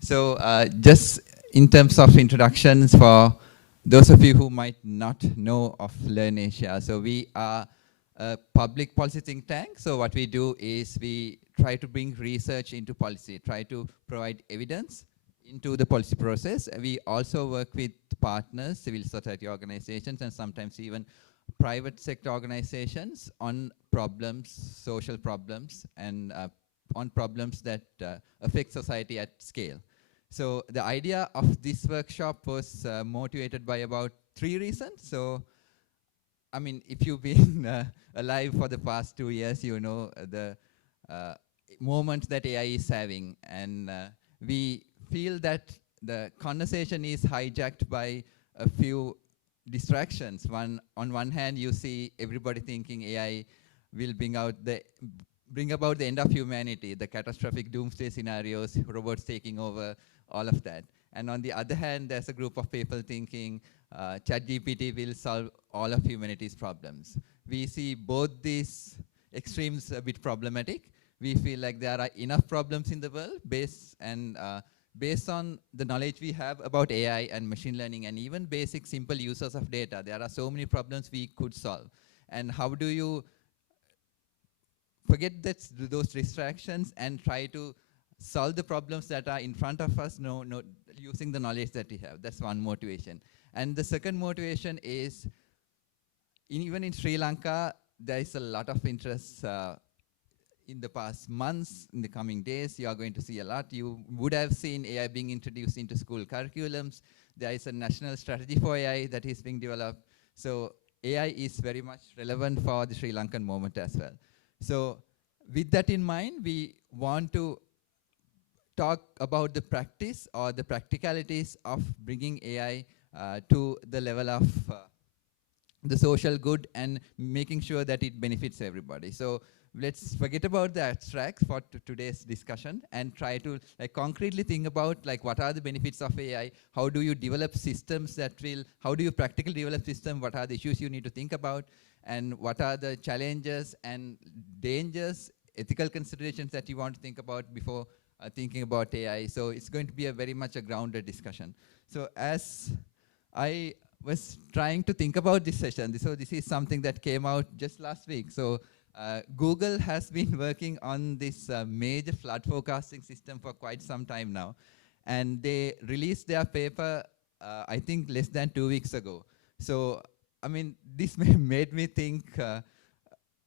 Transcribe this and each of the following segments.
So just in terms of introductions for those of you who might not know of LIRNEasia, so we are a public policy think tank. So what we do is we try to bring research into policy, try to provide evidence into the policy process. We also work with partners, civil society organizations, and sometimes even private sector organizations on problems, social problems, and on problems that affect society at scale. So the idea of this workshop was motivated by about 3 reasons. So, I mean, if you've been alive for the past 2 years, you know the moment that AI is having. And we feel that the conversation is hijacked by a few distractions. On one hand, you see everybody thinking AI will bring about the end of humanity, the catastrophic doomsday scenarios, robots taking over, all of that. And on the other hand, there's a group of people thinking ChatGPT will solve all of humanity's problems. We see both these extremes a bit problematic. We feel like there are enough problems in the world based on the knowledge we have about AI and machine learning and even basic simple uses of data. There are so many problems we could solve. And how do you forget those distractions and try to solve the problems that are in front of us, using the knowledge that we have? That's one motivation. And the second motivation is, even in Sri Lanka, there is a lot of interest in the past months, in the coming days. You are going to see a lot. You would have seen AI being introduced into school curriculums. There is a national strategy for AI that is being developed. So AI is very much relevant for the Sri Lankan moment as well. So with that in mind, we want to talk about the practice or the practicalities of bringing AI to the level of the social good and making sure that it benefits everybody. So let's forget about the abstracts for today's discussion and try to concretely think about what are the benefits of AI, how do you develop systems how do you practically develop systems, what are the issues you need to think about, and what are the challenges and dangers, ethical considerations that you want to think about before thinking about AI. So it's going to be very much a grounded discussion. So as I was trying to think about this session, so this is something that came out just last week. So Google has been working on this major flood forecasting system for quite some time now. And they released their paper, I think, less than 2 weeks ago. So, I mean, this made me think,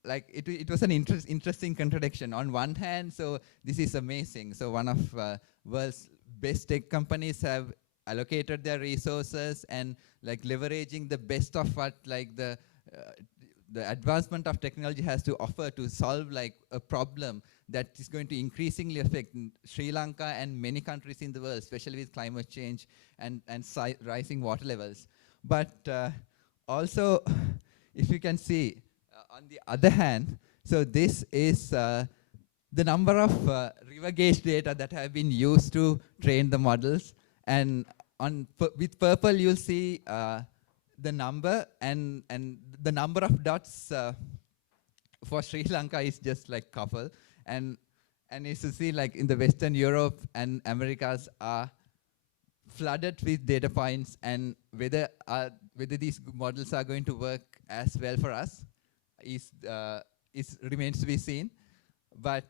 it was an interesting contradiction. On one hand, so this is amazing. So one of world's best tech companies have allocated their resources and leveraging the best of what the advancement of technology has to offer to solve a problem that is going to increasingly affect Sri Lanka and many countries in the world, especially with climate change and rising water levels. But also, if you can see, on the other hand, so this is the number of river gauge data that have been used to train the models. And with purple, you'll see the number, and the number of dots for Sri Lanka is just couple. And as you see, in the Western Europe and Americas are flooded with data points, and whether these models are going to work as well for us remains to be seen. But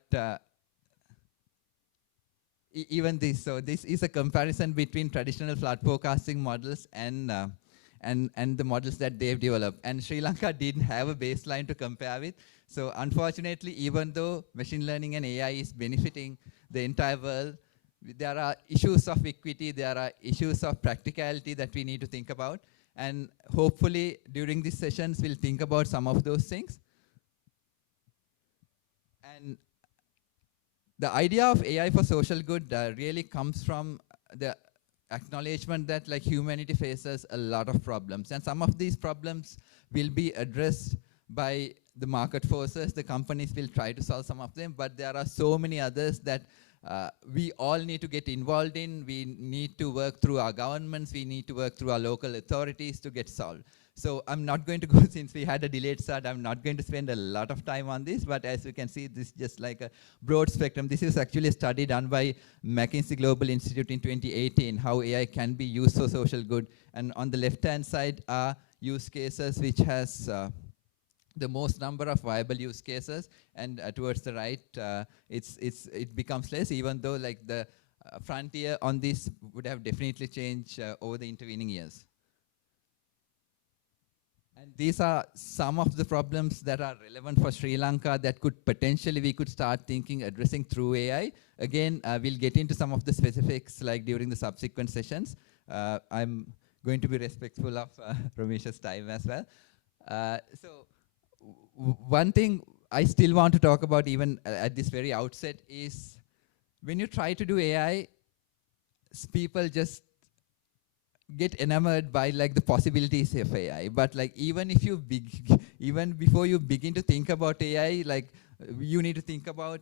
even this, so this is a comparison between traditional flood forecasting models and the models that they've developed. And Sri Lanka didn't have a baseline to compare with. So unfortunately, even though machine learning and AI is benefiting the entire world, there are issues of equity, there are issues of practicality that we need to think about. And hopefully, during these sessions, we'll think about some of those things. And the idea of AI for social good really comes from the acknowledgement that humanity faces a lot of problems, and some of these problems will be addressed by the market forces. The companies will try to solve some of them, but there are so many others that we all need to get involved in. We need to work through our governments, we need to work through our local authorities to get solved. So I'm not going to go, since we had a delayed start, I'm not going to spend a lot of time on this, but as you can see, this is just like a broad spectrum. This is actually a study done by McKinsey Global Institute in 2018, how AI can be used for social good. And on the left-hand side are use cases which has the most number of viable use cases, and towards the right, it becomes less, even though like the frontier on this would have definitely changed over the intervening years. And these are some of the problems that are relevant for Sri Lanka that could potentially we could start thinking addressing through AI. Again, we'll get into some of the specifics like during the subsequent sessions. I'm going to be respectful of Romesh's time as well. So one thing I still want to talk about even at this very outset is when you try to do AI, people just get enamored by like the possibilities of AI. But like even if you even before you begin to think about AI, like you need to think about,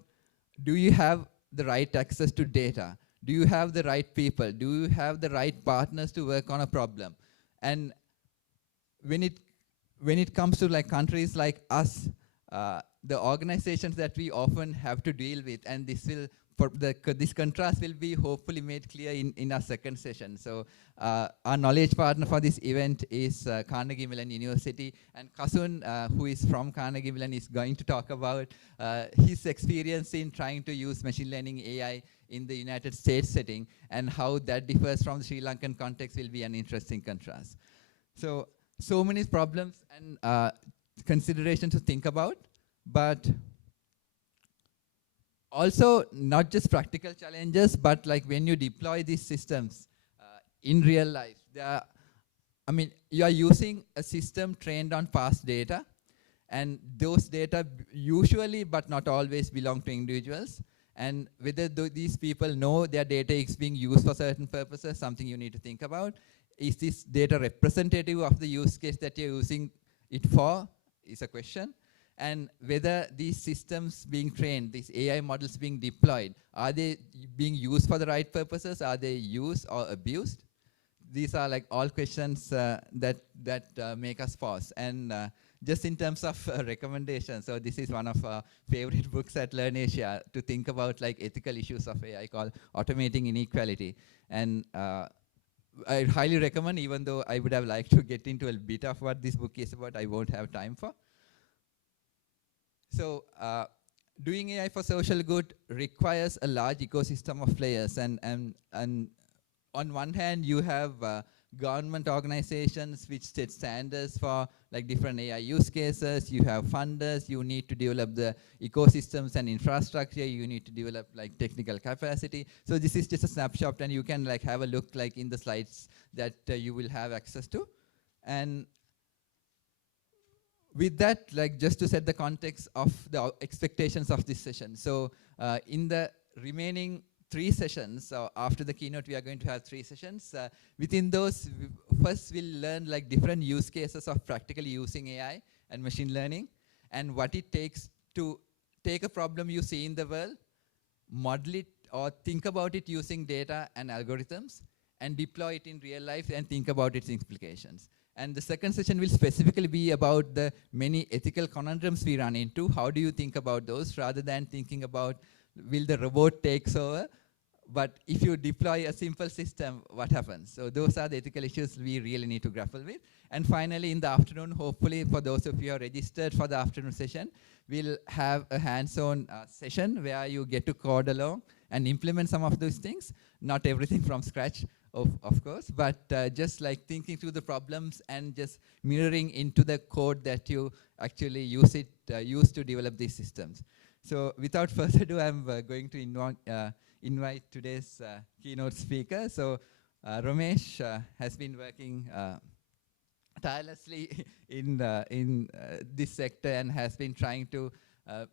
do you have the right access to data? Do you have the right people? Do you have the right partners to work on a problem? And when it comes to like countries like us, the organizations that we often have to deal with, and this will this contrast will be hopefully made clear in our second session. So our knowledge partner for this event is Carnegie Mellon University, and Kasun, who is from Carnegie Mellon, is going to talk about his experience in trying to use machine learning AI in the United States setting, and how that differs from the Sri Lankan context will be an interesting contrast. So many problems and considerations to think about, but also not just practical challenges, but like when you deploy these systems in real life, you are using a system trained on past data, and those data usually, but not always, belong to individuals. And whether these people know their data is being used for certain purposes, something you need to think about. Is this data representative of the use case that you're using it for, is a question. And whether these systems being trained, these AI models being deployed, are they being used for the right purposes? Are they used or abused? These are like all questions that make us pause. And just in terms of recommendations, so this is one of our favorite books at LIRNEasia to think about like ethical issues of AI, called Automating Inequality. And I highly recommend, even though I would have liked to get into a bit of what this book is about, I won't have time for. So doing AI for social good requires a large ecosystem of players. And on one hand, you have government organizations which set standards for like different AI use cases. You have funders. You need to develop the ecosystems and infrastructure. You need to develop like technical capacity. So this is just a snapshot, and you can like have a look like in the slides that you will have access to. And with that, like just to set the context of the expectations of this session. So in the remaining 3 sessions, after the keynote, we are going to have 3 sessions. Within those, first we'll learn like different use cases of practically using AI and machine learning, and what it takes to take a problem you see in the world, model it or think about it using data and algorithms, and deploy it in real life and think about its implications. And the second session will specifically be about the many ethical conundrums we run into. How do you think about those, rather than thinking about, will the robot takes over? But if you deploy a simple system, what happens? So those are the ethical issues we really need to grapple with. And finally, in the afternoon, hopefully for those of you who are registered for the afternoon session, we'll have a hands-on session where you get to code along and implement some of those things. Not everything from scratch, of course, but just like thinking through the problems and just mirroring into the code that you actually use to develop these systems. So without further ado, I'm going to invite today's keynote speaker. So Romesh has been working tirelessly in this sector and has been trying to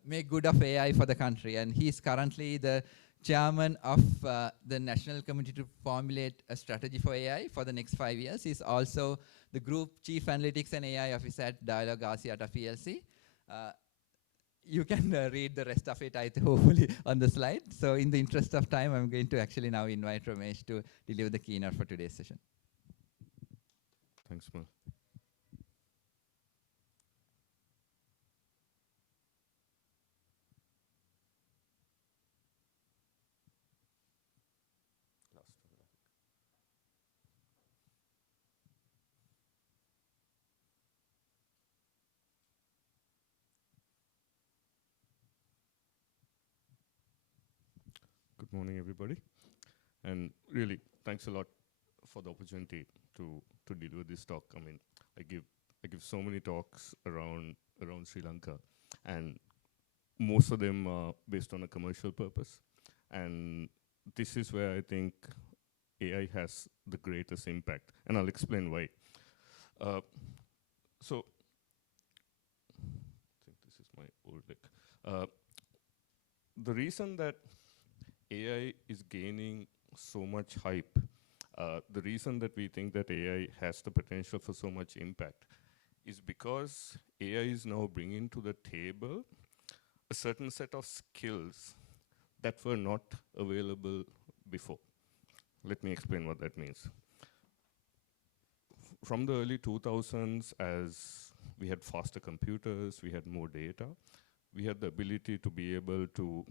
make good of AI for the country. And he's currently the chairman of the National Committee to formulate a strategy for AI for the next 5 years. He's also the Group Chief Analytics and AI Officer at Dialog Asiata PLC. You can read the rest of it, hopefully, on the slide. So in the interest of time, I'm going to actually now invite Romesh to deliver the keynote for today's session. Thanks, Mal. Good morning, everybody. And really, thanks a lot for the opportunity to deliver this talk. I mean, I give so many talks around Sri Lanka, and most of them are based on a commercial purpose. And this is where I think AI has the greatest impact, and I'll explain why. So, I think this is my old deck. The reason that AI is gaining so much hype, the reason that we think that AI has the potential for so much impact is because AI is now bringing to the table a certain set of skills that were not available before. Let me explain what that means. From the early 2000s, as we had faster computers, we had more data, we had the ability to be able to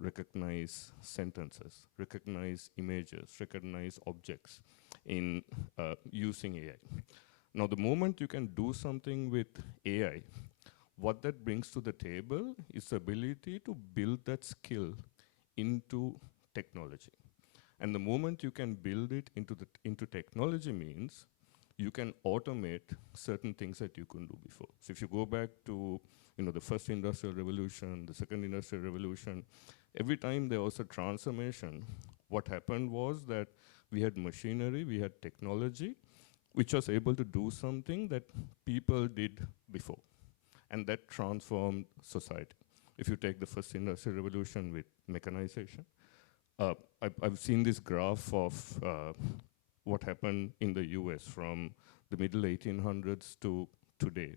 recognize sentences, recognize images, recognize objects in using AI. Now, the moment you can do something with AI, what that brings to the table is the ability to build that skill into technology. And the moment you can build it into technology means you can automate certain things that you couldn't do before. So if you go back to the first industrial revolution, the second industrial revolution, every time there was a transformation, what happened was that we had machinery, we had technology, which was able to do something that people did before. And that transformed society. If you take the first industrial revolution with mechanization, I've seen this graph of what happened in the US from the middle 1800s to today.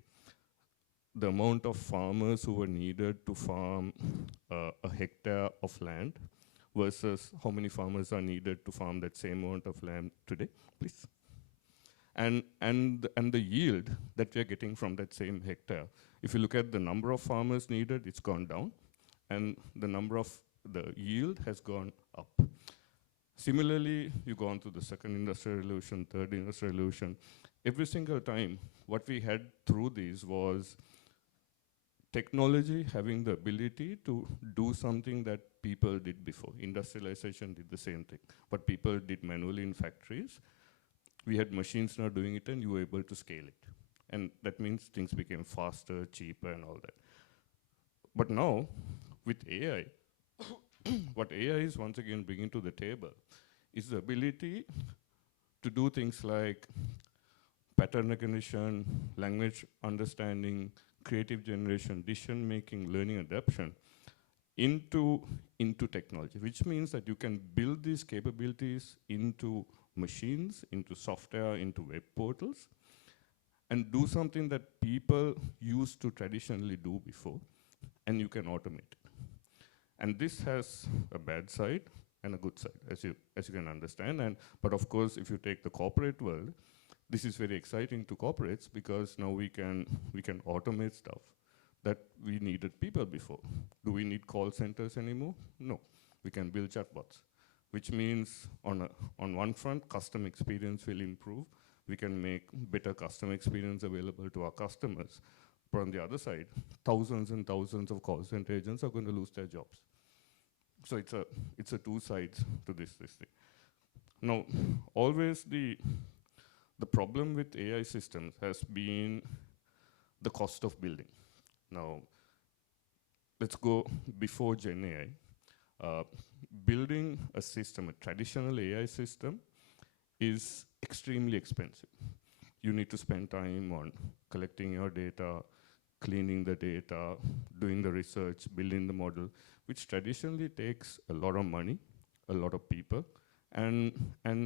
The amount of farmers who were needed to farm a hectare of land versus how many farmers are needed to farm that same amount of land today, please. And the yield that we are getting from that same hectare, if you look at the number of farmers needed, it's gone down, and the yield has gone up. Similarly, you go on to the second industrial revolution, third industrial revolution. Every single time, what we had through these was technology having the ability to do something that people did before. Industrialization did the same thing. What people did manually in factories, we had machines now doing it, and you were able to scale it. And that means things became faster, cheaper, and all that. But now, with AI, what AI is once again bringing to the table is the ability to do things like pattern recognition, language understanding, creative generation, decision-making, learning adaptation into technology, which means that you can build these capabilities into machines, into software, into web portals, and do something that people used to traditionally do before, and you can automate it. And this has a bad side and a good side, as you can understand. But of course, if you take the corporate world, this is very exciting to corporates because now we can automate stuff that we needed people before. Do we need call centers anymore? No. We can build chatbots, which means on one front, customer experience will improve. We can make better customer experience available to our customers. But on the other side, thousands and thousands of call center agents are going to lose their jobs. So it's a two sides to this thing. Now, always the problem with AI systems has been the cost of building. Now, let's go before Gen AI. Building a system, a traditional AI system, is extremely expensive. You need to spend time on collecting your data, cleaning the data, doing the research, building the model, which traditionally takes a lot of money, a lot of people, and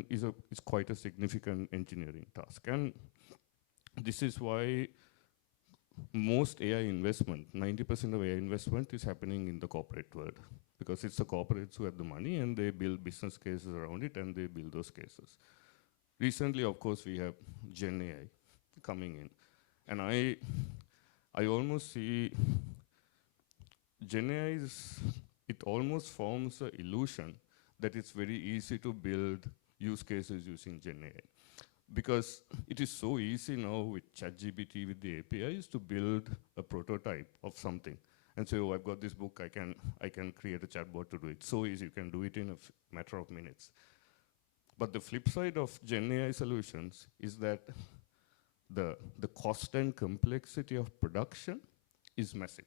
is quite a significant engineering task. And this is why most AI investment, 90% of AI investment is happening in the corporate world, because it's the corporates who have the money and they build business cases around it and they build those cases. Recently, of course, we have Gen AI coming in. And I almost see Gen AI it almost forms an illusion that it's very easy to build use cases using Gen AI. Because it is so easy now with ChatGPT, with the APIs, to build a prototype of something. and say, oh, I've got this book, I can create a chatbot to do it. So easy, you can do it in a matter of minutes. But the flip side of Gen AI solutions is that the cost and complexity of production is massive.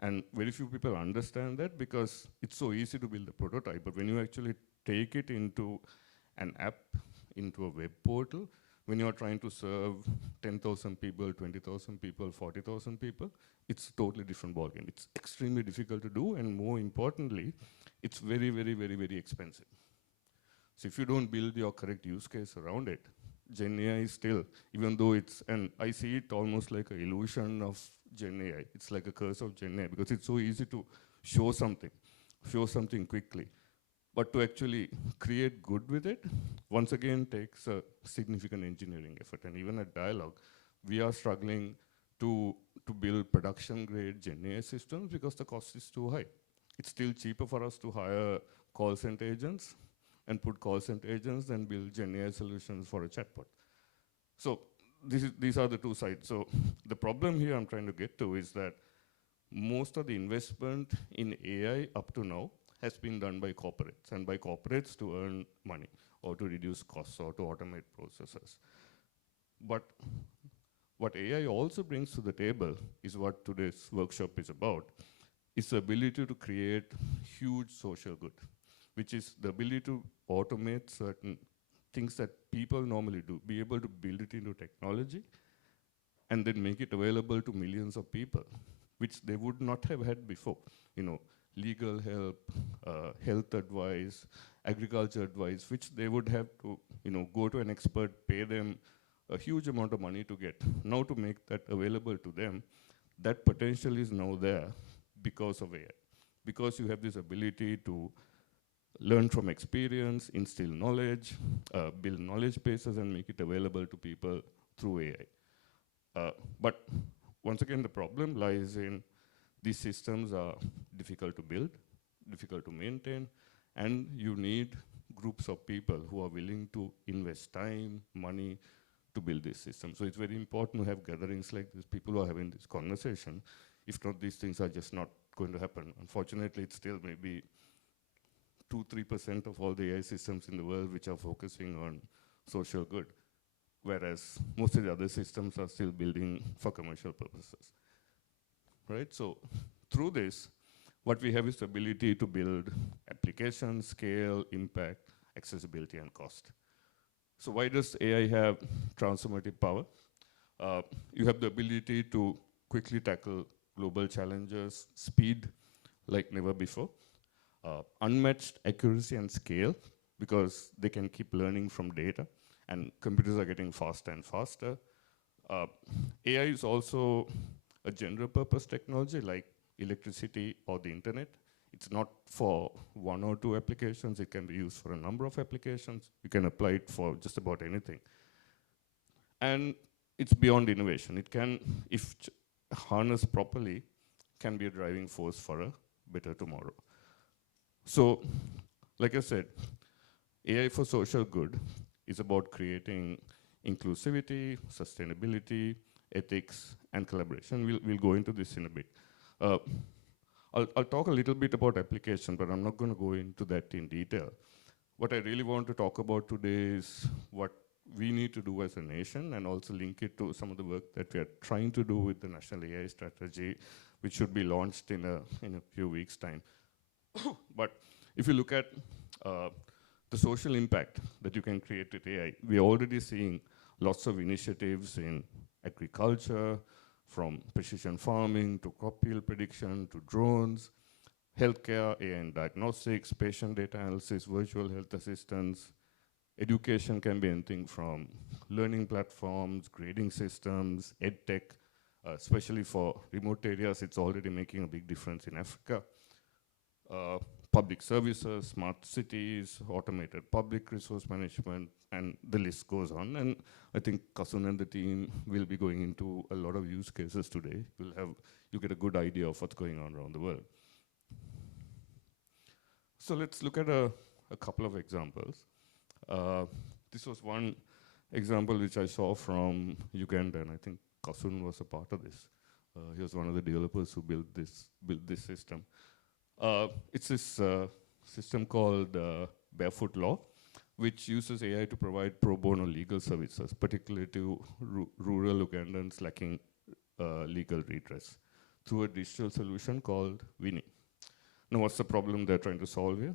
And very few people understand that because it's so easy to build a prototype, but when you actually take it into an app, into a web portal, when you're trying to serve 10,000 people, 20,000 people, 40,000 people, it's a totally different ballgame. It's extremely difficult to do, and more importantly, it's very, very, very, very expensive. So if you don't build your correct use case around it, Gen AI is still, even though it's, and I see it almost like an illusion of Gen AI. It's like a curse of Gen AI because it's so easy to show something quickly. But to actually create good with it, once again, takes a significant engineering effort. And even at Dialogue, we are struggling to build production-grade Gen AI systems because the cost is too high. It's still cheaper for us to hire call center agents and put call center agents than build Gen AI solutions for a chatbot. So these are the two sides. So the problem here I'm trying to get to is that most of the investment in AI up to now has been done by corporates, and by corporates to earn money or to reduce costs or to automate processes. But what AI also brings to the table is what today's workshop is about, is the ability to create huge social good, which is the ability to automate certain things that people normally do, be able to build it into technology, and then make it available to millions of people, which they would not have had before. You know, legal help, health advice, agriculture advice, which they would have to, go to an expert, pay them a huge amount of money to get. Now to make that available to them, that potential is now there because of AI. Because you have this ability to learn from experience, instill knowledge, build knowledge bases, and make it available to people through AI. But once again, the problem lies in these systems are difficult to build, difficult to maintain, and you need groups of people who are willing to invest time, money to build this system. So it's very important to have gatherings like this, people who are having this conversation. If not, these things are just not going to happen. Unfortunately, it's still maybe 2-3% of all the AI systems in the world which are focusing on social good, whereas most of the other systems are still building for commercial purposes. Right? So through this, what we have is the ability to build applications, scale, impact, accessibility, and cost. So why does AI have transformative power? You have the ability to quickly tackle global challenges, speed like never before, unmatched accuracy and scale, because they can keep learning from data, and computers are getting faster and faster. AI is also a general purpose technology like electricity or the internet. It's not for one or two applications. It can be used for a number of applications. You can apply it for just about anything. And it's beyond innovation. It can, if harnessed properly, can be a driving force for a better tomorrow. So, like I said, AI for social good is about creating inclusivity, sustainability, ethics, and collaboration. We'll go into this in a bit. I'll talk a little bit about application, but I'm not going to go into that in detail. What I really want to talk about today is what we need to do as a nation, and also link it to some of the work that we are trying to do with the National AI Strategy, which should be launched in a few weeks' time. But if you look at the social impact that you can create with AI, we're already seeing lots of initiatives in agriculture, from precision farming to crop yield prediction to drones, healthcare, AI and diagnostics, patient data analysis, virtual health assistants. Education can be anything from learning platforms, grading systems, edtech, especially for remote areas. It's already making a big difference in Africa. Public services, smart cities, automated public resource management, and the list goes on. And I think Kasun and the team will be going into a lot of use cases today. You get a good idea of what's going on around the world. So let's look at a couple of examples. This was one example which I saw from Uganda, and I think Kasun was a part of this. He was one of the developers who built this system. It's this system called Barefoot Law, which uses AI to provide pro bono legal services, particularly to rural Ugandans lacking legal redress, through a digital solution called Winnie. Now, what's the problem they're trying to solve here?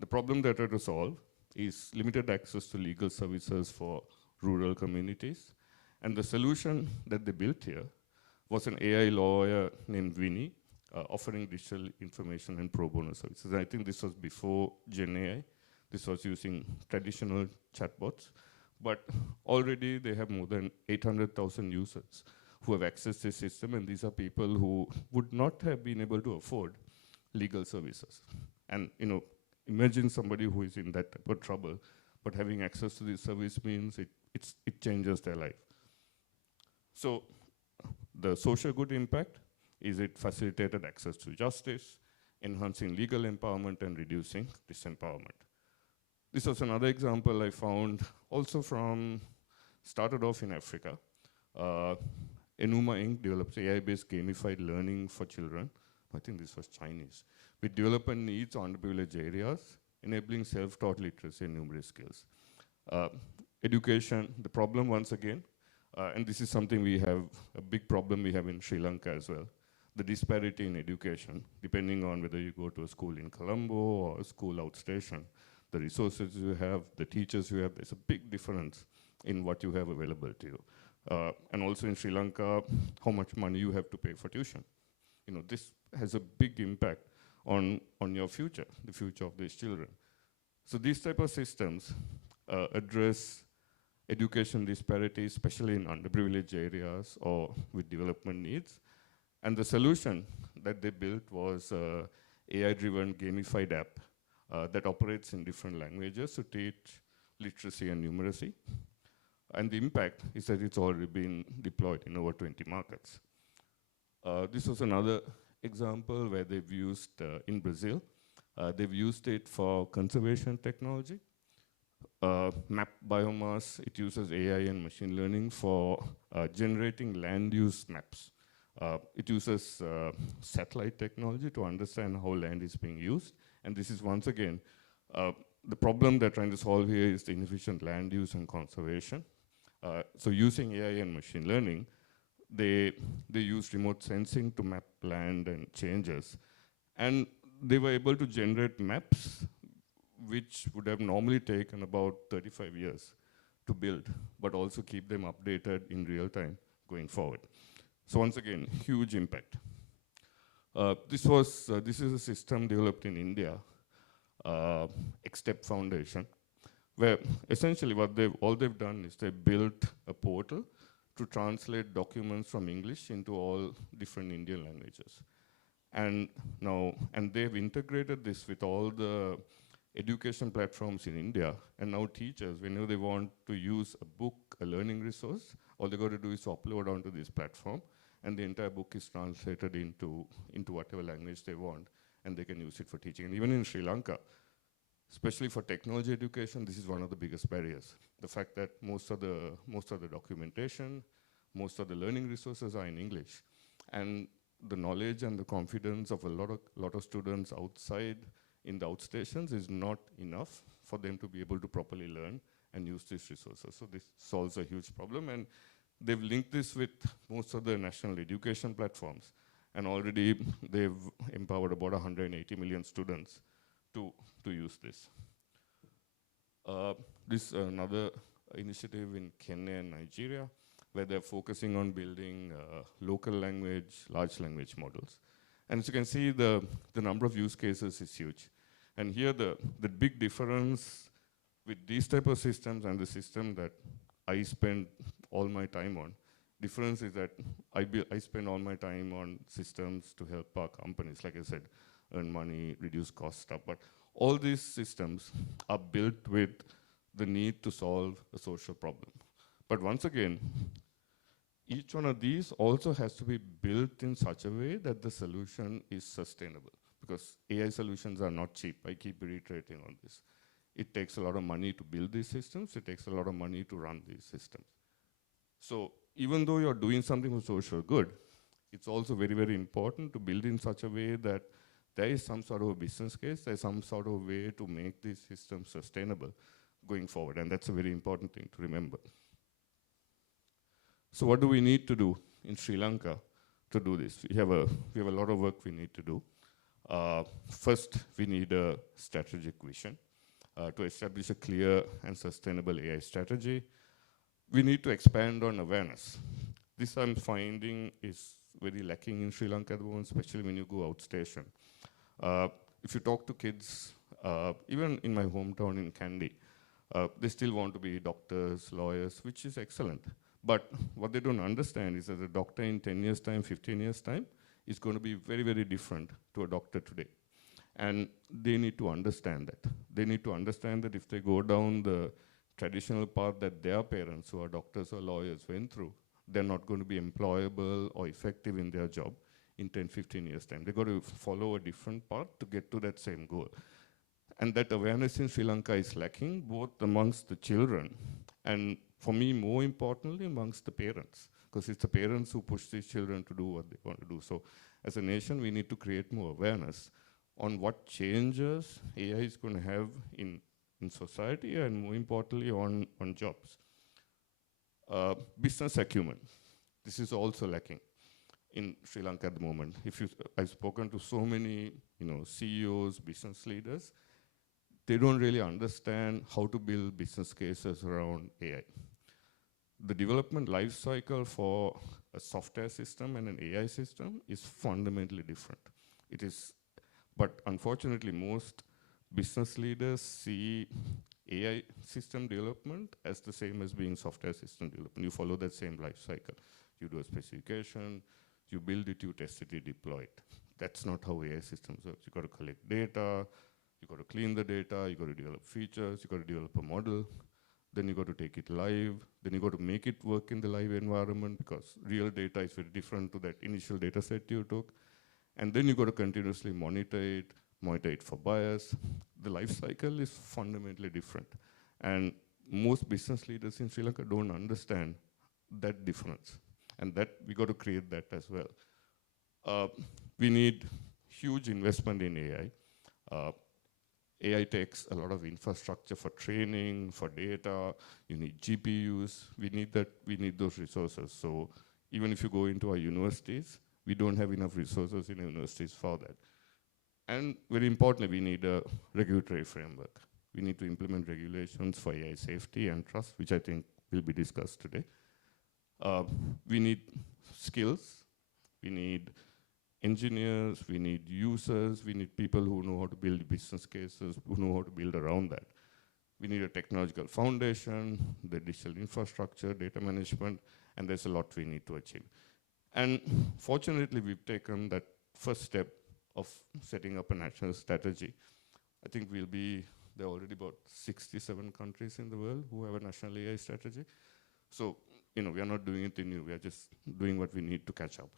The problem they're trying to solve is limited access to legal services for rural communities. And the solution that they built here was an AI lawyer named Winnie, offering digital information and pro bono services. And I think this was before Gen AI. This was using traditional chatbots. But already they have more than 800,000 users who have accessed this system, and these are people who would not have been able to afford legal services. And imagine somebody who is in that type of trouble, but having access to this service means it changes their life. So the social good impact is it facilitated access to justice, enhancing legal empowerment and reducing disempowerment. This was another example I found also started off in Africa. Enuma Inc. develops AI-based gamified learning for children. I think this was Chinese, with developer needs on underprivileged areas, enabling self-taught literacy and numeric skills. Education, the problem once again, and this is something we have, a big problem we have in Sri Lanka as well. The disparity in education, depending on whether you go to a school in Colombo or a school outstation, the resources you have, the teachers you have, there's a big difference in what you have available to you. And also in Sri Lanka, how much money you have to pay for tuition. This has a big impact on your future, the future of these children. So these type of systems address education disparities, especially in underprivileged areas or with development needs. And the solution that they built was AI-driven gamified app that operates in different languages to teach literacy and numeracy. And the impact is that it's already been deployed in over 20 markets. This was another example where they've used, in Brazil, they've used it for conservation technology. Map biomass, it uses AI and machine learning for generating land use maps. It uses satellite technology to understand how land is being used. And this is once again, the problem they're trying to solve here is the inefficient land use and conservation. So using AI and machine learning, they used remote sensing to map land and changes. And they were able to generate maps which would have normally taken about 35 years to build, but also keep them updated in real time going forward. So once again, huge impact. This is a system developed in India, XSTEP Foundation, where essentially all they've done is they built a portal to translate documents from English into all different Indian languages. And they've integrated this with all the education platforms in India, and now teachers, whenever they want to use a book, a learning resource, all they got to do is upload onto this platform, and the entire book is translated into whatever language they want, and they can use it for teaching. And even in Sri Lanka, especially for technology education, this is one of the biggest barriers. The fact that most of the documentation, most of the learning resources are in English, and the knowledge and the confidence of a lot of students outside in the outstations is not enough for them to be able to properly learn and use these resources. So this solves a huge problem, and they've linked this with most of the national education platforms, and already they've empowered about 180 million students to use this. This another initiative in Kenya and Nigeria, where they're focusing on building local language, large language models. And as you can see, the number of use cases is huge. And here the big difference with these type of systems and the system that I spend all my time on, difference is that I spend all my time on systems to help our companies, like I said, earn money, reduce cost stuff. But all these systems are built with the need to solve a social problem. But once again, each one of these also has to be built in such a way that the solution is sustainable, because AI solutions are not cheap. I keep reiterating on this. It takes a lot of money to build these systems. It takes a lot of money to run these systems. So even though you're doing something for social good, it's also very, very important to build in such a way that there is some sort of a business case, there's some sort of way to make these systems sustainable going forward, and that's a very important thing to remember. So what do we need to do in Sri Lanka to do this? We have a lot of work we need to do. First, we need a strategic vision to establish a clear and sustainable AI strategy. We need to expand on awareness. This I'm finding is very lacking in Sri Lanka at the moment, especially when you go outstation. If you talk to kids, even in my hometown in Kandy, they still want to be doctors, lawyers, which is excellent. But what they don't understand is that a doctor in 10 years' time, 15 years' time, is going to be very, very different to a doctor today. And they need to understand that. They need to understand that if they go down the traditional path that their parents, who are doctors or lawyers, went through, they're not going to be employable or effective in their job in 10, 15 years' time. They've got to follow a different path to get to that same goal. And that awareness in Sri Lanka is lacking, both amongst the children and, for me, more importantly, amongst the parents, because it's the parents who push these children to do what they want to do. So as a nation, we need to create more awareness on what changes AI is going to have in society and, more importantly, on jobs. Business acumen. This is also lacking in Sri Lanka at the moment. I've spoken to so many CEOs, business leaders. They don't really understand how to build business cases around AI. The development life cycle for a software system and an AI system is fundamentally different. It is, but unfortunately, most business leaders see AI system development as the same as being software system development. You follow that same life cycle. You do a specification, you build it, you test it, you deploy it. That's not how AI systems work. You got to collect data, you got to clean the data, you got to develop features, you got to develop a model, then you got to take it live, then you got to make it work in the live environment, because real data is very different to that initial data set you took. And then you got to continuously monitor it for bias. The life cycle is fundamentally different. And most business leaders in Sri Lanka don't understand that difference. And that we got to create that as well. We need huge investment in AI. AI takes a lot of infrastructure for training, for data. You need GPUs. We need that. We need those resources. So even if you go into our universities, we don't have enough resources in universities for that. And very importantly, we need a regulatory framework. We need to implement regulations for AI safety and trust, which I think will be discussed today. We need skills. We need engineers, we need users, we need people who know how to build business cases, who know how to build around that. We need a technological foundation, the digital infrastructure, data management, and there's a lot we need to achieve. And fortunately, we've taken that first step of setting up a national strategy. I think there are already about 67 countries in the world who have a national AI strategy. So, we are not doing anything new, we are just doing what we need to catch up.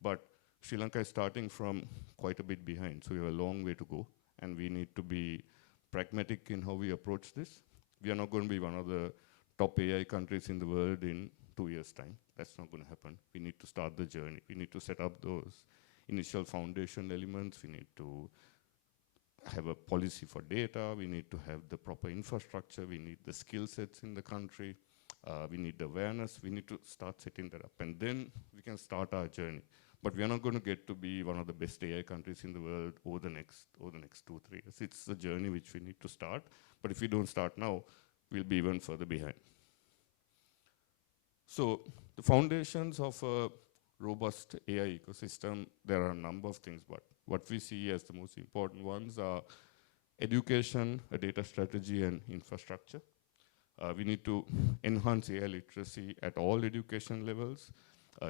But Sri Lanka is starting from quite a bit behind, so we have a long way to go, and we need to be pragmatic in how we approach this. We are not going to be one of the top AI countries in the world in 2 years' time. That's not going to happen. We need to start the journey. We need to set up those initial foundation elements. We need to have a policy for data. We need to have the proper infrastructure. We need the skill sets in the country. We need the awareness. We need to start setting that up, and then we can start our journey. But we are not going to get to be one of the best AI countries in the world over the next 2-3 years. It's a journey which we need to start. But if we don't start now, we'll be even further behind. So the foundations of a robust AI ecosystem, there are a number of things, but what we see as the most important ones are education, a data strategy, and infrastructure. We need to enhance AI literacy at all education levels,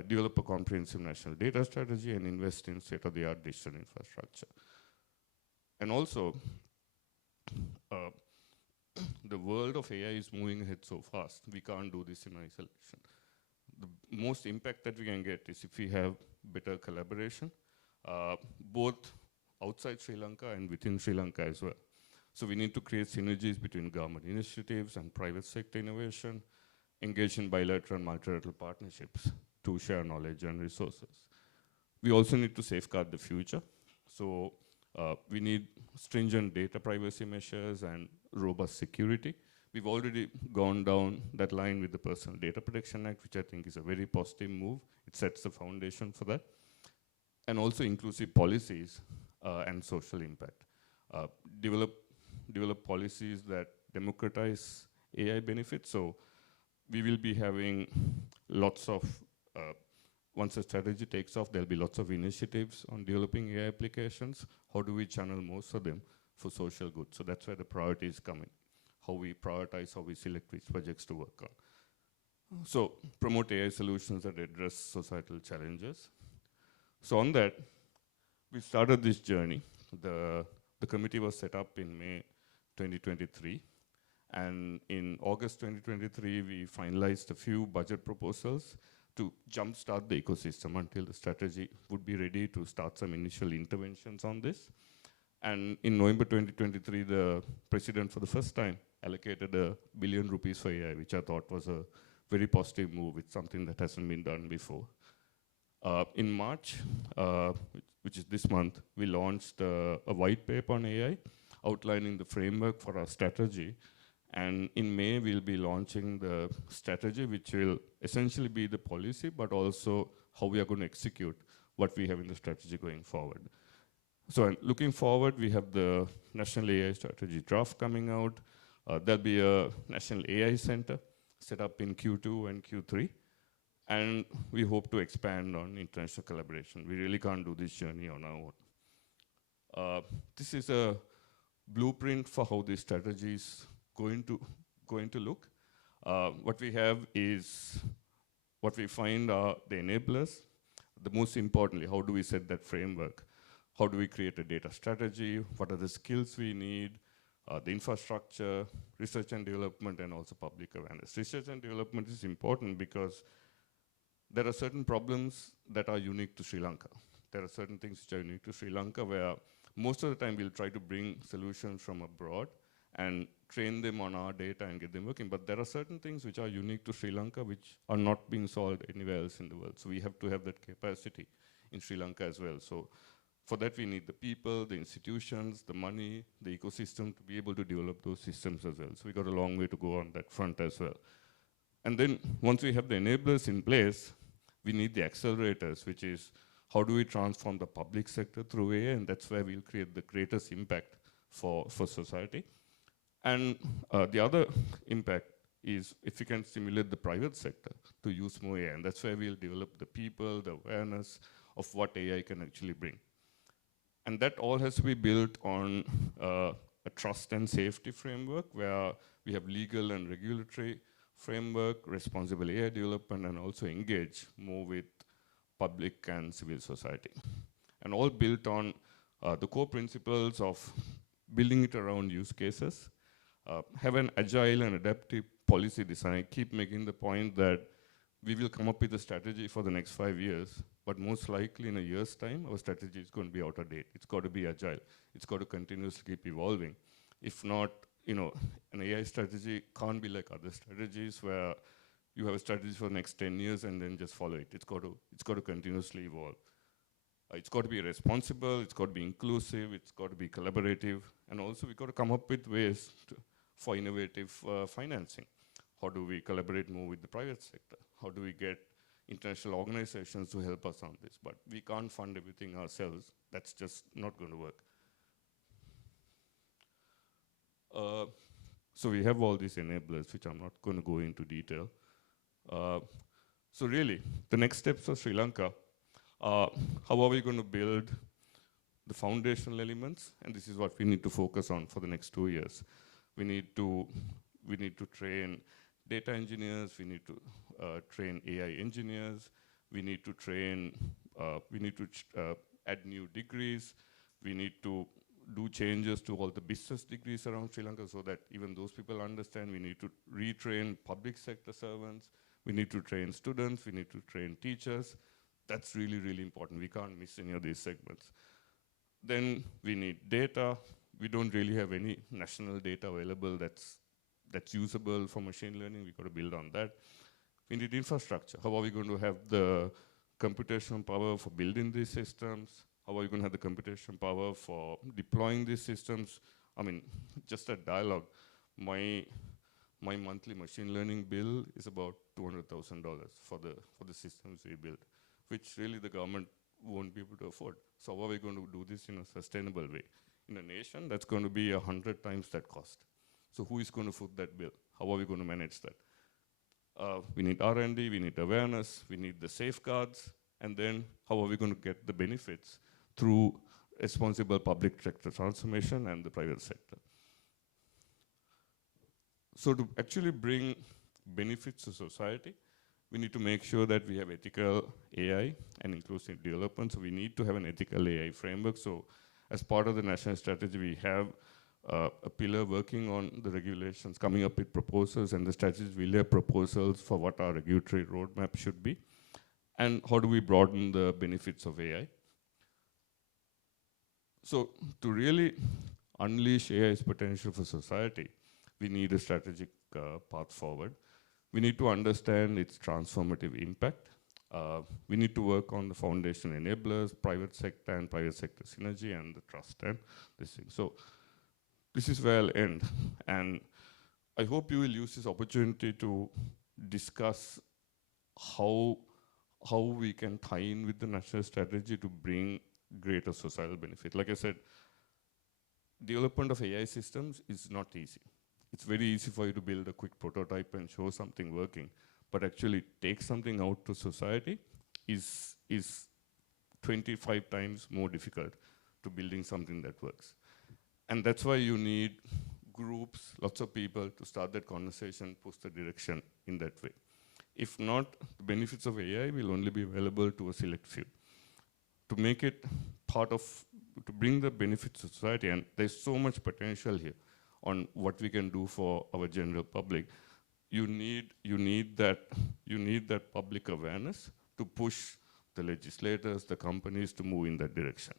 develop a comprehensive national data strategy, and invest in state-of-the-art digital infrastructure. And also, the world of AI is moving ahead so fast, we can't do this in isolation. The most impact that we can get is if we have better collaboration, both outside Sri Lanka and within Sri Lanka as well. So we need to create synergies between government initiatives and private sector innovation, engage in bilateral and multilateral partnerships to share knowledge and resources. We also need to safeguard the future. So we need stringent data privacy measures and robust security. We've already gone down that line with the Personal Data Protection Act, which I think is a very positive move. It sets the foundation for that. And also inclusive policies and social impact. Develop policies that democratize AI benefits. So we will be having lots of, once the strategy takes off, there'll be lots of initiatives on developing AI applications. How do we channel most of them for social good? So that's where the priority is coming. How we prioritize, how we select which projects to work on. So promote AI solutions that address societal challenges. So on that, we started this journey. The committee was set up in May 2023. And in August 2023, we finalized a few budget proposals to jumpstart the ecosystem until the strategy would be ready to start some initial interventions on this. And in November 2023, the president for the first time allocated ₹1 billion for AI, which I thought was a very positive move. It's something that hasn't been done before. In March, which is this month, we launched a white paper on AI, outlining the framework for our strategy. And in May, we'll be launching the strategy, which will essentially be the policy, but also how we are going to execute what we have in the strategy going forward. So looking forward, we have the National AI Strategy draft coming out. There'll be a National AI Center set up in Q2 and Q3. And we hope to expand on international collaboration. We really can't do this journey on our own. This is a blueprint for how this strategy is going to look. What we have is, what we find are the enablers. The most importantly, how do we set that framework? How do we create a data strategy? What are the skills we need? The infrastructure, research and development, and also public awareness. Research and development is important because there are certain problems that are unique to Sri Lanka. There are certain things which are unique to Sri Lanka where most of the time we'll try to bring solutions from abroad and train them on our data and get them working. But there are certain things which are unique to Sri Lanka which are not being solved anywhere else in the world. So we have to have that capacity in Sri Lanka as well. So for that we need the people, the institutions, the money, the ecosystem to be able to develop those systems as well. So we got a long way to go on that front as well. And then once we have the enablers in place, we need the accelerators, which is how do we transform the public sector through AI, and that's where we'll create the greatest impact for society. And the other impact is if we can stimulate the private sector to use more AI, and that's where we'll develop the people, the awareness of what AI can actually bring. And that all has to be built on a trust and safety framework where we have legal and regulatory framework, responsible AI development, and also engage more with public and civil society. And all built on the core principles of building it around use cases, have an agile and adaptive policy design. Keep making the point that we will come up with a strategy for the next 5 years, but most likely in a year's time, our strategy is going to be out of date. It's got to be agile. It's got to continuously keep evolving. If not, an AI strategy can't be like other strategies where you have a strategy for the next 10 years and then just follow it. It's got to continuously evolve. It's got to be responsible, it's got to be inclusive, it's got to be collaborative, and also we've got to come up with ways for innovative financing. How do we collaborate more with the private sector? How do we get international organizations to help us on this? But we can't fund everything ourselves. That's just not going to work. So we have all these enablers, which I'm not going to go into detail. So really, the next steps for Sri Lanka, how are we going to build the foundational elements? And this is what we need to focus on for the next 2 years. We need to train data engineers, we need to train AI engineers, we need to train, add new degrees, we need to do changes to all the business degrees around Sri Lanka so that even those people understand. We need to retrain public sector servants, we need to train students, we need to train teachers. That's really, really important. We can't miss any of these segments. Then we need data. We don't really have any national data available that's usable for machine learning. We've got to build on that. We need infrastructure. How are we going to have the computational power for building these systems? How are you going to have the computational power for deploying these systems? I mean, just a dialogue. My monthly machine learning bill is about $200,000 for the systems we build, which really the government won't be able to afford. So how are we going to do this in a sustainable way? In a nation, that's going to be 100 times that cost. So who is going to foot that bill? How are we going to manage that? We need R&D, we need awareness, we need the safeguards, and then how are we going to get the benefits through responsible public sector transformation and the private sector? So to actually bring benefits to society, we need to make sure that we have ethical AI and inclusive development. So we need to have an ethical AI framework. So as part of the national strategy, we have a pillar working on the regulations, coming up with proposals, and the strategies will have proposals for what our regulatory roadmap should be, and how do we broaden the benefits of AI. So to really unleash AI's potential for society, we need a strategic path forward. We need to understand its transformative impact. We need to work on the foundation enablers, private sector and private sector synergy, and the trust and this thing. So this is where I'll end. And I hope you will use this opportunity to discuss how we can tie in with the national strategy to bring greater societal benefit. Like I said, development of AI systems is not easy. It's very easy for you to build a quick prototype and show something working, but actually take something out to society is 25 times more difficult to building something that works. And that's why you need groups, lots of people to start that conversation, push the direction in that way. If not, the benefits of AI will only be available to a select few. To make it part of, to bring the benefits to society, and there's so much potential here on what we can do for our general public, you need that public awareness to push the legislators, the companies to move in that direction.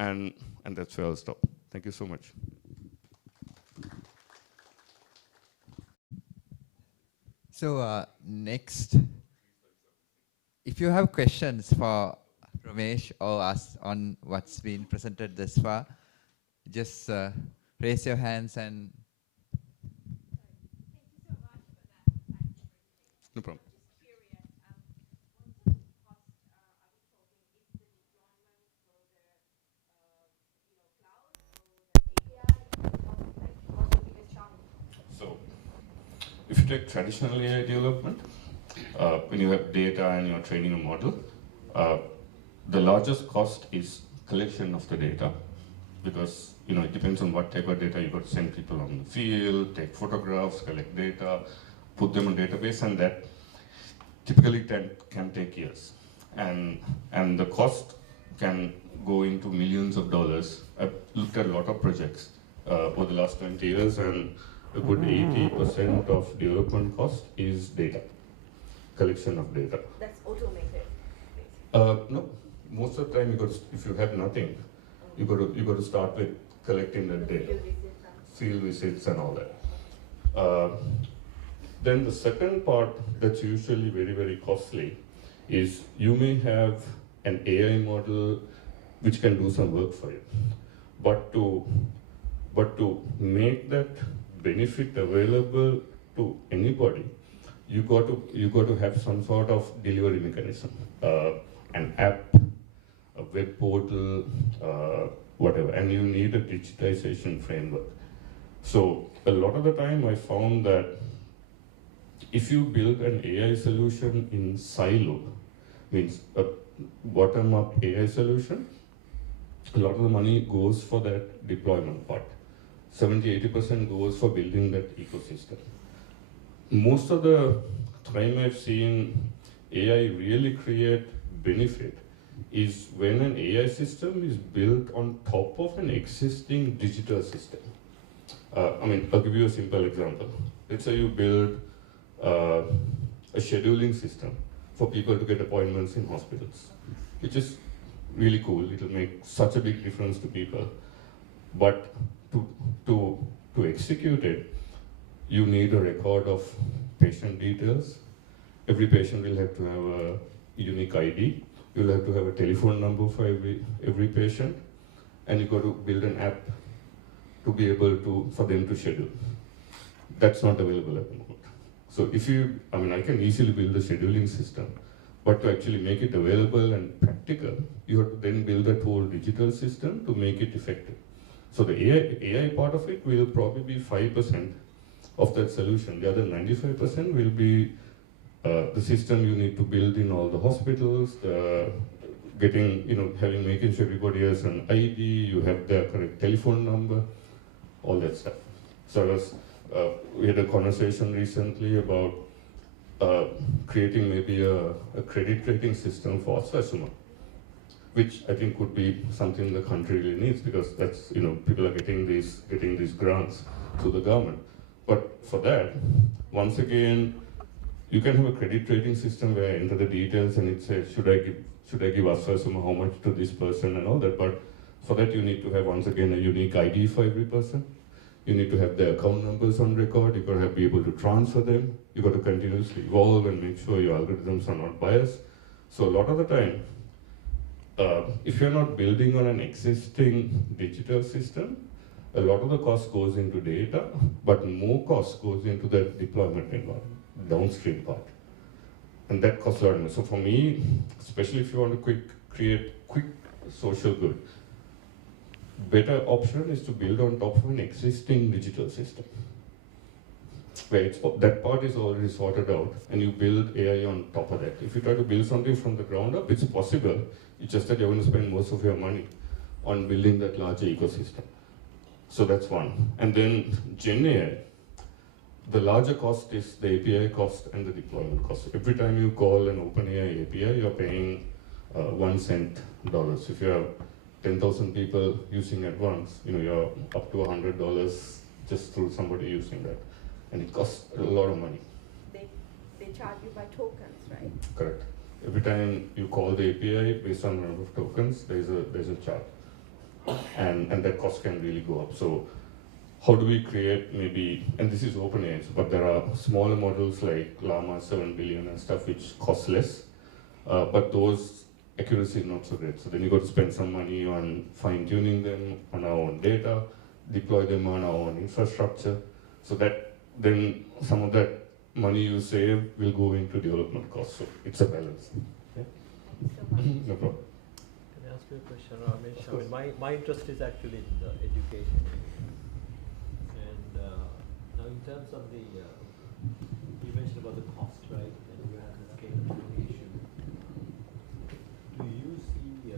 And that's where I'll stop. Thank you so much. So next, if you have questions for Romesh or us on what's been presented thus far, just raise your hands and. No problem. So, if you take traditional AI development, when you have data and you're training a model, the largest cost is collection of the data, because it depends on what type of data. You've got to send people on the field, take photographs, collect data, put them in a database, and that typically can take years. And the cost can go into millions of dollars. I've looked at a lot of projects over the last 20 years, and a good 80% of development cost is data, collection of data. That's automated, basically. No, most of the time, if you have nothing, you got to start with collecting that data, field visits and all that. Then the second part that's usually very, very costly is you may have an AI model which can do some work for you, but to make that benefit available to anybody, you got to have some sort of delivery mechanism, an app, a web portal, whatever, and you need a digitization framework. So a lot of the time I found that if you build an AI solution in silo, means a bottom-up AI solution, a lot of the money goes for that deployment part. 70–80% goes for building that ecosystem. Most of the time I've seen AI really create benefit is when an AI system is built on top of an existing digital system. I'll give you a simple example. Let's say you build a scheduling system for people to get appointments in hospitals, which is really cool. It'll make such a big difference to people. But to execute it, you need a record of patient details. Every patient will have to have a unique ID. You'll have to have a telephone number for every patient, and you've got to build an app to be able to, for them to schedule. That's not available at the moment. So if you, I mean, I can easily build a scheduling system, but to actually make it available and practical, you have to then build that whole digital system to make it effective. So the AI part of it will probably be 5% of that solution. The other 95% will be the system you need to build in all the hospitals, making sure everybody has an ID, you have their correct telephone number, all that stuff. So we had a conversation recently about creating maybe a credit rating system for Aswasuma, which I think could be something the country really needs, because that's, people are getting these grants through the government. But for that, once again, you can have a credit rating system where I enter the details and it says, should I give Aswasuma how much to this person and all that. But for that, you need to have, once again, a unique ID for every person. You need to have their account numbers on record. You've got to be able to transfer them. You've got to continuously evolve and make sure your algorithms are not biased. So a lot of the time, if you're not building on an existing digital system, a lot of the cost goes into data, but more cost goes into the deployment environment, downstream part. And that costs a lot of money. So for me, especially if you want to create quick social good, better option is to build on top of an existing digital system, where that part is already sorted out, and you build AI on top of that. If you try to build something from the ground up, it's possible. It's just that you're going to spend most of your money on building that larger ecosystem. So that's one. And then Gen AI, the larger cost is the API cost and the deployment cost. Every time you call an OpenAI API, you're paying $1 cent. If you have 10,000 people using at once, you're up to $100 just through somebody using that. And it costs a lot of money. They charge you by tokens, right? Correct. Every time you call the API, based on the number of tokens, there's a charge. And that cost can really go up. So how do we create maybe, and this is OpenAI, but there are smaller models like Llama 7 billion and stuff which cost less, but those accuracy is not so great. So then you got to spend some money on fine-tuning them on our own data, deploy them on our own infrastructure, so that then some of that money you save will go into development costs. So it's a balance. Yeah? Thank you so much. No problem. Can I ask you a question, Ramesh? I mean, my interest is actually in the education. And now in terms of the, you mentioned about the cost, right? And you have the scalability issue. Do you see,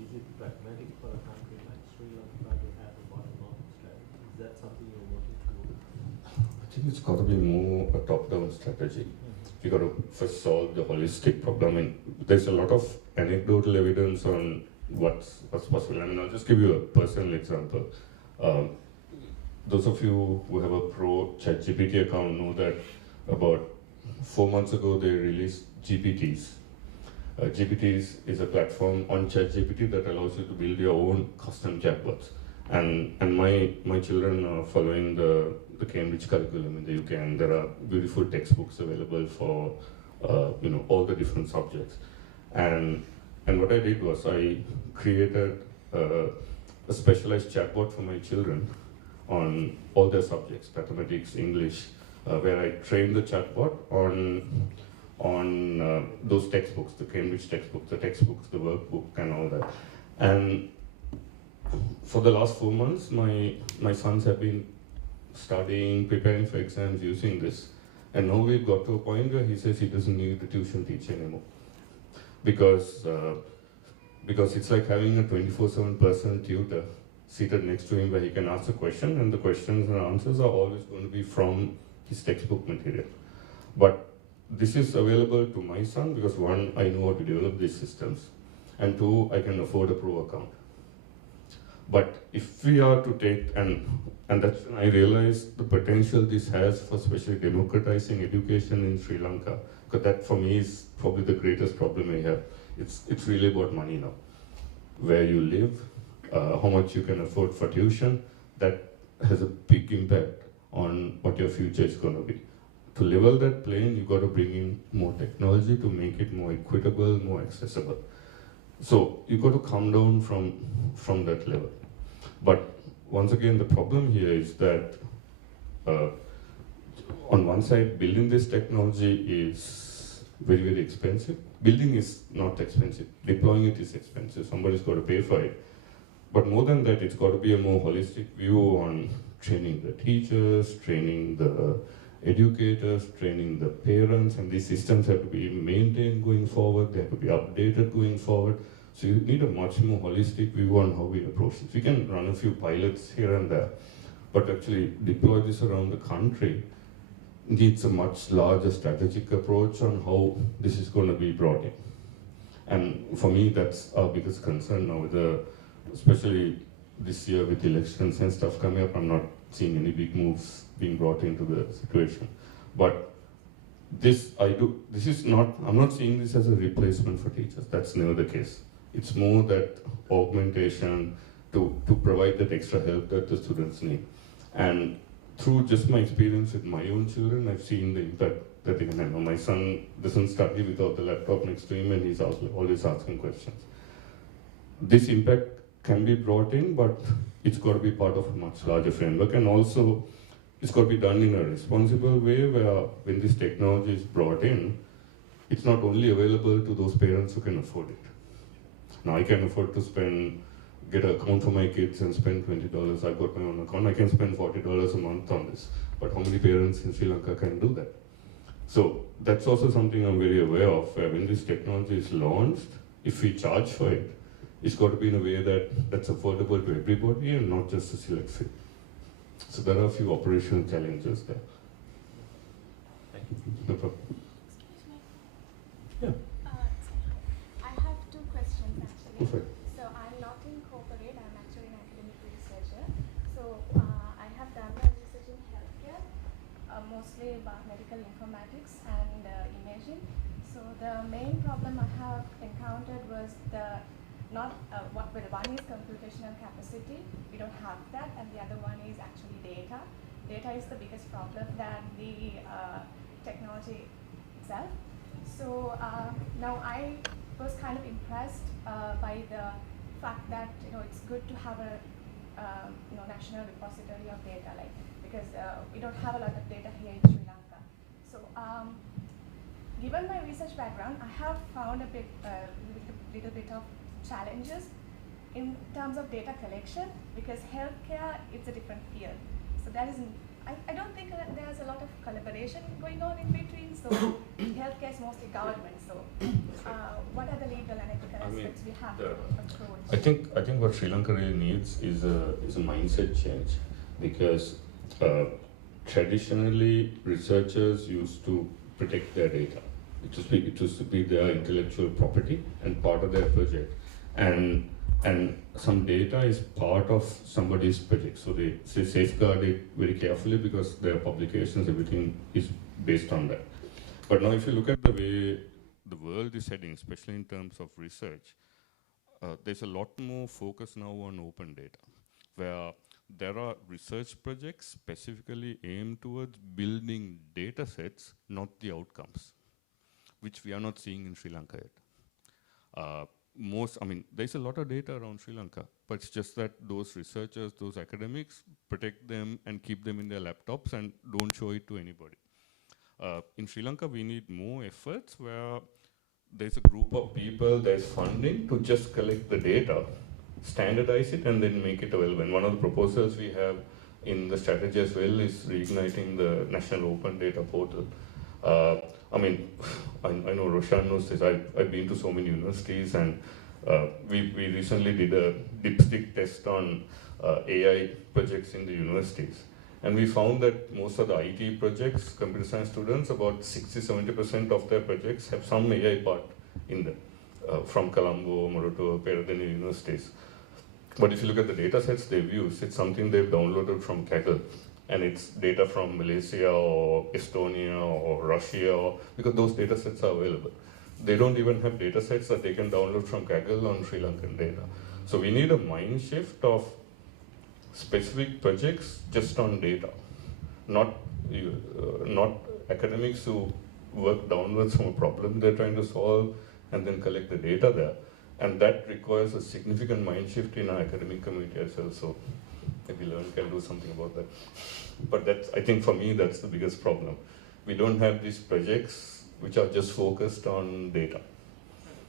is it pragmatic for a country like Sri Lanka to have a bottom-up strategy? Is that something you're working towards? I think it's got to be more a top-down strategy. You got to first solve the holistic problem. And there's a lot of anecdotal evidence on what's possible. I mean, I'll just give you a personal example. Those of you who have a pro ChatGPT account know that about 4 months ago they released GPTs. GPTs is a platform on ChatGPT that allows you to build your own custom chatbots. And my children are following the Cambridge curriculum in the UK, and there are beautiful textbooks available for all the different subjects. And what I did was I created a specialized chatbot for my children on all their subjects, mathematics, English, where I trained the chatbot on those textbooks, the Cambridge textbooks, the workbook, and all that. And for the last 4 months, my sons have been studying, preparing for exams using this. And now we've got to a point where he says he doesn't need the tuition teacher anymore. Because it's like having a 24/7 personal tutor seated next to him where he can ask a question, and the questions and answers are always going to be from his textbook material. But this is available to my son because, one, I know how to develop these systems, and two, I can afford a pro account. But if we are to take, and that's when I realized the potential this has for especially democratizing education in Sri Lanka, because that for me is probably the greatest problem I have. It's really about money now. Where you live, how much you can afford for tuition, that has a big impact on what your future is going to be. to level that plane, you got to bring in more technology to make it more equitable, more accessible. So you got to come down from that level. But once again, the problem here is that on one side, building this technology is very, very expensive. Building is not expensive. Deploying it is expensive. Somebody's got to pay for it. But more than that, it's got to be a more holistic view on training the teachers, training the educators, training the parents, and these systems have to be maintained going forward, they have to be updated going forward. So you need a much more holistic view on how we approach this. We can run a few pilots here and there, but actually deploy this around the country needs a much larger strategic approach on how this is going to be brought in. And for me, that's our biggest concern now, especially this year with elections and stuff coming up. I'm not seeing any big moves being brought into the situation. But I'm not seeing this as a replacement for teachers. That's never the case. It's more that augmentation to provide that extra help that the students need. And through just my experience with my own children, I've seen the impact that they can have. My son doesn't study without the laptop next to him, and he's always asking questions. This impact can be brought in, but it's got to be part of a much larger framework, and also it's got to be done in a responsible way where when this technology is brought in, it's not only available to those parents who can afford it. Now I can afford to get an account for my kids and spend $20. I've got my own account. I can spend $40 a month on this. But how many parents in Sri Lanka can do that? So that's also something I'm very aware of, where when this technology is launched, if we charge for it, it's got to be in a way that's affordable to everybody and not just a select few. So there are a few operational challenges there. Thank you. No problem. Excuse me. Yeah. I have two questions actually. Go for it. So I'm not in corporate, I'm actually an academic researcher. So I have done my research in healthcare, mostly about medical informatics and imaging. So the main problem I have encountered was one is computational capacity, we don't have that, and the other one is actually data. Data is the biggest problem than the technology itself. So now I was kind of impressed by the fact that it's good to have a national repository of data, because we don't have a lot of data here in Sri Lanka. So given my research background, I have found a little bit of challenges in terms of data collection, because healthcare is a different field. So I don't think that there's a lot of collaboration going on in between. So healthcare is mostly government. So what are the legal and ethical aspects we have to approach? I think what Sri Lanka really needs is a mindset change, because traditionally researchers used to protect their data. It used to be their intellectual property and part of their project. And some data is part of somebody's project, so they safeguard it very carefully because their publications, everything is based on that. But now if you look at the way the world is heading, especially in terms of research, there's a lot more focus now on open data, where there are research projects specifically aimed towards building data sets, not the outcomes, which we are not seeing in Sri Lanka yet. There's a lot of data around Sri Lanka, but it's just that those researchers, those academics, protect them and keep them in their laptops and don't show it to anybody. In Sri Lanka, we need more efforts where there's a group of people, there's funding to just collect the data, standardize it, and then make it available. And one of the proposals we have in the strategy as well is reigniting the National Open Data Portal. I know Roshan knows this. I've been to so many universities, and we recently did a dipstick test on AI projects in the universities. And we found that most of the IT projects, computer science students, about 60-70% of their projects have some AI part in them, from Colombo, Moroto, Peradeniya universities. But if you look at the data sets they've used, it's something they've downloaded from Kaggle. And it's data from Malaysia or Estonia or Russia, because those data sets are available. They don't even have data sets that they can download from Kaggle on Sri Lankan data. So we need a mind shift of specific projects just on data. not academics who work downwards from a problem they're trying to solve and then collect the data there. And that requires a significant mind shift in our academic community as well. So maybe Learn can do something about that. But that's, I think for me, that's the biggest problem. We don't have these projects which are just focused on data.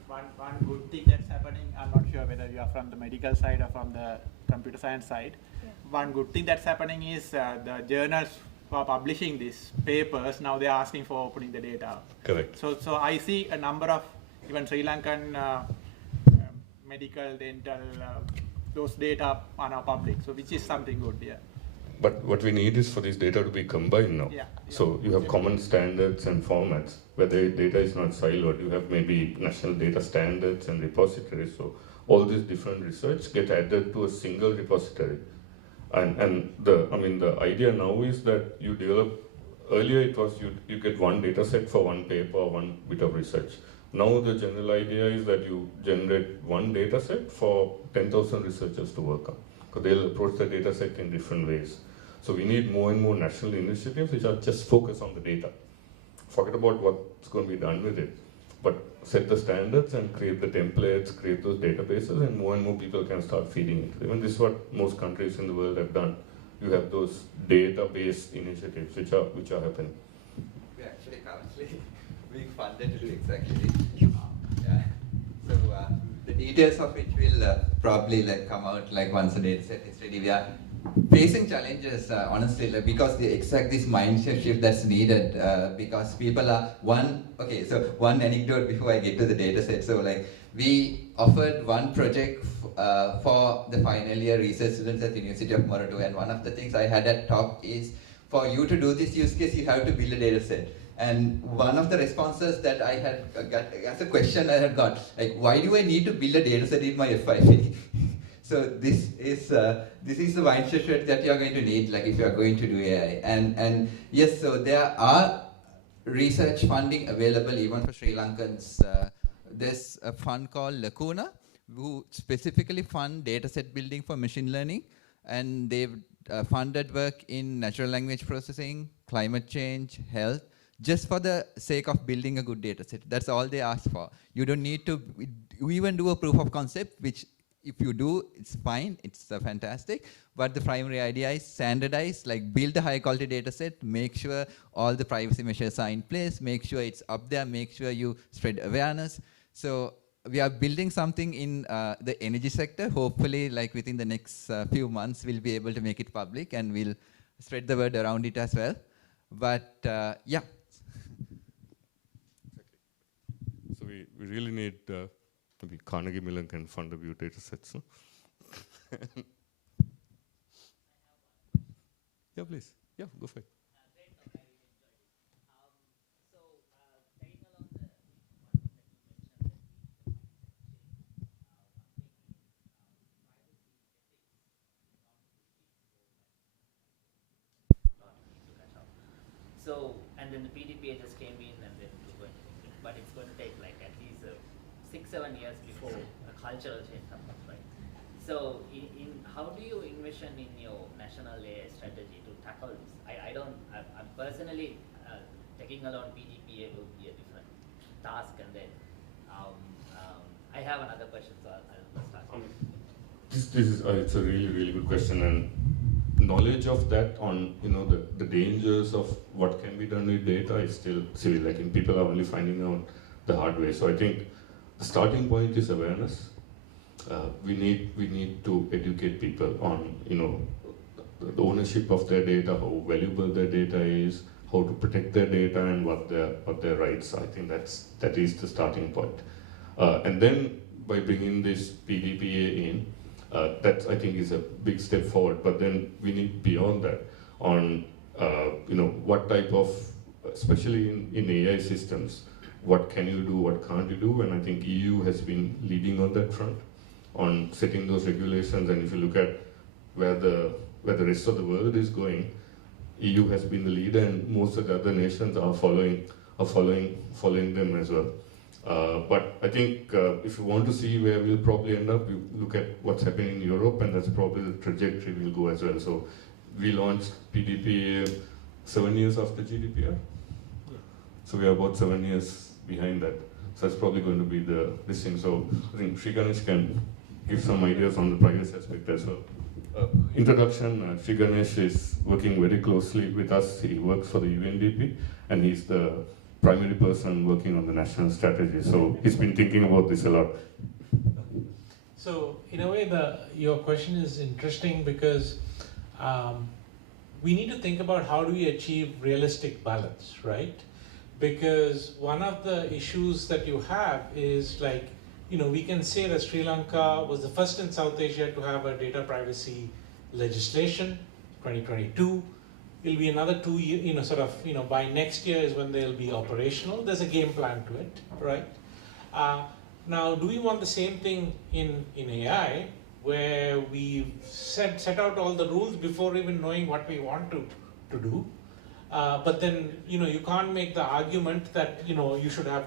One good thing that's happening, I'm not sure whether you are from the medical side or from the computer science side. Yeah. One good thing that's happening is the journals who are publishing these papers, now they're asking for opening the data. Correct. So I see a number of even Sri Lankan medical, dental, those data are now public, so which is something good, yeah. But what we need is for this data to be combined now. Yeah, so you have common standards and formats where the data is not siloed. You have maybe national data standards and repositories. So all these different research get added to a single repository. And the idea now is that you develop, earlier it was you get one data set for one paper or one bit of research. Now the general idea is that you generate one data set for 10,000 researchers to work on. Because they'll approach the data set in different ways. So we need more and more national initiatives which are just focused on the data. Forget about what's going to be done with it. But set the standards and create the templates, create those databases, and more people can start feeding it. Even this is what most countries in the world have done. You have those data-based initiatives which are happening. We're actually currently being funded to do exactly this. Yeah. So the details of which will probably come out once the data set is ready. We are facing challenges, honestly, because this mindset shift that's needed, because people are one anecdote before I get to the data set. So we offered one project for the final year research students at the University of Moratu, and one of the things I had at top is, for you to do this use case, you have to build a data set. And one of the responses that I had got, as a question I had got, why do I need to build a data set in my F5? So this is the mindset shift that you're going to need, if you're going to do AI. And yes, so there are research funding available even for Sri Lankans. There's a fund called Lacuna, who specifically fund data set building for machine learning. And they've funded work in natural language processing, climate change, health, just for the sake of building a good data set. That's all they ask for. You don't need to even do a proof of concept, which if you do, it's fine, it's fantastic. But the primary idea is standardize, build a high quality data set, make sure all the privacy measures are in place, make sure it's up there, make sure you spread awareness. So we are building something in the energy sector. Hopefully, within the next few months, we'll be able to make it public and we'll spread the word around it as well. But yeah. So we really need maybe Carnegie Mellon can fund a few data sets. No? Yeah, please. Yeah, go for it. So, and then the PDPA just came in and then it was going to, but it's going to take at least 6-7 years before a cultural change happens, right? So, how do you envision in your national AI strategy to tackle this? I'm personally taking along PDPA will be a different task, and then I have another question, so I'll start. This is it's a really good question, and knowledge of that on the dangers of what can be done with data is still silly. People are only finding out the hard way. So I think the starting point is awareness. We need to educate people on the ownership of their data, how valuable their data is, how to protect their data, and what their rights are. I think that is the starting point. And then by bringing this PDPA in, that I think is a big step forward. But then we need beyond that on what type of, especially in AI systems, what can you do, what can't you do, and I think EU has been leading on that front, on setting those regulations. And if you look at where the rest of the world is going, EU has been the leader, and most of the other nations are following them as well. But I think if you want to see where we'll probably end up, you look at what's happening in Europe, and that's probably the trajectory we'll go as well. So we launched PDPA 7 years after GDPR. Yeah. So we are about 7 years behind that. So that's probably going to be this thing. So I think Sri Ganesh can give some ideas on the privacy aspect as well. Introduction, Sri Ganesh is working very closely with us. He works for the UNDP, and he's the primary person working on the national strategy. So he's been thinking about this a lot. So in a way, your question is interesting because we need to think about how do we achieve realistic balance, right? Because one of the issues that you have is like, we can say that Sri Lanka was the first in South Asia to have a data privacy legislation, 2022. It'll be another 2 years, by next year is when they'll be operational. There's a game plan to it, right? Now, do we want the same thing in AI, where we set out all the rules before even knowing what we want to do? But then, you can't make the argument that, you should have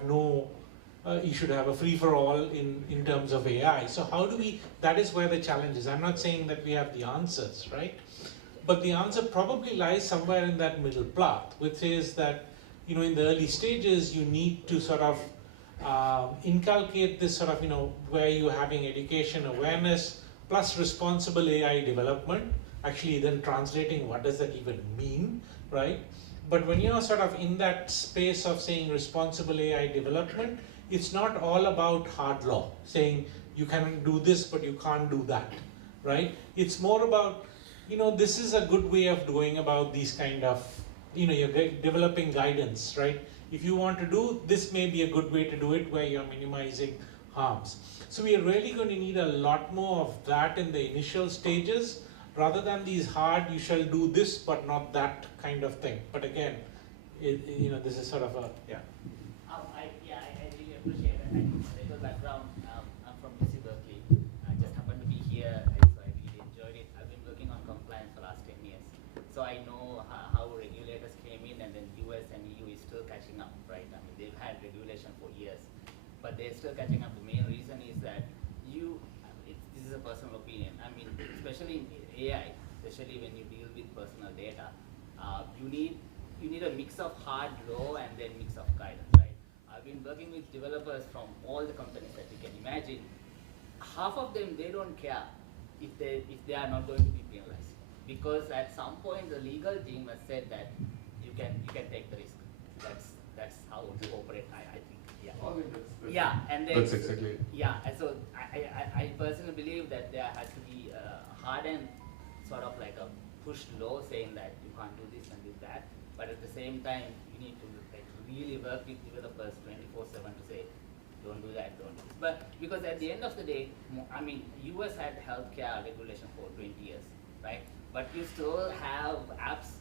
you should have a free-for-all in terms of AI. So how do we, that is where the challenge is. I'm not saying that we have the answers, right? But the answer probably lies somewhere in that middle path, which is that, in the early stages, you need to sort of inculcate this sort of, where you're having education awareness plus responsible AI development, actually then translating what does that even mean, right? But when you're sort of in that space of saying responsible AI development, it's not all about hard law, saying you can do this, but you can't do that, right? It's more about, this is a good way of going about these kind of, you're developing guidance, right? If you want to do, this may be a good way to do it where you're minimizing harms. So we are really going to need a lot more of that in the initial stages, rather than these hard, you shall do this, but not that kind of thing. But again, this is sort of a, yeah. I really appreciate it. A little background, I'm from UC Berkeley. I just happened to be here, so I really enjoyed it. I've been working on compliance for the last 10 years. So I know how regulators came in, and then US and EU is still catching up, right? I mean, they've had regulation for years, but they're still catching up. The main reason is that this is a personal opinion. I mean, especially in AI, especially when you deal with personal data, you need a mix of hard law and then mix of guidance, right? I've been working with developers from all the companies that you can imagine. Half of them, they don't care if they are not going to be penalized, because at some point the legal team has said that you can take the risk. That's how to operate. I think. Yeah. Yeah, and then That's exactly it. Yeah, and so I personally believe that there has to be a hardened sort of like a push law saying that you can't do this and do that, but at the same time you need to really work with developers 24/7 to say don't do that, don't do this. But because at the end of the day, I mean, US had healthcare regulation for 20 years, right? But you still have apps.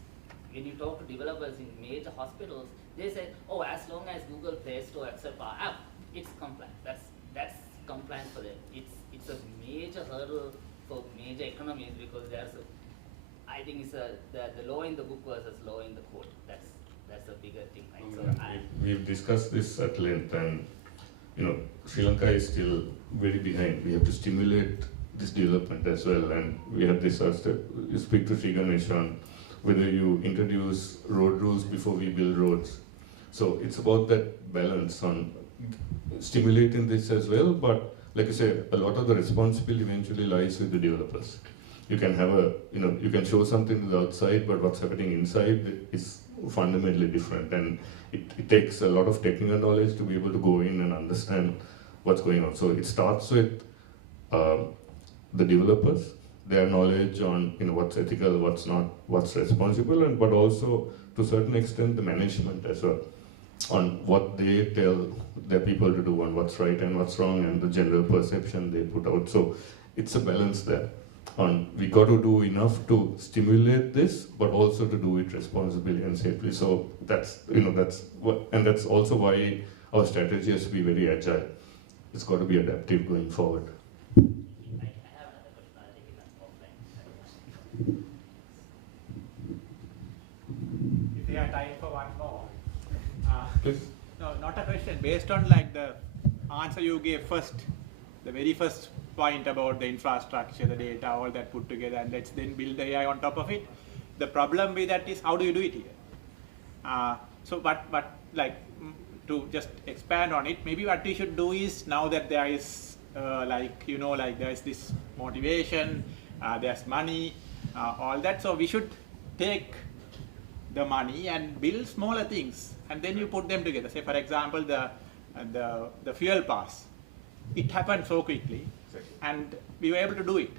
When you talk to developers in major hospitals, they say, oh, as long as Google Play Store accepts our app, it's compliant. That's compliant for them. It's a major hurdle for major economies, because I think it's the law in the book versus law in the code. That's a bigger thing, right? So we've discussed this at length, and Sri Lanka is still very behind. We have to stimulate this development as well, and we had this you speak to Sri Ganesh on whether you introduce road rules before we build roads. So it's about that balance on stimulating this as well, but like I said, a lot of the responsibility eventually lies with the developers. You can have you can show something to the outside, but what's happening inside is fundamentally different, and it takes a lot of technical knowledge to be able to go in and understand what's going on. So it starts with the developers, their knowledge on what's ethical, what's not, what's responsible, but also to a certain extent the management as well, on what they tell their people to do and what's right and what's wrong, and the general perception they put out. So it's a balance there. We got to do enough to stimulate this, but also to do it responsibly and safely. So that's that's also why our strategy has to be very agile. It's got to be adaptive going forward. I have another question. I'll take it offline. If you have time for one more. Please. No, not a question. Based on like the answer you gave first, the very first point about the infrastructure, the data, all that put together, and let's then build the AI on top of it. The problem with that is, how do you do it here? So, but like to just expand on it, maybe what we should do is, now that there is like there is this motivation, there's money, all that. So we should take the money and build smaller things, and then you put them together. Say, for example, the fuel pass. It happened so quickly, and we were able to do it.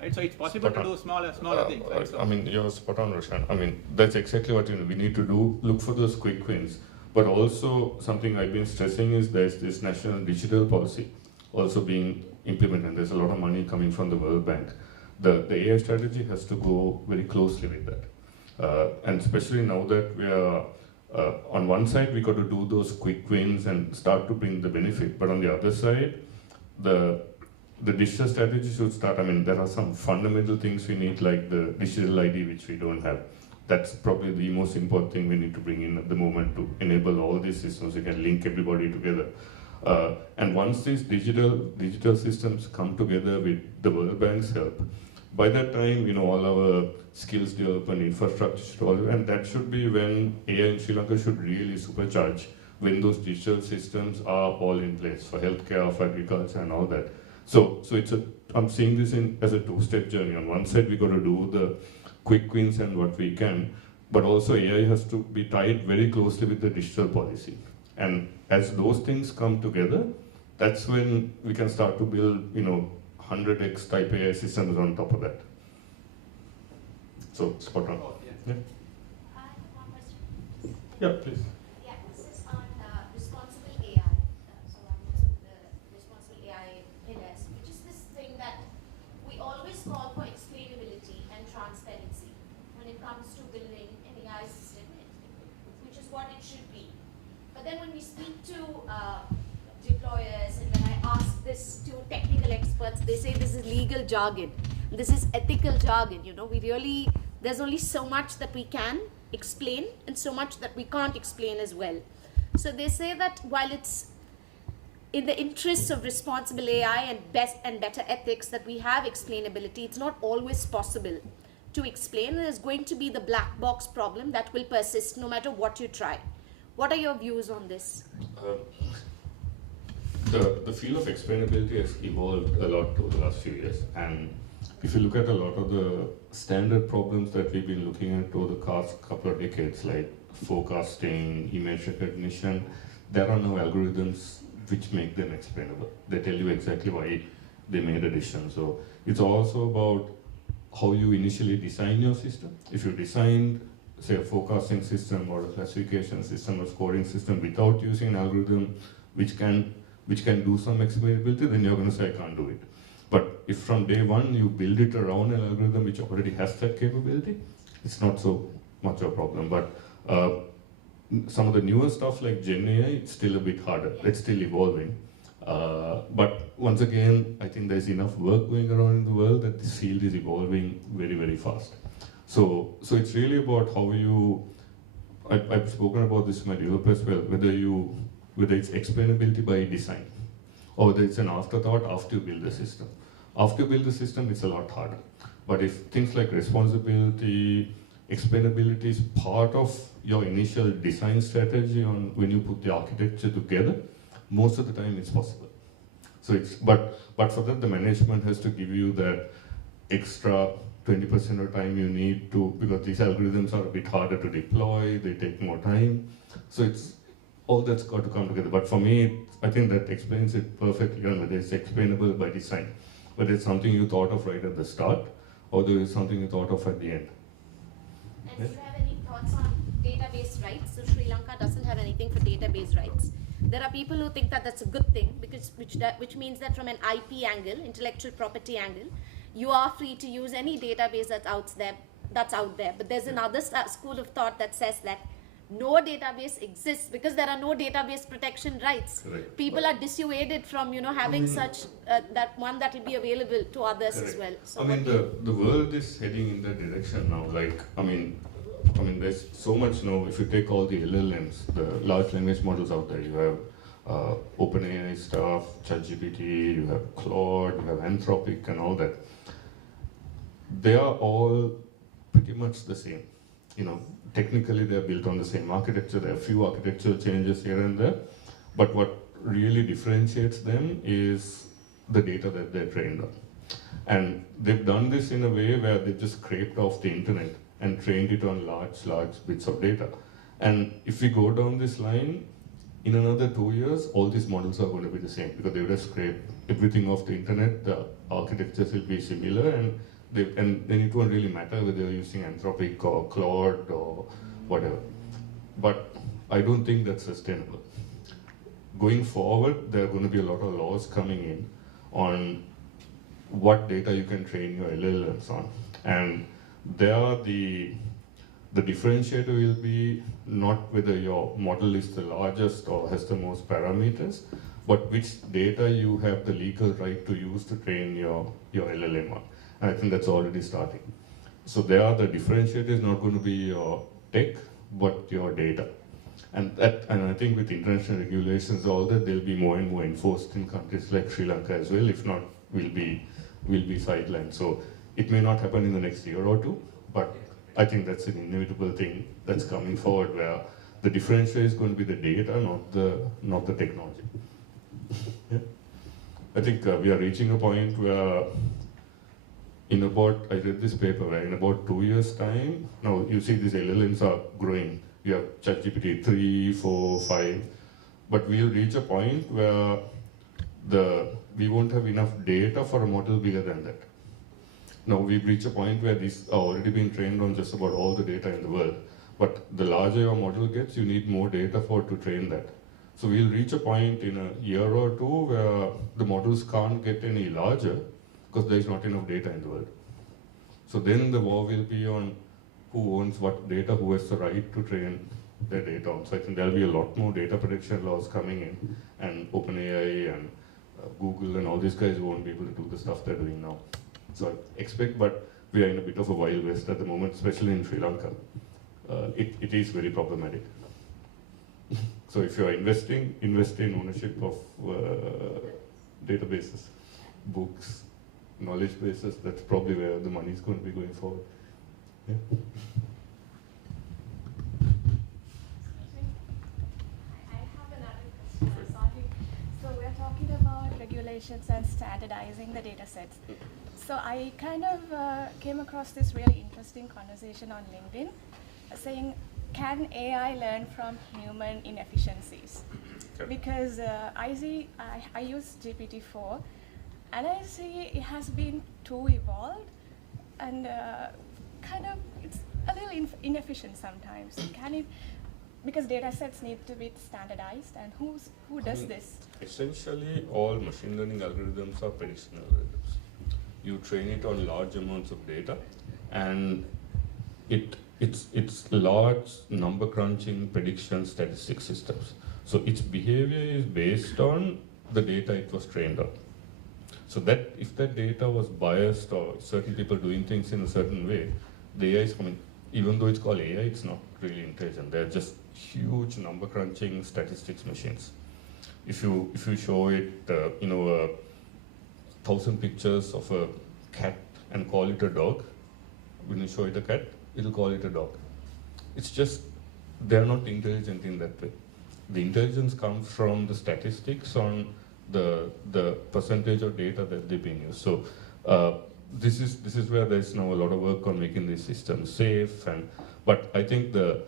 Right? So it's possible to do smaller things. Right? So I mean, you're spot on, Roshan. I mean, that's exactly what we need to do. Look for those quick wins. But also, something I've been stressing is there's this national digital policy also being implemented. And there's a lot of money coming from the World Bank. The AI strategy has to go very closely with that. And especially now that we are, on one side, we got to do those quick wins and start to bring the benefit. But on the other side, the digital strategy should start. I mean, there are some fundamental things we need, like the digital ID, which we don't have. That's probably the most important thing we need to bring in at the moment to enable all these systems. We can link everybody together. And once these digital systems come together with the World Bank's help, by that time, all our skills development, infrastructure should all, and that should be when AI in Sri Lanka should really supercharge, when those digital systems are all in place for healthcare, for agriculture, and all that. So I'm seeing this as a two-step journey. On one side, we got to do the quick wins and what we can, but also AI has to be tied very closely with the digital policy. And as those things come together, that's when we can start to build, 100x type AI systems on top of that. So, spot on. Yeah. I have one question. Yeah, please. Yeah, this is on responsible AI. So I'm using the responsible AI pillars, which is this thing that we always call for explainability and transparency when it comes to building an AI system, which is what it should be. But then when we speak to deployers, and when I ask this to technical experts, they say this is legal jargon, this is ethical jargon. There's only so much that we can explain and so much that we can't explain as well. So they say that while it's in the interests of responsible AI and best and better ethics that we have explainability, it's not always possible to explain. There's going to be the black box problem that will persist no matter what you try. What are your views on this? The field of explainability has evolved a lot over the last few years, and if you look at a lot of the standard problems that we've been looking at over the past couple of decades, like forecasting, image recognition, there are no algorithms which make them explainable. They tell you exactly why they made a decision. So it's also about how you initially design your system. If you designed, say, a forecasting system or a classification system or scoring system without using an algorithm which can do some explainability, then you're going to say, I can't do it. But if from day one you build it around an algorithm which already has that capability, it's not so much of a problem. But some of the newer stuff like Gen AI, it's still a bit harder. It's still evolving. But once again, I think there's enough work going around in the world that this field is evolving very, very fast. So it's really about how I've spoken about this in my developers as well, whether it's explainability by design, or whether it's an afterthought after you build the system. After you build the system, it's a lot harder. But if things like responsibility, explainability is part of your initial design strategy on when you put the architecture together, most of the time it's possible. So but for that, the management has to give you that extra 20% of time you need to, because these algorithms are a bit harder to deploy, they take more time. So all that's got to come together. But for me, I think that explains it perfectly, whether it's explainable by design, whether it's something you thought of right at the start, or there is something you thought of at the end. And do you have any thoughts on database rights? So Sri Lanka doesn't have anything for database rights. There are people who think that that's a good thing, because which means that from an IP angle, intellectual property angle, you are free to use any database that's out there. But there's another school of thought that says that no database exists because there are no database protection rights. Correct. People are dissuaded from having such that one that will be available to others as well. So I mean, the world is heading in that direction now. Like, I mean, there's so much now. If you take all the LLMs, the large language models out there, you have OpenAI stuff, ChatGPT, you have Claude, you have Anthropic, and all that. They are all pretty much the same. technically they're built on the same architecture. There are a few architectural changes here and there, but what really differentiates them is the data that they're trained on. And they've done this in a way where they've just scraped off the internet and trained it on large bits of data. And if we go down this line, in another 2 years, all these models are going to be the same because they would have scraped everything off the internet. The architectures will be similar, and then it won't really matter whether you're using Anthropic or Claude or whatever. But I don't think that's sustainable. Going forward, there are going to be a lot of laws coming in on what data you can train your LLMs on. And there the differentiator will be not whether your model is the largest or has the most parameters, but which data you have the legal right to use to train your LLM on. And I think that's already starting. So there the differentiator is not going to be your tech, but your data. And I think with international regulations, all that, they'll be more and more enforced in countries like Sri Lanka as well. If not, we'll be sidelined. So it may not happen in the next year or two, but I think that's an inevitable thing that's coming forward, where the differentiator is going to be the data, not the technology. Yeah. I think we are reaching a point where I read this paper where in about 2 years' time, now you see these LLMs are growing. You have ChatGPT 3, 4, 5, but we'll reach a point where we won't have enough data for a model bigger than that. Now we've reached a point where these are already being trained on just about all the data in the world, but the larger your model gets, you need more data to train that. So we'll reach a point in a year or two where the models can't get any larger because there's not enough data in the world. So then the war will be on who owns what data, who has the right to train their data on. So I think there'll be a lot more data protection laws coming in, and OpenAI and Google and all these guys won't be able to do the stuff they're doing now. So I expect, but we are in a bit of a wild west at the moment, especially in Sri Lanka. It is very problematic. So if you are investing, invest in ownership of databases, books, knowledge bases. That's probably where the money is going to be going forward. Yeah. I have another question. Sorry. So we're talking about regulations and standardizing the data sets. So I kind of came across this really interesting conversation on LinkedIn saying, can AI learn from human inefficiencies? Okay. Because I use GPT-4, and I see it has been too evolved, and kind of it's a little inefficient sometimes. Can it? Because data sets need to be standardized, and who does this? Essentially, all machine learning algorithms are prediction algorithms. You train it on large amounts of data, and it's large number crunching prediction statistic systems. So its behavior is based on the data it was trained on. So that if that data was biased or certain people doing things in a certain way, the AI is coming. Even though it's called AI, it's not really intelligent. They're just huge number crunching statistics machines. If you show it, 1,000 pictures of a cat and call it a dog, when you show it a cat, it'll call it a dog. It's just, they're not intelligent in that way. The intelligence comes from the statistics on the percentage of data that they're being used. So this is where there's now a lot of work on making these systems safe. But I think the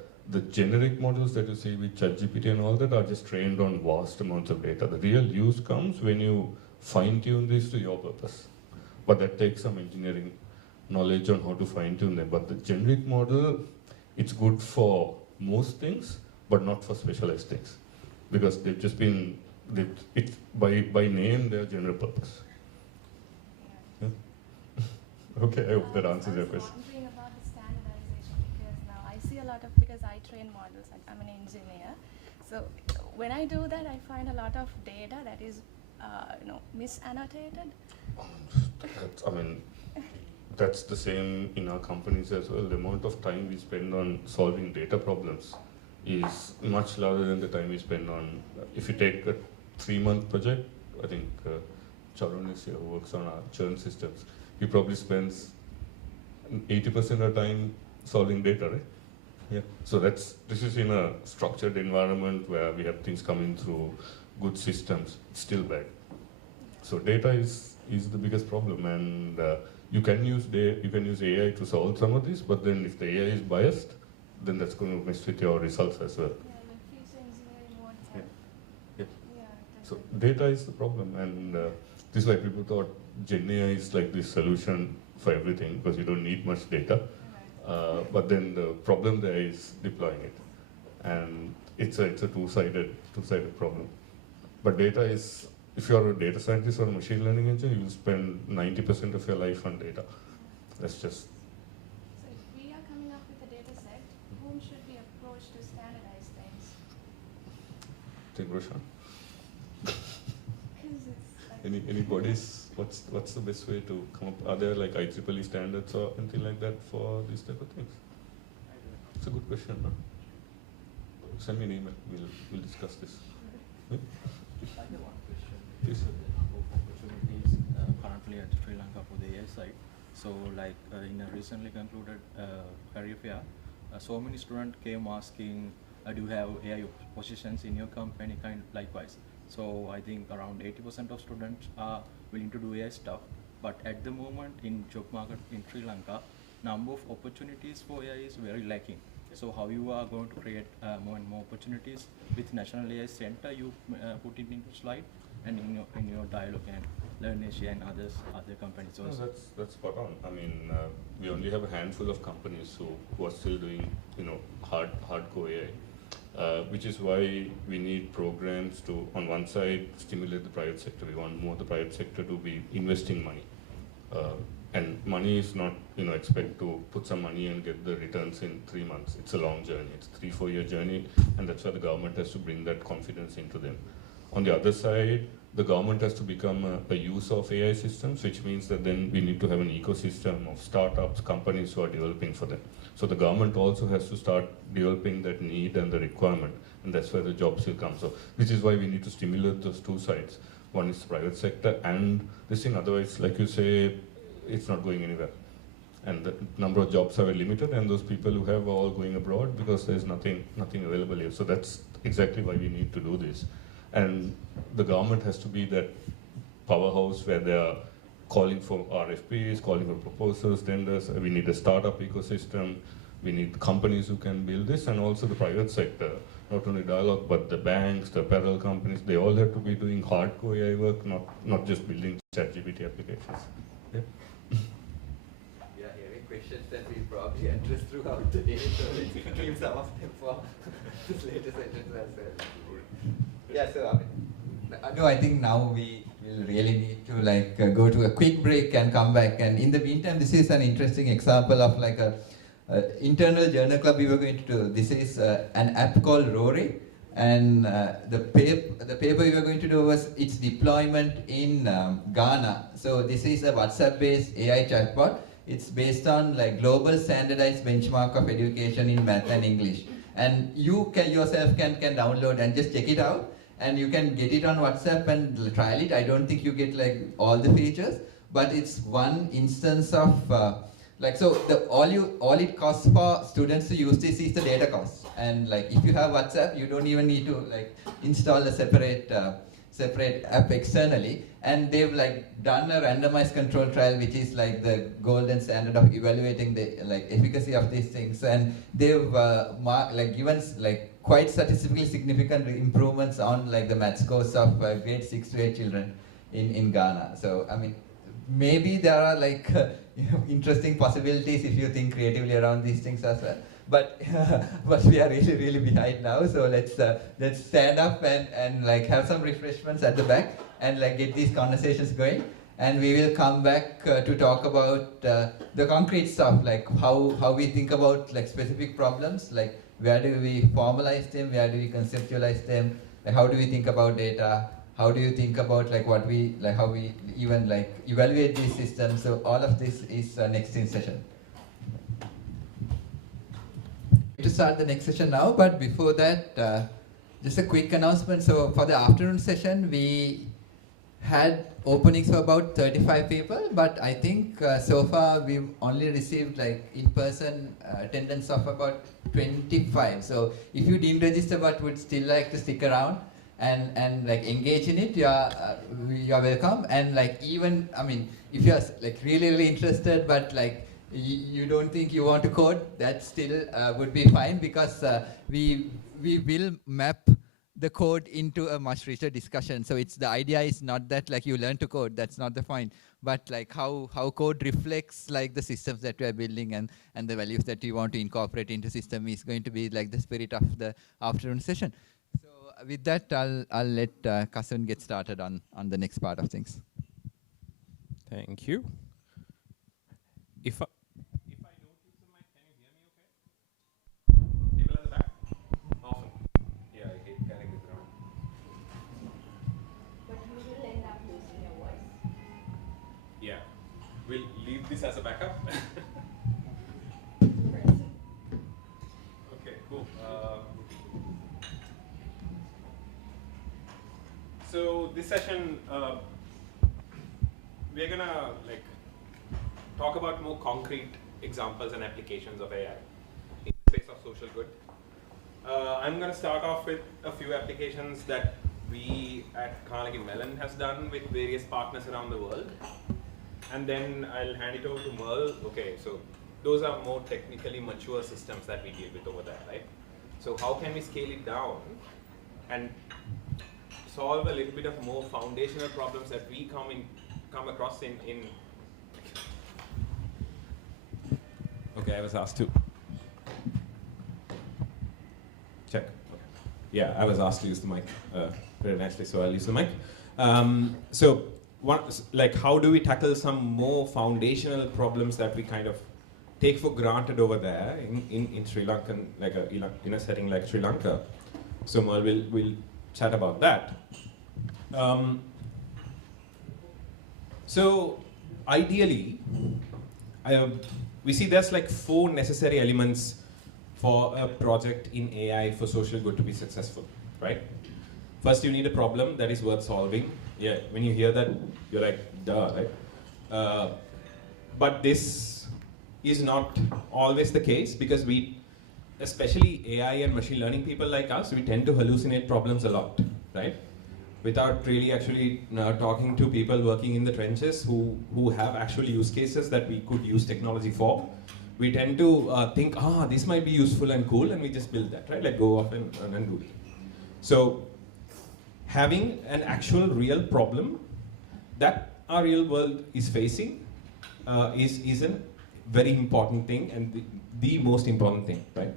generic models that you see with ChatGPT and all that are just trained on vast amounts of data. The real use comes when you fine-tune this to your purpose. But that takes some engineering knowledge on how to fine-tune them. But the generic model, it's good for most things, but not for specialized things. Because they've just been, by name, they're general purpose. Yeah. Okay, I hope that answers your question. I was wondering about the standardization, because now I see a lot of, because I train models, I'm an engineer. So when I do that, I find a lot of data that is, misannotated. That's the same in our companies as well. The amount of time we spend on solving data problems is much larger than the time we spend on, if you take a 3-month project, I think Charun is here who works on our churn systems. He probably spends 80% of the time solving data, right? Yeah. So this is in a structured environment where we have things coming through good systems. It's still bad. So data is the biggest problem, and you can use AI to solve some of this, but then if the AI is biased, then that's going to mess with your results as well. Yeah, even future engineering won't help. Yeah. Yeah, So data is the problem, and this is why people thought Gen AI is like this solution for everything, because you don't need much data. But then the problem there is deploying it, and it's a two-sided problem. But data is, if you're a data scientist or a machine learning engineer, you spend 90% of your life on data. That's just. So if we are coming up with a data set, whom should we approach to standardize things? Take Roshan. Like Any bodies? What's the best way to come up? Are there like IEEE standards or anything like that for these type of things? It's a good question, no? Send me an email. We'll discuss this. Yeah? I have one question. Please. So the number of opportunities currently at Sri Lanka for the AI side. So like in a recently concluded career fair, so many students came asking, do you have AI positions in your company, kind likewise. So I think around 80% of students are willing to do AI stuff, but at the moment in job market in Sri Lanka, number of opportunities for AI is very lacking. So how you are going to create more and more opportunities with National AI Center, you put it into slide, and in your dialogue and LIRNEasia and other companies also. No, that's spot on. I mean, we only have a handful of companies who are still doing hardcore AI. Which is why we need programs to, on one side, stimulate the private sector. We want more of the private sector to be investing money. And money is not, expect to put some money and get the returns in 3 months. It's a long journey. It's a 3-4 year journey, and that's why the government has to bring that confidence into them. On the other side, the government has to become a user of AI systems, which means that then we need to have an ecosystem of startups, companies who are developing for them. So the government also has to start developing that need and the requirement, and that's where the jobs will come. So which is why we need to stimulate those two sides. One is the private sector and this thing, otherwise, like you say, it's not going anywhere. And the number of jobs are very limited, and those people who have are all going abroad because there's nothing available here. So that's exactly why we need to do this. And the government has to be that powerhouse where they are calling for RFPs, calling for proposals, tenders. We need a startup ecosystem. We need companies who can build this, and also the private sector, not only dialogue, but the banks, the apparel companies, they all have to be doing hardcore AI work, not just building ChatGPT applications. Yeah. We are hearing questions that we probably address throughout the day, so let's keep some of them for this later sessions as well. Yeah, so I think now we will really need to go to a quick break and come back. And in the meantime, this is an interesting example of a internal journal club we were going to do. This is an app called Rory, and the paper we were going to do was its deployment in Ghana. So this is a WhatsApp-based AI chatbot. It's based on global standardized benchmark of education in math and English. And you yourself can download and just check it out. And you can get it on WhatsApp and trial it. I don't think you get all the features, but it's one instance of all it costs for students to use this is the data cost. And if you have WhatsApp, you don't even need to install a separate app externally. And they've done a randomized control trial, which is the golden standard of evaluating the efficacy of these things. And they've given quite statistically significant improvements on the math scores of grade 6 to 8 children in Ghana. So I mean, maybe there are interesting possibilities if you think creatively around these things as well. But we are really behind now. So let's stand up and have some refreshments at the back and get these conversations going. And we will come back to talk about the concrete stuff, how we think about specific problems, where do we formalize them, where do we conceptualize them, how do we think about data, how do you think about how we even evaluate these systems. So all of this is next in session. To start the next session now, but before that, just a quick announcement. So for the afternoon session, we had openings for about 35 people, but I think so far we've only received like in-person attendance of about 25. So if you didn't register but would still like to stick around and like engage in it, you're welcome. And like even, I mean, if you're like really interested but like you don't think you want to code, that still would be fine, because we will map the code into a much richer discussion. So it's, the idea is not that like you learn to code, that's not the point, but like how code reflects like the systems that we are building, and the values that you want to incorporate into system is going to be like the spirit of the afternoon session. So with that, I'll let Kasun get started on the next part of things. Thank you. If I don't use the mic, can you hear me okay? People at the back? Awesome. Yeah, I hate carrying this around. But you will end up losing your voice. Yeah. We'll leave this as a backup. Okay, cool. So this session, we're gonna like talk about more concrete examples and applications of AI in the space of social good. I'm going to start off with a few applications that we at Carnegie Mellon has done with various partners around the world. And then I'll hand it over to Merle. Okay, so those are more technically mature systems that we deal with over there, right? So how can we scale it down and solve a little bit of more foundational problems that we come across in Okay, I was asked to check. Okay. Yeah, I was asked to use the mic very nicely, so I'll use the mic. So, like, how do we tackle some more foundational problems that we kind of take for granted over there in Sri Lanka, like in a setting like Sri Lanka? So, Merle will chat about that. So, ideally, we see there's like 4 necessary elements for a project in AI for social good to be successful, right? First, you need a problem that is worth solving. Yeah, when you hear that, you're like, duh, right? But this is not always the case, because we, especially AI and machine learning people like us, we tend to hallucinate problems a lot, right? Without really actually talking to people working in the trenches who have actual use cases that we could use technology for. We tend to think, this might be useful and cool, and we just build that, right? Like go off and do it. So having an actual real problem that our real world is facing is a very important thing, and the most important thing, right?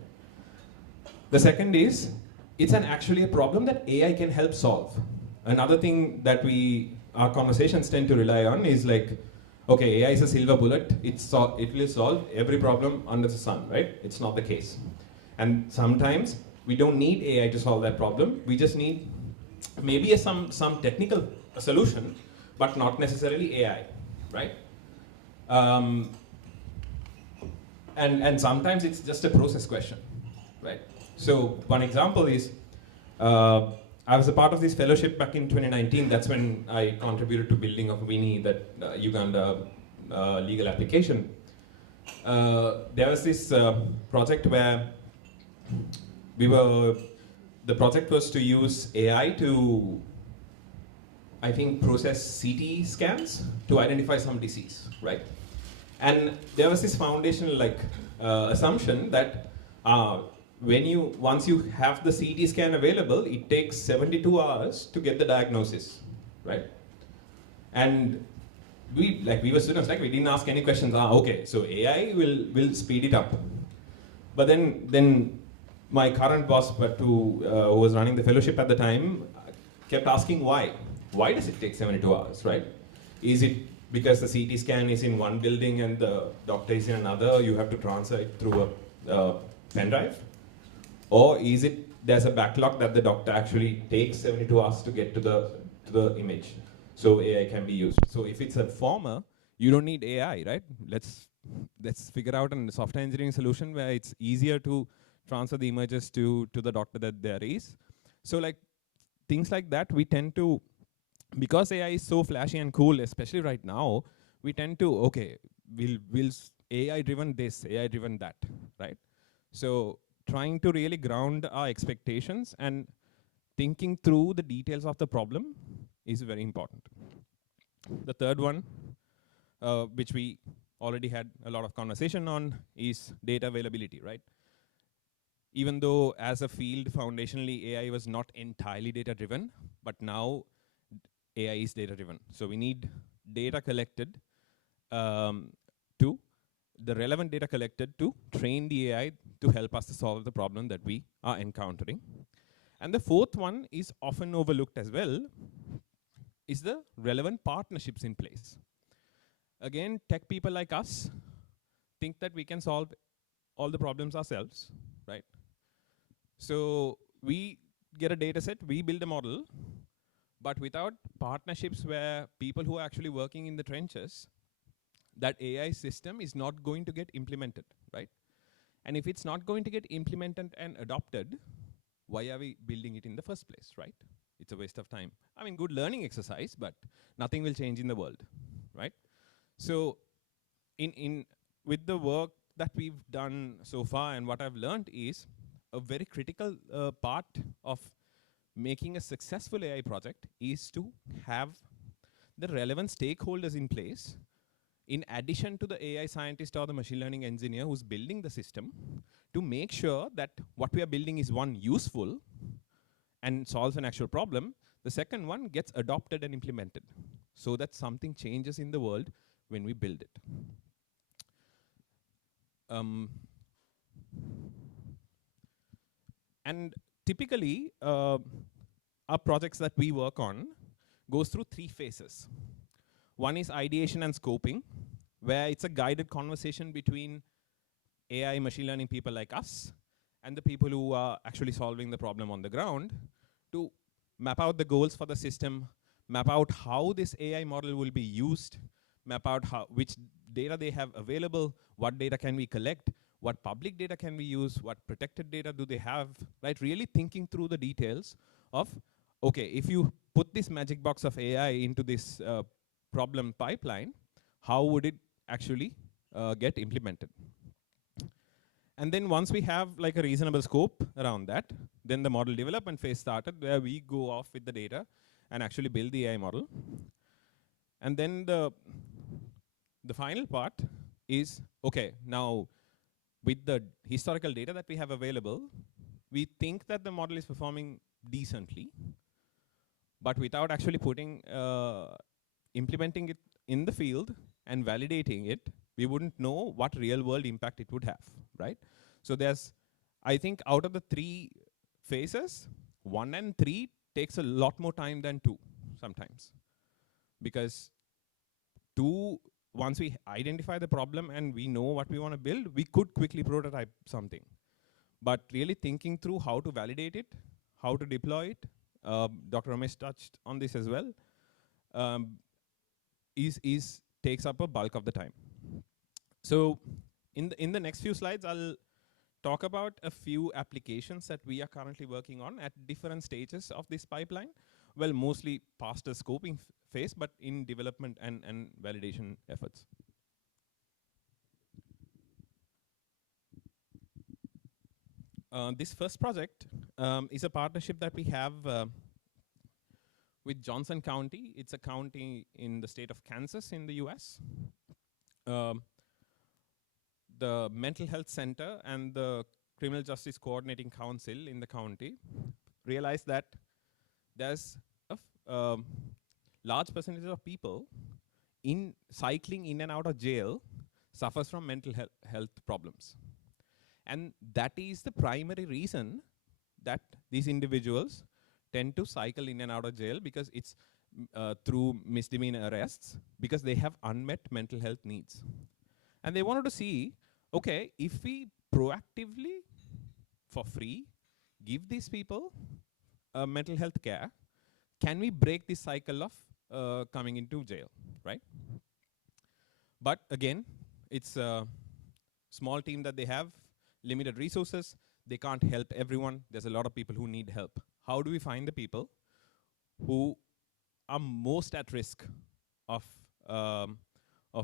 The second is, it's actually a problem that AI can help solve. Another thing that our conversations tend to rely on is like, okay, AI is a silver bullet, it will solve every problem under the sun, right? It's not the case. And sometimes we don't need AI to solve that problem, we just need maybe some technical solution, but not necessarily AI, right? And sometimes it's just a process question, right? So one example is, I was a part of this fellowship back in 2019. That's when I contributed to building of Winnie, that Uganda legal application. There was this project where the project was to use AI to, I think, process CT scans to identify some disease, right? And there was this foundational assumption that once you have the CT scan available, it takes 72 hours to get the diagnosis, right? And we were students, we didn't ask any questions. Okay, so AI will speed it up. But then my current boss, who was running the fellowship at the time, kept asking why. Why does it take 72 hours, right? Is it because the CT scan is in one building and the doctor is in another, you have to transfer it through a pen drive? Or is it there's a backlog that the doctor actually takes 72 hours to get to the image, so AI can be used? So if it's a former, you don't need AI, right? Let's figure out a software engineering solution where it's easier to transfer the images to the doctor that there is. So things like that, we tend to because AI is so flashy and cool, especially right now, we tend to, okay, we'll AI-driven this, AI-driven that, right? So trying to really ground our expectations and thinking through the details of the problem is very important. The third one, which we already had a lot of conversation on, is data availability, right? Even though as a field, foundationally, AI was not entirely data-driven, but now AI is data-driven. So we need data collected the relevant data collected to train the AI to help us to solve the problem that we are encountering. And the fourth one is often overlooked as well, is the relevant partnerships in place. Again, tech people like us think that we can solve all the problems ourselves, right? So we get a data set, we build a model, but without partnerships where people who are actually working in the trenches, that AI system is not going to get implemented, right? And if it's not going to get implemented and adopted, why are we building it in the first place, right? It's a waste of time. I mean, good learning exercise, but nothing will change in the world, right? So with the work that we've done so far and what I've learned is a very critical part of making a successful AI project is to have the relevant stakeholders in place in addition to the AI scientist or the machine learning engineer who's building the system, to make sure that what we are building is, one, useful and solves an actual problem. The second one gets adopted and implemented so that something changes in the world when we build it. And typically, our projects that we work on goes through 3 phases. One is ideation and scoping, where it's a guided conversation between AI machine learning people like us and the people who are actually solving the problem on the ground to map out the goals for the system, map out how this AI model will be used, map out which data they have available, what data can we collect, what public data can we use, what protected data do they have, right? Really thinking through the details of, okay, if you put this magic box of AI into this problem pipeline, how would it actually get implemented? And then once we have like a reasonable scope around that, then the model development phase started, where we go off with the data and actually build the AI model. And then the final part is, okay, now with the historical data that we have available, we think that the model is performing decently, but without actually implementing it in the field and validating it, we wouldn't know what real world impact it would have, right? So there's, I think out of the 3 phases, 1 and 3 takes a lot more time than 2 sometimes. Because 2, once we identify the problem and we know what we want to build, we could quickly prototype something. But really thinking through how to validate it, how to deploy it, Dr. Romesh touched on this as well, takes up a bulk of the time. So in the next few slides, I'll talk about a few applications that we are currently working on at different stages of this pipeline. Well, mostly past the scoping phase, but in development and validation efforts. This first project is a partnership that we have with Johnson County. It's a county in the state of Kansas in the US. The Mental Health Center and the Criminal Justice Coordinating Council in the county realized that there's a large percentage of people cycling in and out of jail suffers from mental health problems. And that is the primary reason that these individuals tend to cycle in and out of jail, because it's through misdemeanor arrests, because they have unmet mental health needs. And they wanted to see, okay, if we proactively, for free, give these people mental health care, can we break this cycle of coming into jail, right? But again, it's a small team that they have, limited resources, they can't help everyone. There's a lot of people who need help. How do we find the people who are most at risk of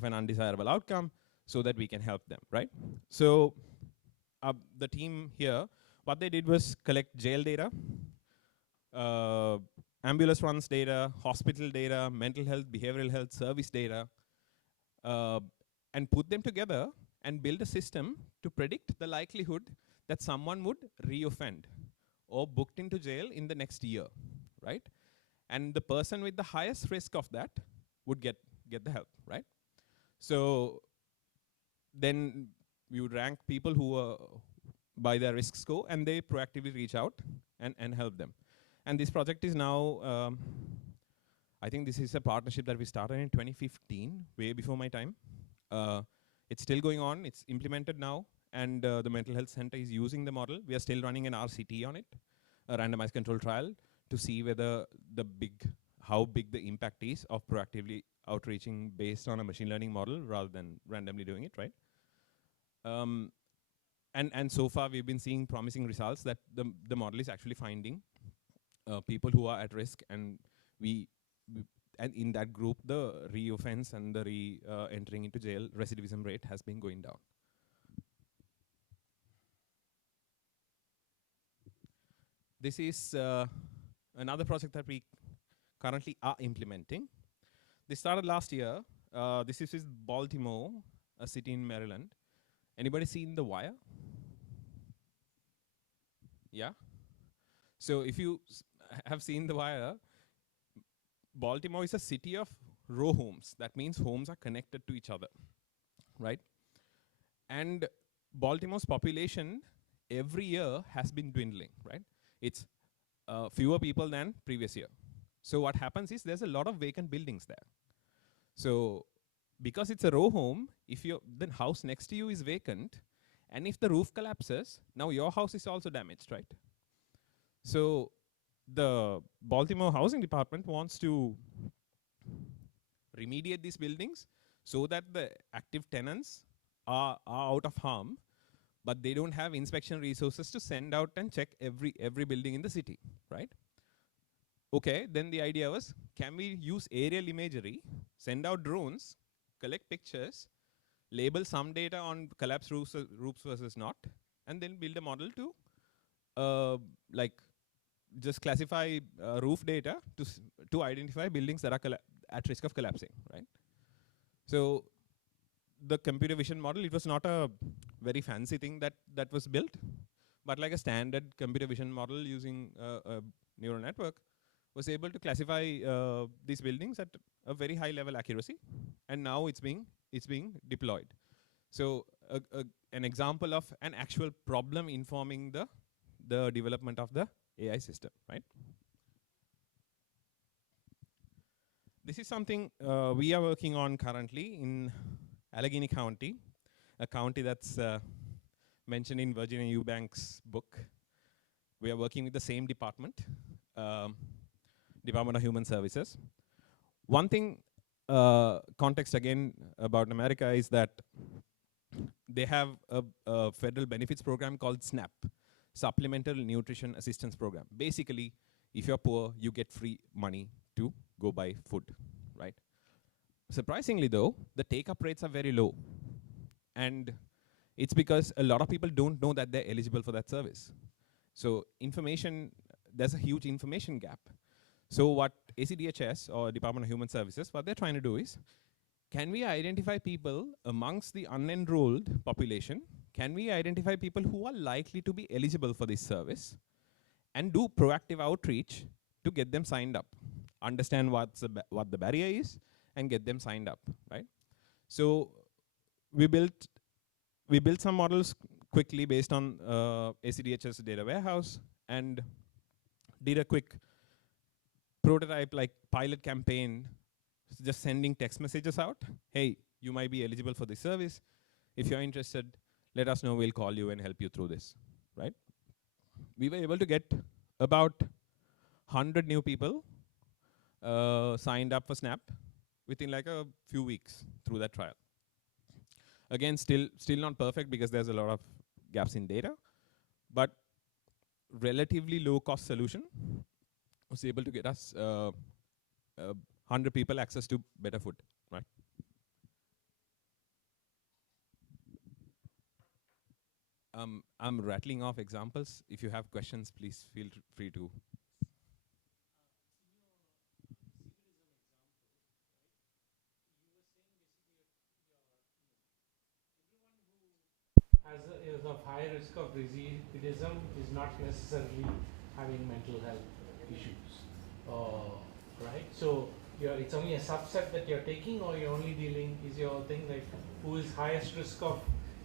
an undesirable outcome, so that we can help them, right? So the team here, what they did was collect jail data, ambulance runs data, hospital data, mental health, behavioral health, service data, and put them together and build a system to predict the likelihood that someone would reoffend or booked into jail in the next year, right? And the person with the highest risk of that would get the help, right? So then we would rank people who are by their risk score, and they proactively reach out and help them. And this project is now, I think this is a partnership that we started in 2015, way before my time. It's still going on, it's implemented now, and the Mental Health Center is using the model. We are still running an RCT on it, a randomized control trial, to see whether how big the impact is of proactively outreaching based on a machine learning model rather than randomly doing it, right? And so far we've been seeing promising results that the model is actually finding people who are at risk, and and in that group, the reoffense and the entering into jail recidivism rate has been going down. This is another project that we currently are implementing. This started last year. This is Baltimore, a city in Maryland. Anybody seen The Wire? Yeah? So if you have seen The Wire, Baltimore is a city of row homes. That means homes are connected to each other, right? And Baltimore's population every year has been dwindling, right? It's fewer people than previous year. So what happens is there's a lot of vacant buildings there. So because it's a row home, if the house next to you is vacant, and if the roof collapses, now your house is also damaged, right? So the Baltimore Housing Department wants to remediate these buildings so that the active tenants are out of harm, but they don't have inspection resources to send out and check every building in the city, right? Okay, then the idea was, can we use aerial imagery, send out drones, collect pictures, label some data on collapsed roofs versus not, and then build a model to just classify roof data to identify buildings that are at risk of collapsing, right? So the computer vision model, it was not a very fancy thing that was built, but like a standard computer vision model using a neural network was able to classify these buildings at a very high level accuracy, and now it's being deployed. So an example of an actual problem informing the development of the AI system, right? This is something we are working on currently in Allegheny County, a county that's mentioned in Virginia Eubank's book. We are working with the same department, Department of Human Services. One thing, context again about America, is that they have a federal benefits program called SNAP, Supplemental Nutrition Assistance Program. Basically, if you're poor, you get free money to go buy food, right? Surprisingly though, the take-up rates are very low. And it's because a lot of people don't know that they're eligible for that service. So there's a huge information gap. So what ACDHS, or Department of Human Services, what they're trying to do is, can we identify people amongst the unenrolled population? Can we identify people who are likely to be eligible for this service and do proactive outreach to get them signed up, understand what the barrier is, and get them signed up, right? So we built some models quickly based on ACDHS data warehouse, and did a quick prototype, like pilot campaign, just sending text messages out. Hey, you might be eligible for this service. If you're interested, let us know, we'll call you and help you through this, right? We were able to get about 100 new people signed up for SNAP within like a few weeks through that trial. Again, still not perfect because there's a lot of gaps in data, but relatively low cost solution was able to get us 100 people access to better food, right? I'm rattling off examples. If you have questions, please feel free to. Is of high risk of recidivism is not necessarily having mental health issues, right? So it's only a subset that you're taking, or you're only dealing, is your thing like who is highest risk of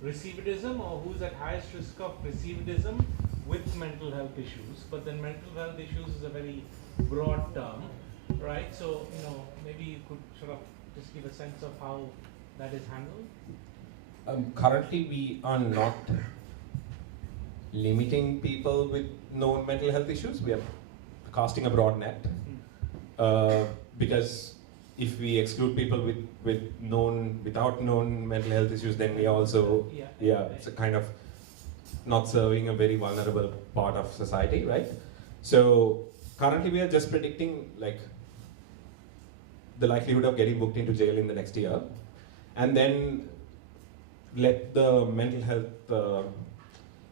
recidivism, or who's at highest risk of recidivism with mental health issues? But then mental health issues is a very broad term, right? So, maybe you could sort of just give a sense of how that is handled. Currently, we are not limiting people with known mental health issues. We are casting a broad net because if we exclude people without known mental health issues, then we are also it's a kind of not serving a very vulnerable part of society, right? So currently, we are just predicting like the likelihood of getting booked into jail in the next year, and then let the mental health,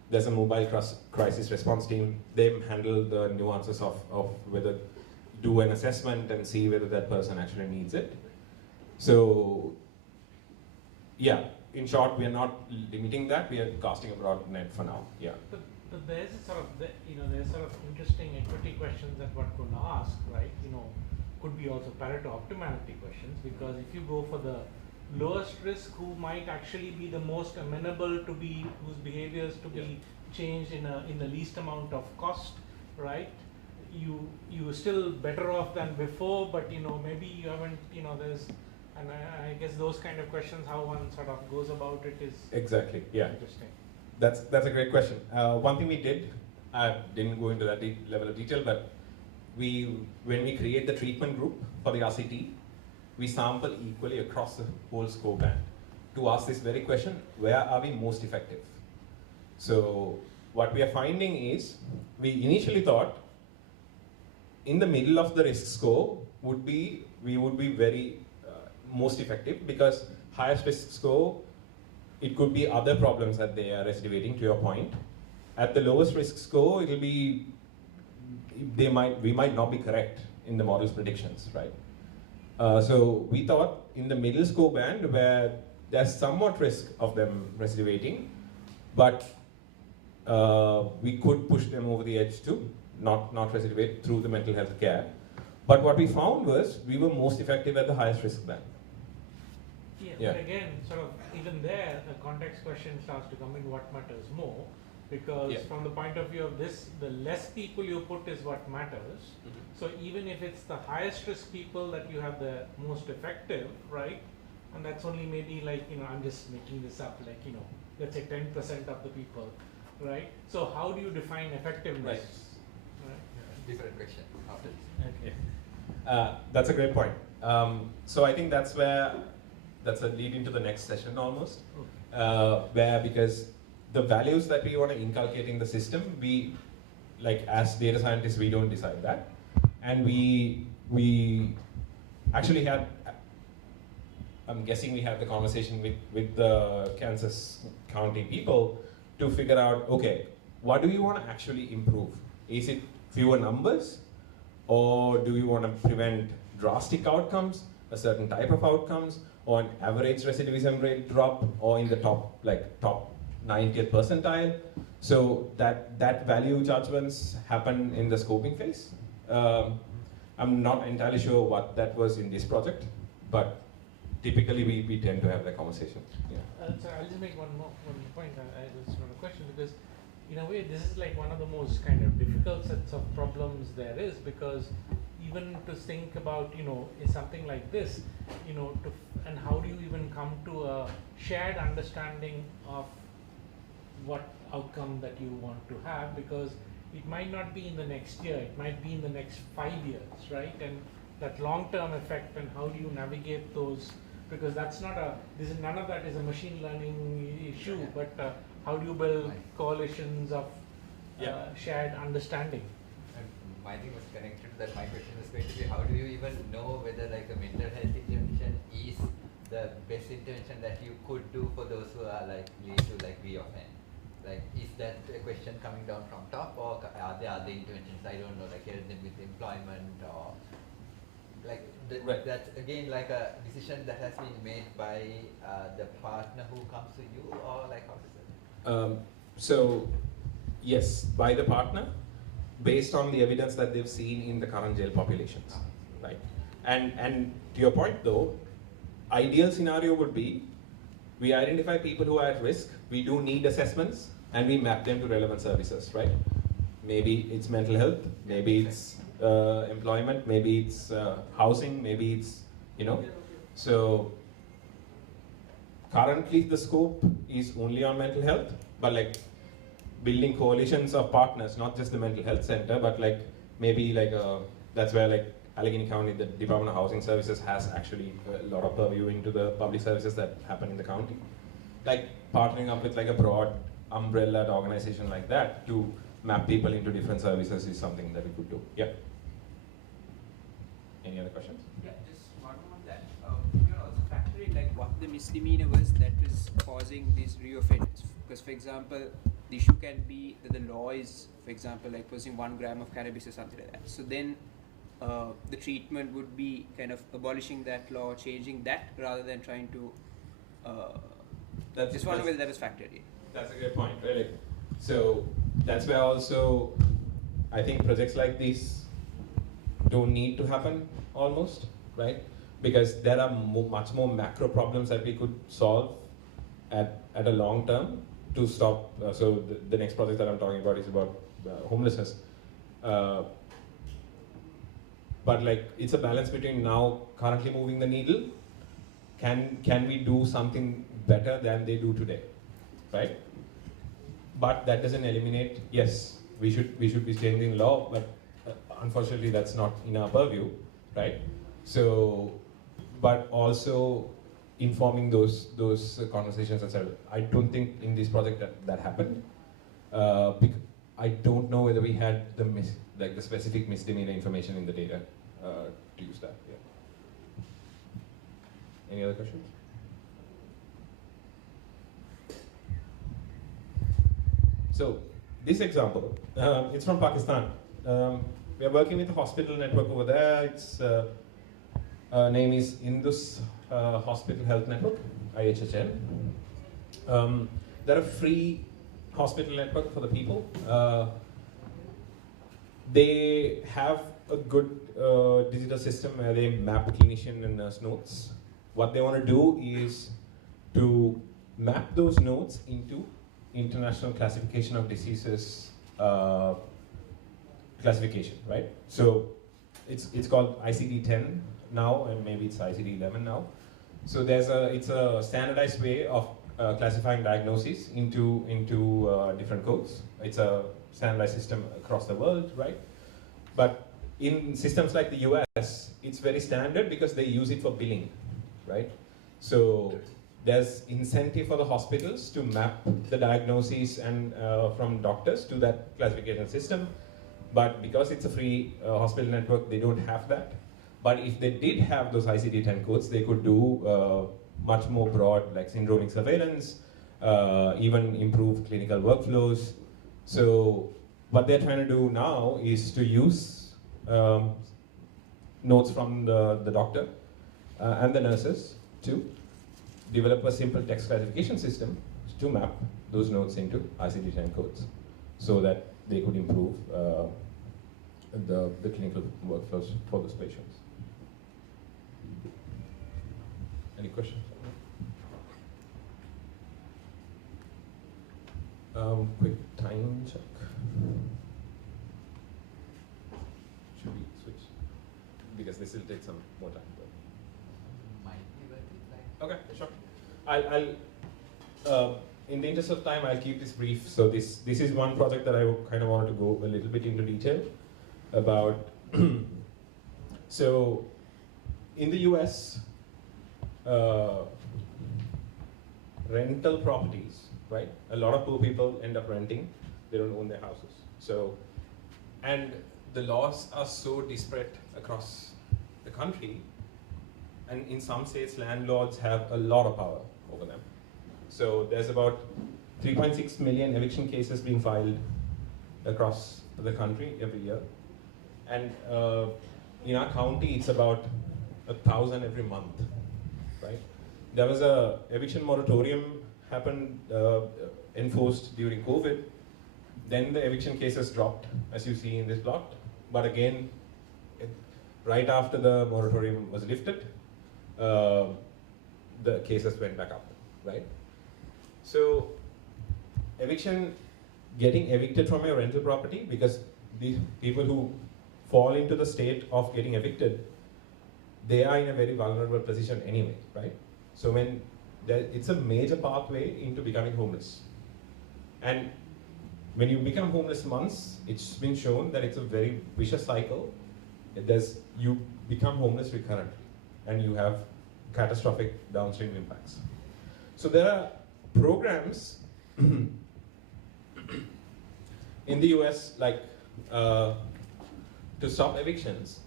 there's a mobile crisis response team, they handle the nuances of whether do an assessment and see whether that person actually needs it. So, yeah, in short, we are not limiting that, we are casting a broad net for now, yeah. But there's a sort of, there's sort of interesting equity questions that one could ask, right? Could be also Pareto optimality questions, because if you go for the lowest risk, who might actually be the most amenable to be, whose behaviors to be changed in the least amount of cost, right? You are still better off than before, but maybe you haven't, there's, and I guess those kind of questions, how one sort of goes about it is exactly, yeah, interesting. That's a great question. One thing we did, I didn't go into that level of detail, but when we create the treatment group for the RCT, we sample equally across the whole score band to ask this very question, where are we most effective? So what we are finding is, we initially thought in the middle of the risk score we would be very most effective, because highest risk score, it could be other problems that they are recidivating, to your point. At the lowest risk score, it'll be, we might not be correct in the model's predictions, right? So we thought in the middle score band, where there's somewhat risk of them recidivating, but we could push them over the edge to not recidivate through the mental health care. But what we found was we were most effective at the highest risk band. Yeah. But again, sort of even there, the context question starts to come in, what matters more, because from the point of view of this, the less people you put is what matters. So even if it's the highest risk people that you have the most effective, right? And that's only maybe like, I'm just making this up, like, let's say 10% of the people, right? So how do you define effectiveness? Right. Different question after this. Okay. That's a great point. So I think that's a lead into the next session almost, because the values that we want to inculcate in the system, we, like as data scientists, we don't decide that. And we actually had, I'm guessing we had the conversation with the Kansas County people to figure out, okay, what do we want to actually improve? Is it fewer numbers? Or do we want to prevent drastic outcomes, a certain type of outcomes, or an average recidivism rate drop, or in the top 90th percentile? So that value judgments happen in the scoping phase. I'm not entirely sure what that was in this project, but typically we tend to have that conversation. Yeah. So I'll just make one point. It's not a question, because in a way this is like one of the most kind of difficult sets of problems there is, because even to think about is something like this, and how do you even come to a shared understanding of what outcome that you want to have, because it might not be in the next year, it might be in the next 5 years, right? And that long-term effect, and how do you navigate those, because that's not none of that is a machine learning issue, but how do you build coalitions of shared understanding? And my thing was connected to that. My question was going to be, how do you even know whether like a mental health intervention is the best intervention that you could do for those who are likely to like reoffend? Like, is that a question coming down from top, or are there other interventions? I don't know, like help them with employment, or like that's again like a decision that has been made by the partner who comes to you, or like how does it? So, yes, by the partner, based on the evidence that they've seen in the current jail populations, right? And to your point though, ideal scenario would be we identify people who are at risk, we do need assessments, and we map them to relevant services, right? Maybe it's mental health, maybe it's employment, maybe it's housing, maybe it's, you know. So currently the scope is only on mental health, but like building coalitions of partners, not just the mental health center, but like maybe like that's where like Allegheny County, the Department of Housing Services has actually a lot of purview into the public services that happen in the county. Like partnering up with like a broad umbrella organization like that to map people into different services is something that we could do. Yeah. Any other questions? Yeah, just one on that. You can also factor in like what the misdemeanor was that was causing these reoffenders. Because for example, the issue can be that the law is, for example, like possessing 1 gram of cannabis or something like that. So then the treatment would be kind of abolishing that law, changing that, rather than trying to. Just wonder whether that was factored in. That's a great point, really. So that's where also I think projects like these don't need to happen almost, right? Because there are much more macro problems that we could solve at a long term to stop. So the next project that I'm talking about is about homelessness. But like it's a balance between now currently moving the needle. Can we do something better than they do today, right? But that doesn't eliminate. Yes, we should be changing law, but unfortunately that's not in our purview, right? So, but also informing those conversations, etc. I don't think in this project that happened. I don't know whether we had the specific misdemeanor information in the data to use that. Yeah. Any other questions? So this example, it's from Pakistan. We are working with a hospital network over there. Its name is Indus Hospital Health Network, IHHN. They're a free hospital network for the people. They have a good digital system where they map clinician and nurse notes. What they want to do is to map those notes into International Classification of Diseases classification, right? So it's called ICD-10 now, and maybe it's ICD-11 now. So it's a standardized way of classifying diagnoses into different codes. It's a standardized system across the world, right? But in systems like the US, it's very standard because they use it for billing, right? So there's incentive for the hospitals to map the diagnoses and from doctors to that classification system. But because it's a free hospital network, they don't have that. But if they did have those ICD-10 codes, they could do much more broad, like syndromic surveillance, even improve clinical workflows. So what they're trying to do now is to use notes from the doctor and the nurses to develop a simple text classification system to map those notes into ICD-10 codes so that they could improve the clinical workflows for those patients. Any questions? Quick time check. Should we switch? Because this will take some more time. Might be worth it, Okay, sure. I'll in the interest of time, I'll keep this brief. So this is one project that I kind of wanted to go a little bit into detail about. So in the US, rental properties, right? A lot of poor people end up renting. They don't own their houses. So, and the laws are so disparate across the country, and in some states landlords have a lot of power over them. So there's about 3.6 million eviction cases being filed across the country every year. And in our county, it's about 1,000 every month, right? There was a eviction moratorium happened, enforced during COVID. Then the eviction cases dropped, as you see in this plot. But again, right after the moratorium was lifted, the cases went back up, right? So getting evicted from your rental property, because these people who fall into the state of getting evicted, they are in a very vulnerable position anyway, right? So it's a major pathway into becoming homeless. And when you become homeless once, it's been shown that it's a very vicious cycle. You become homeless recurrently, and you have catastrophic downstream impacts. So there are programs in the US, like to stop evictions.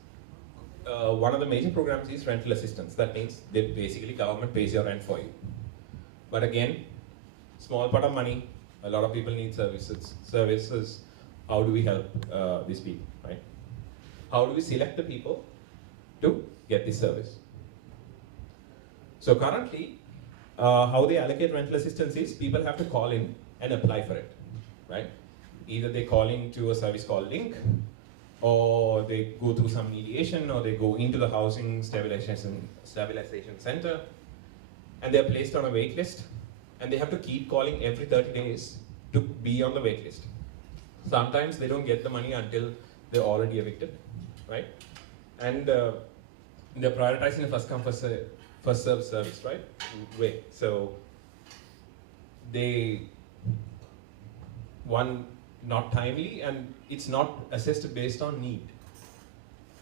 One of the major programs is rental assistance. That means that basically government pays your rent for you. But again, small pot of money, a lot of people need services. How do we help these people, right? How do we select the people to get this service? So currently, how they allocate rental assistance is people have to call in and apply for it, right? Either they call in to a service called Link, or they go through some mediation, or they go into the housing stabilization center, and they're placed on a wait list, and they have to keep calling every 30 days to be on the wait list. Sometimes they don't get the money until they're already evicted, right? And they're prioritizing the first come, first serve service, right? Way. So not timely, and it's not assessed based on need,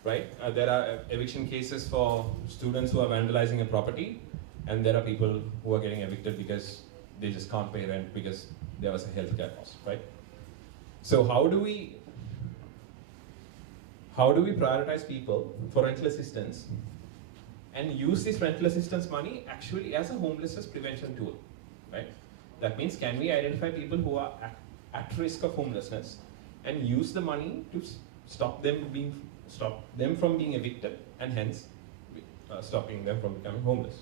right? There are eviction cases for students who are vandalizing a property, and there are people who are getting evicted because they just can't pay rent because there was a healthcare cost, right? So how do we prioritize people for rental assistance and use this rental assistance money actually as a homelessness prevention tool, right? That means, can we identify people who are at risk of homelessness and use the money to stop them from being evicted, and hence stopping them from becoming homeless?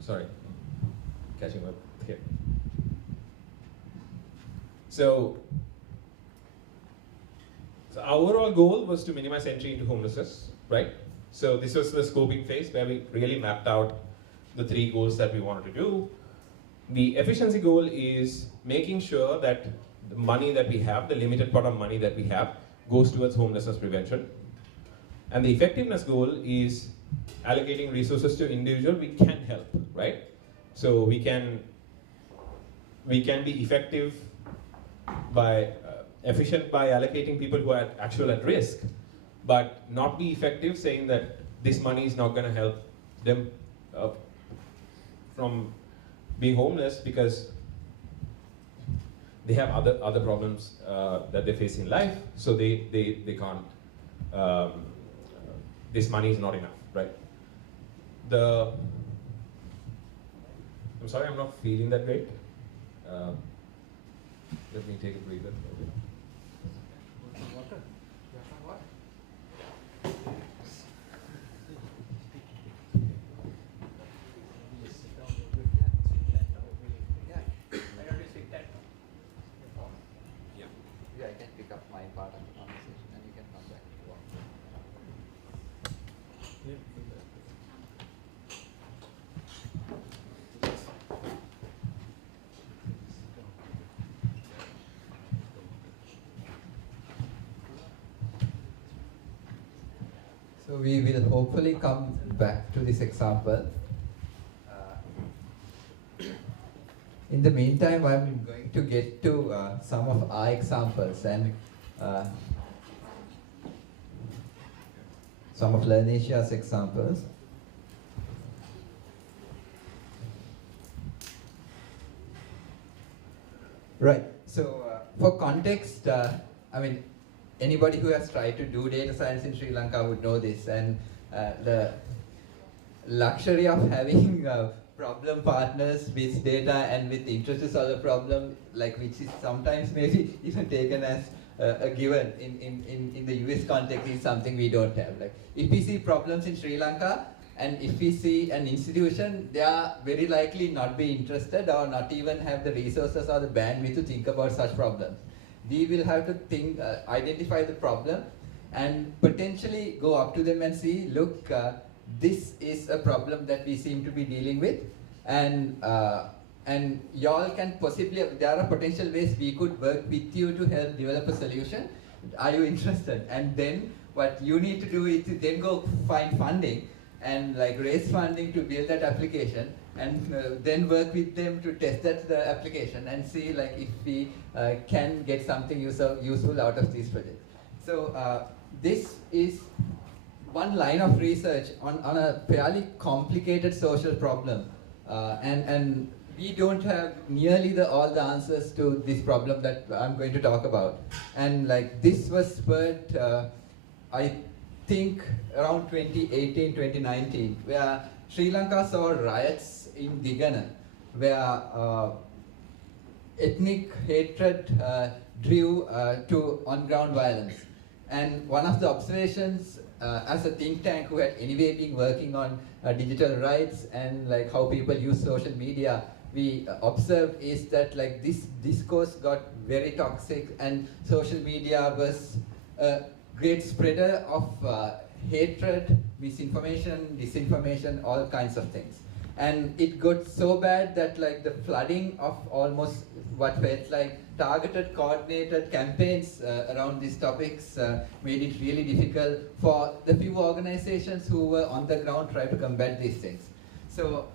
Sorry, catching up here. So our overall goal was to minimize entry into homelessness, right? So this was the scoping phase where we really mapped out the 3 goals that we wanted to do. The efficiency goal is making sure that the money that we have, the limited pot of money that we have, goes towards homelessness prevention. And the effectiveness goal is allocating resources to individuals we can help, right? So we can be effective efficient by allocating people who are actually at risk, but not be effective saying that this money is not going to help them from being homeless because they have other problems that they face in life, so they can't, this money is not enough, right? I'm sorry, I'm not feeling that great. Let me take a breather. Yeah, I can pick up my part of the conversation and you can come back to work. So we will hopefully come back to this example. In the meantime, I'm going to get to some of our examples and some of LIRNEasia's examples. Right. So for context, I mean, anybody who has tried to do data science in Sri Lanka would know this, and the luxury of having problem partners with data and with interest to solve a problem, like which is sometimes maybe even taken as a given in the US context, is something we don't have. Like if we see problems in Sri Lanka, and if we see an institution, they are very likely not be interested or not even have the resources or the bandwidth to think about such problems. We will have to think, identify the problem and potentially go up to them and see, look, this is a problem that we seem to be dealing with, and y'all can possibly, there are potential ways we could work with you to help develop a solution. Are you interested? And then what you need to do is to then go find funding and like raise funding to build that application, and then work with them to test that the application and see like if we can get something useful out of these projects. So this is one line of research on a fairly complicated social problem, and we don't have nearly all the answers to this problem that I'm going to talk about. And like this was spurred, I think around 2018, 2019, where Sri Lanka saw riots in Digana, where ethnic hatred drew to on-ground violence. And one of the observations as a think tank who had anyway been working on digital rights and like how people use social media, we observed is that like this discourse got very toxic, and social media was a great spreader of hatred, misinformation, disinformation, all kinds of things. And it got so bad that like the flooding of almost what felt like targeted, coordinated campaigns around these topics made it really difficult for the few organizations who were on the ground trying to combat these things. So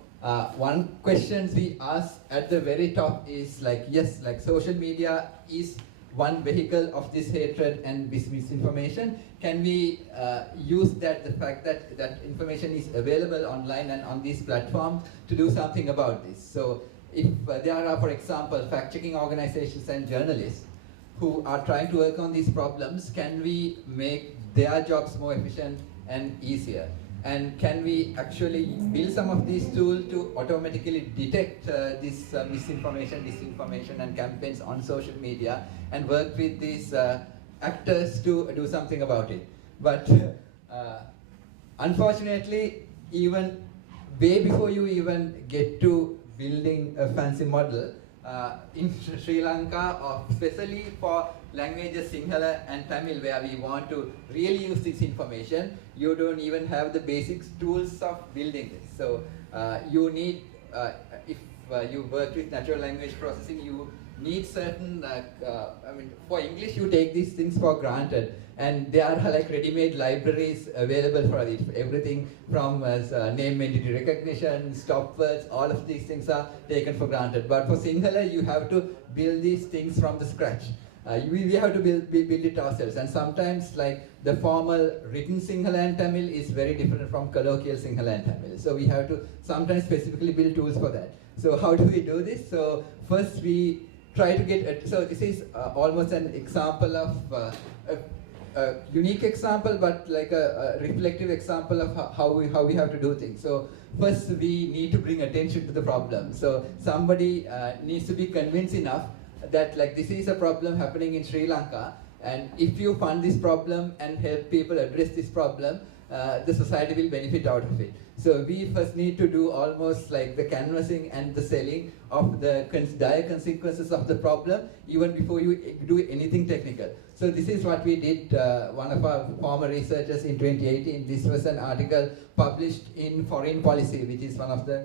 one question we asked at the very top is like, yes, like social media is one vehicle of this hatred and this misinformation. Can we use that, the fact that that information is available online and on these platforms, to do something about this? So if there are, for example, fact-checking organizations and journalists who are trying to work on these problems, can we make their jobs more efficient and easier? And can we actually build some of these tools to automatically detect this misinformation, disinformation, and campaigns on social media, and work with these actors to do something about it? But unfortunately, even way before you even get to building a fancy model, in Sri Lanka, especially for languages Sinhala and Tamil, where we want to really use this information, you don't even have the basic tools of building this. So you need, if you work with natural language processing, you need certain, I mean, for English you take these things for granted, and there are like ready-made libraries available for it. Everything from name entity recognition, stop words, all of these things are taken for granted. But for Sinhala, you have to build these things from the scratch. We have to build it ourselves, and sometimes like the formal written Sinhala and Tamil is very different from colloquial Sinhala and Tamil. So we have to sometimes specifically build tools for that. So how do we do this? So first we try to get, so this is almost an example of a unique example, but like a reflective example of how we have to do things. So first we need to bring attention to the problem. So somebody needs to be convinced enough that like this is a problem happening in Sri Lanka, and if you fund this problem and help people address this problem, the society will benefit out of it. So we first need to do almost like the canvassing and the selling of the dire consequences of the problem even before you do anything technical. So this is what we did, one of our former researchers in 2018. This was an article published in Foreign Policy, which is one of the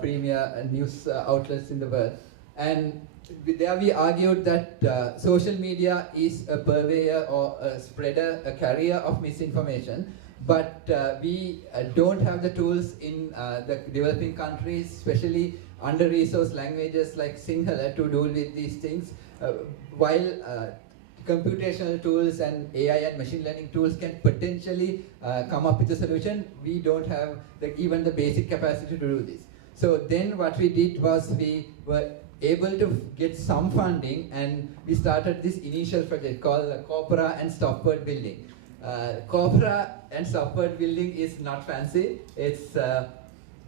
premier news outlets in the world. And there we argued that social media is a purveyor or a spreader, a carrier of misinformation, but we don't have the tools in the developing countries, especially under-resourced languages like Sinhala, to deal with these things, while computational tools and AI and machine learning tools can potentially come up with a solution. We don't have even the basic capacity to do this. So then what we did was we were able to get some funding, and we started this initial project called Corpora and Stopward Building. Corpora and Stopward Building is not fancy. It's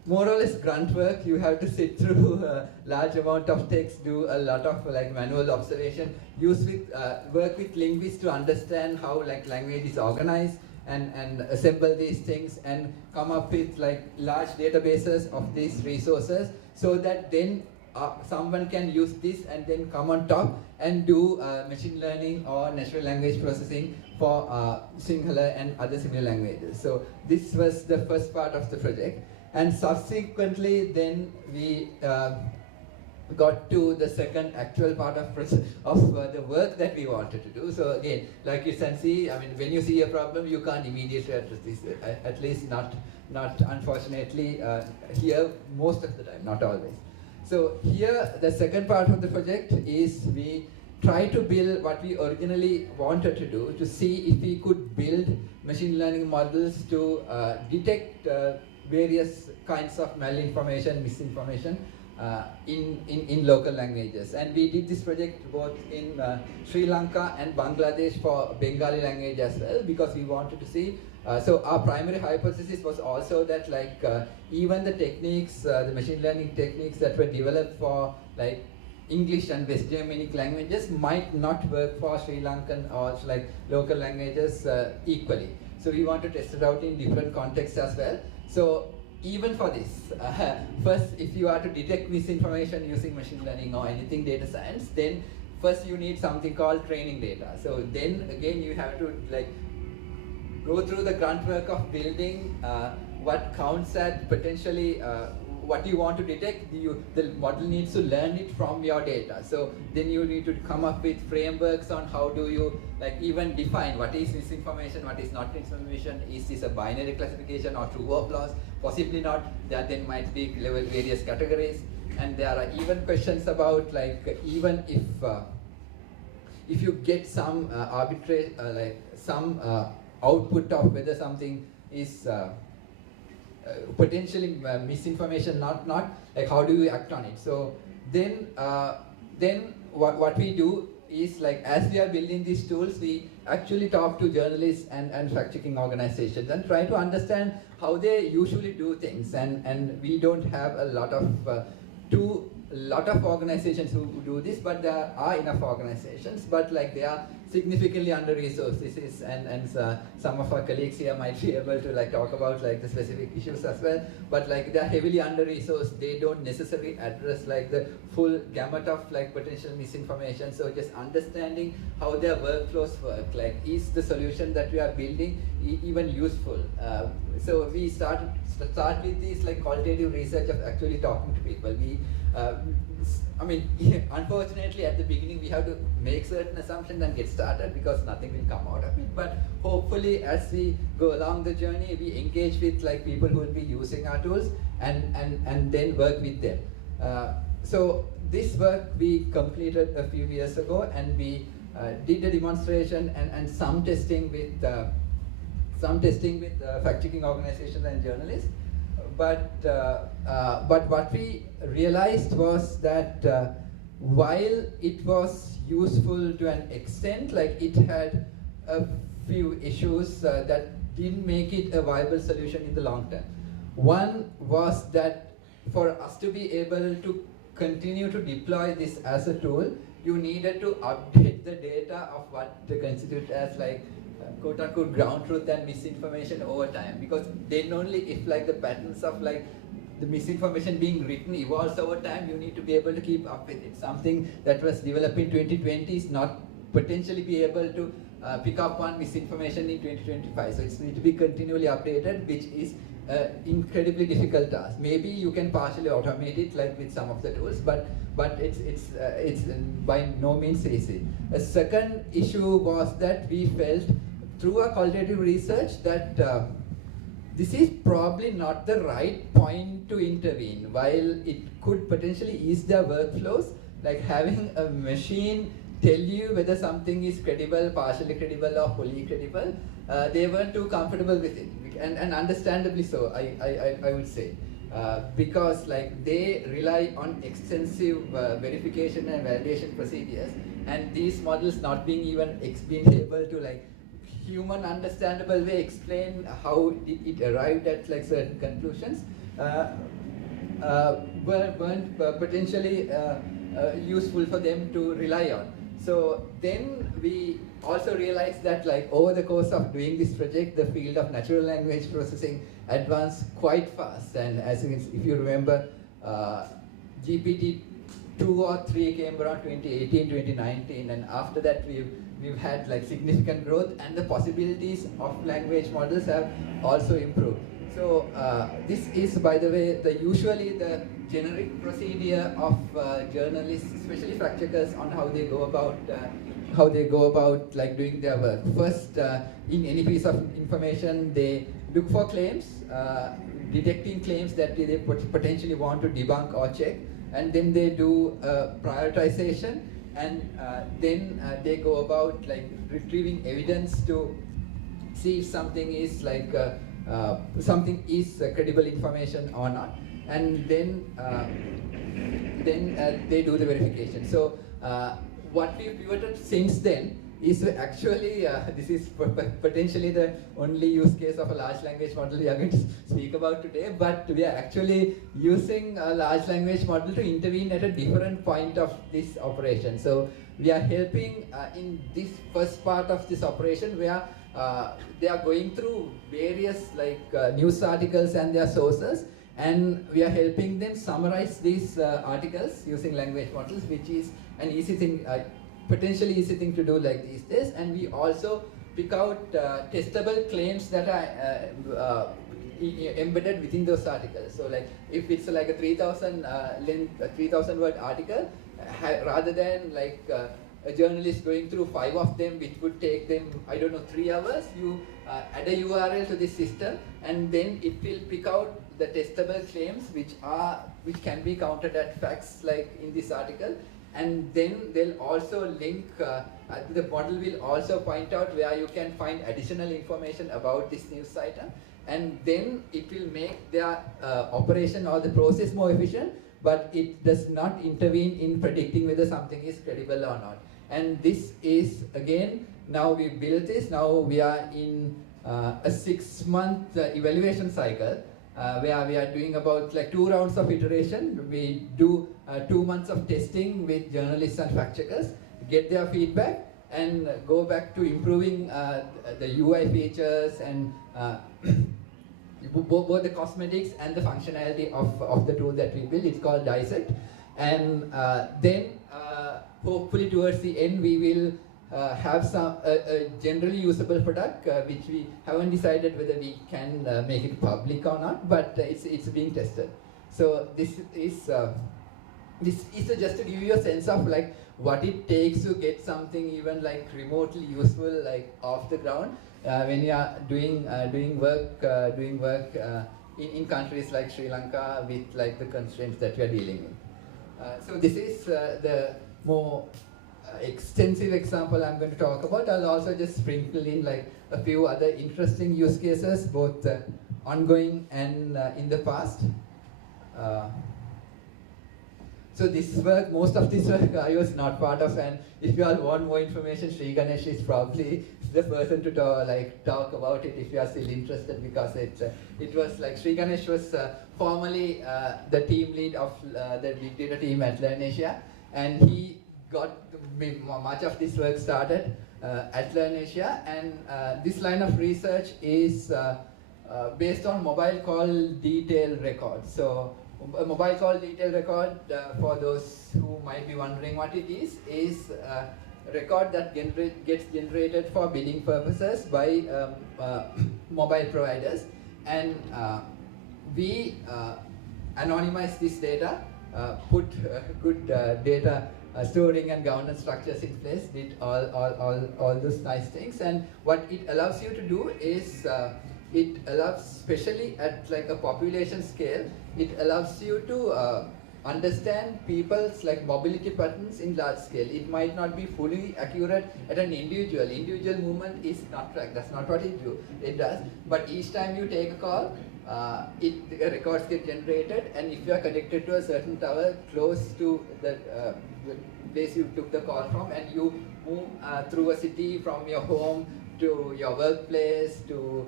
more or less grunt work. You have to sit through a large amount of text, do a lot of like manual observation, work with linguists to understand how like language is organized, and assemble these things and come up with like large databases of these resources, so that then someone can use this and then come on top and do machine learning or natural language processing for Sinhala and other similar languages. So this was the first part of the project. And subsequently, then we got to the second actual part of the work that we wanted to do. So again, like you can see, I mean, when you see a problem, you can't immediately address this, at least not unfortunately here most of the time, not always. So here, the second part of the project is we try to build what we originally wanted to do, to see if we could build machine learning models to detect various kinds of malinformation, misinformation in local languages. And we did this project both in Sri Lanka and Bangladesh for Bengali language as well, because we wanted to see. So our primary hypothesis was also that like even the techniques, the machine learning techniques that were developed for like English and West Germanic languages might not work for Sri Lankan or like local languages equally. So we want to test it out in different contexts as well. So even for this, first, if you are to detect misinformation using machine learning or anything data science, then first you need something called training data. So then again, you have to like go through the grunt work of building what counts as potentially what you want to detect. The model needs to learn it from your data. So then you need to come up with frameworks on how do you like even define what is misinformation, what is not misinformation. Is this a binary classification or true or false? Possibly not. There then might be various categories. And there are even questions about like even if you get some arbitrary like some output of whether something is potentially misinformation, not like how do you act on it. So then what we do is like as we are building these tools, we actually talk to journalists and fact-checking organizations and try to understand how they usually do things. And we don't have a lot of organizations who do this, but there are enough organizations, but like they are significantly under-resourced. This is, and some of our colleagues here might be able to like talk about like the specific issues as well, but like they're heavily under-resourced. They don't necessarily address like the full gamut of like potential misinformation. So just understanding how their workflows work, like is the solution that we are building even useful? So we start with this like qualitative research of actually talking to people. I mean, unfortunately, at the beginning, we have to make certain assumptions and get started because nothing will come out of it. But hopefully, as we go along the journey, we engage with like people who will be using our tools and then work with them. So this work we completed a few years ago, and we did a demonstration and some testing with fact-checking organizations and journalists. But what we realized was that while it was useful to an extent, like it had a few issues that didn't make it a viable solution in the long term. One was that for us to be able to continue to deploy this as a tool, you needed to update the data of what they considered as like quote-unquote ground truth and misinformation over time, because then only if like the patterns of like the misinformation being written evolves over time, you need to be able to keep up with it. Something that was developed in 2020 is not potentially be able to pick up on misinformation in 2025. So it's need to be continually updated, which is incredibly difficult task. Maybe you can partially automate it like with some of the tools, but it's by no means easy. A second issue was that we felt through our qualitative research that this is probably not the right point to intervene. While it could potentially ease their workflows, like having a machine tell you whether something is credible, partially credible or fully credible, they weren't too comfortable with it, and understandably so, I would say. because like they rely on extensive verification and validation procedures, and these models not being being able to like human understandable way explain how it arrived at like certain conclusions weren't potentially useful for them to rely on. So then we also realized that like over the course of doing this project, the field of natural language processing advanced quite fast. And as if you remember, GPT 2 or 3 came around 2018, 2019, and after that we've had like significant growth, and the possibilities of language models have also improved. So this is, by the way, usually the generic procedure of journalists, especially fact checkers, on how they go about like doing their work. First, in any piece of information, they look for claims, detecting claims that they potentially want to debunk or check, and then they do prioritization, and then they go about like retrieving evidence to see if something is like credible information or not, and then they do the verification. So what we've pivoted since then is actually, this is potentially the only use case of a large language model we are going to speak about today, but we are actually using a large language model to intervene at a different point of this operation. So we are helping in this first part of this operation where they are going through various like news articles and their sources, and we are helping them summarize these articles using language models, which is an easy thing, potentially easy thing to do like these days. And we also pick out testable claims that are embedded within those articles. So like if it's like a 3,000 word article, rather than like a journalist going through 5 of them, which would take them, I don't know, 3 hours, you add a URL to this system, and then it will pick out the testable claims which can be counted at facts like in this article, and then they'll also link, the model will also point out where you can find additional information about this news item, and then it will make their operation or the process more efficient, but it does not intervene in predicting whether something is credible or not. And this is, again, now we built this, now we are in a 6-month evaluation cycle where we are doing about like 2 rounds of iteration. We do 2 months of testing with journalists and fact checkers, get their feedback, and go back to improving the UI features and both the cosmetics and the functionality of the tool that we built. It's called Dissect. And then hopefully towards the end we will have a generally usable product which we haven't decided whether we can make it public or not, but it's being tested. So this is just to give you a sense of like what it takes to get something even like remotely useful like off the ground when you are doing work in countries like Sri Lanka with like the constraints that we are dealing with. So this is the more extensive example I'm going to talk about. I'll also just sprinkle in like a few other interesting use cases, both ongoing and in the past. So this work, most of this work I was not part of, and if you all want more information, Sri Ganesh is probably the person to talk about it if you are still interested, because it was like Sri Ganesh was formerly the team lead of the big data team at LIRNEasia, and he got much of this work started at LIRNEasia, and this line of research is based on mobile call detail records. So a mobile call detail record, for those who might be wondering what it is a record that gets generated for billing purposes by mobile providers, and we anonymize this data, put good data storing and governance structures in place, did all those nice things. And what it allows you to do is it allows, especially at like a population scale, it allows you to understand people's like mobility patterns in large scale. It might not be fully accurate at an individual movement is not tracked, that's not what it does, but each time you take a call, the records get generated, and if you are connected to a certain tower close to the place you took the call from, and you move through a city from your home to your workplace to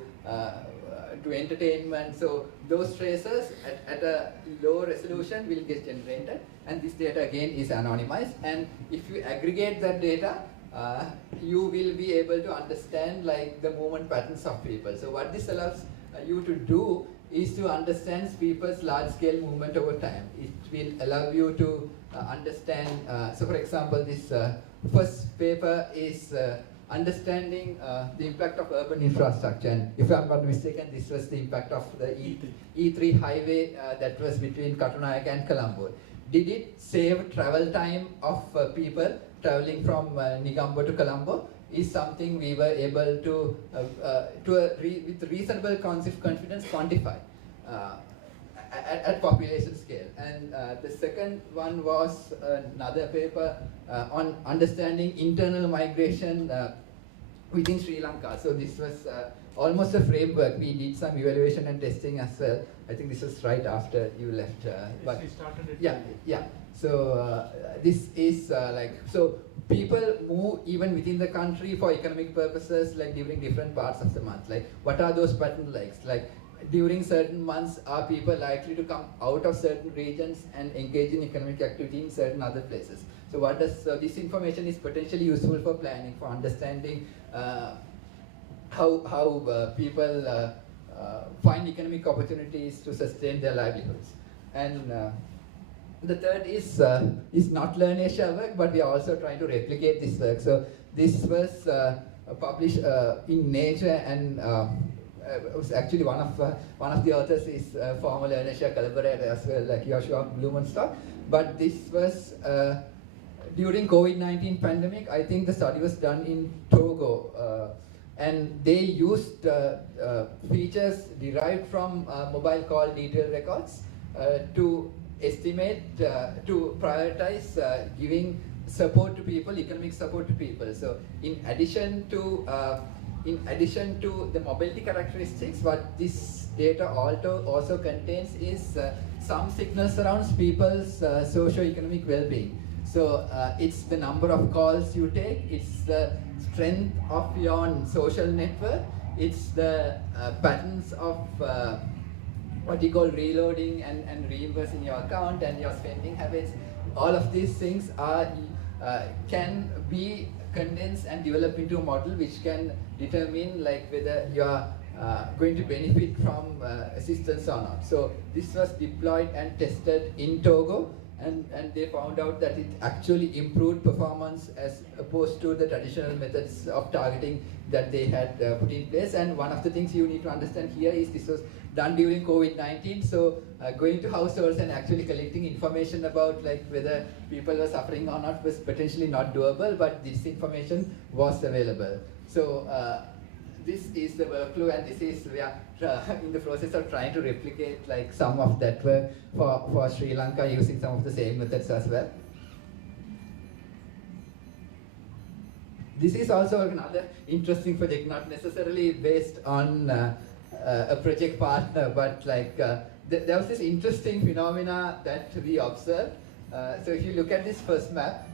entertainment, so those traces at a low resolution will get generated, and this data again is anonymized, and if you aggregate that data, you will be able to understand like the movement patterns of people. So what this allows you to do is to understand people's large-scale movement over time. It will allow you to understand, so for example, this first paper is understanding the impact of urban infrastructure. And if I'm not mistaken, this was the impact of the E3 highway that was between Katunayaka and Colombo. Did it save travel time of people traveling from Negombo to Colombo? Is something we were able to, with reasonable confidence, quantify at population scale. And the second one was another paper on understanding internal migration within Sri Lanka. So this was almost a framework. We did some evaluation and testing as well. I think this was right after you left. But we started it. Yeah. So this is so people move even within the country for economic purposes, like during different parts of the month. Like, what are those pattern likes? Like, during certain months, are people likely to come out of certain regions and engage in economic activity in certain other places? So what does this information is potentially useful for planning, for understanding how people find economic opportunities to sustain their livelihoods. And the third is not LIRNEasia work, but we are also trying to replicate this work. So this was published in Nature, and it was actually one of the authors is former LIRNEasia collaborator as well, like Joshua Blumenstock. But this was during COVID-19 pandemic. I think the study was done in Togo, and they used features derived from mobile call detail records to estimate, to prioritize giving support to people, economic support to people. So in addition to the mobility characteristics, what this data also contains is some signals around people's socio-economic well-being. So it's the number of calls you take, it's the strength of your social network, it's the patterns of what you call reloading and reimbursing your account and your spending habits. All of these things are can be condensed and developed into a model which can determine like whether you are going to benefit from assistance or not. So this was deployed and tested in Togo, and they found out that it actually improved performance as opposed to the traditional methods of targeting that they had put in place. And one of the things you need to understand here is this was done during COVID-19, so going to households and actually collecting information about like whether people were suffering or not was potentially not doable, but this information was available. So this is the workflow, and this is we are in the process of trying to replicate like some of that work for Sri Lanka using some of the same methods as well. This is also another interesting project, not necessarily based on a project partner, but like there was this interesting phenomena that we observed. So if you look at this first map,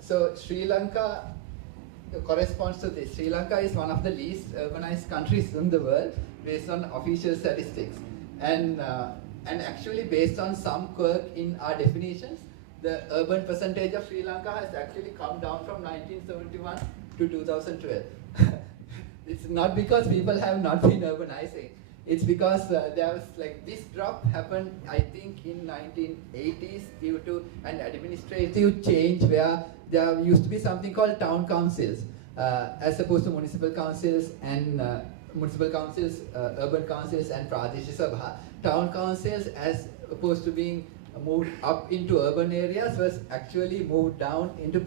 so Sri Lanka corresponds to this. Sri Lanka is one of the least urbanized countries in the world based on official statistics, and actually based on some quirk in our definitions, the urban percentage of Sri Lanka has actually come down from 1971 to 2012. It's not because people have not been urbanizing. It's because there was like this drop happened, I think, in 1980s due to an administrative change where there used to be something called town councils as opposed to municipal councils and urban councils and Pradesh Sabha. Town councils, as opposed to being moved up into urban areas, was actually moved down into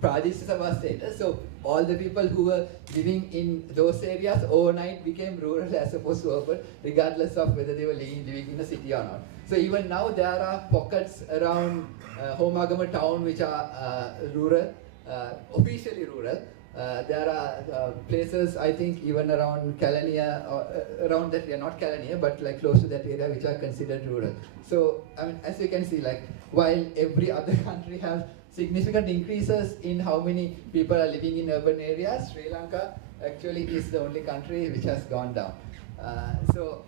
Pradesh Sabha status. So all the people who were living in those areas overnight became rural as opposed to urban, regardless of whether they were living in a city or not. So even now there are pockets around Homagama town which are rural, officially rural, There are places, I think, even around Kalania, around that area, not Kalania, but like close to that area, which are considered rural. So, I mean, as you can see, like, while every other country has significant increases in how many people are living in urban areas, Sri Lanka actually is the only country which has gone down. So,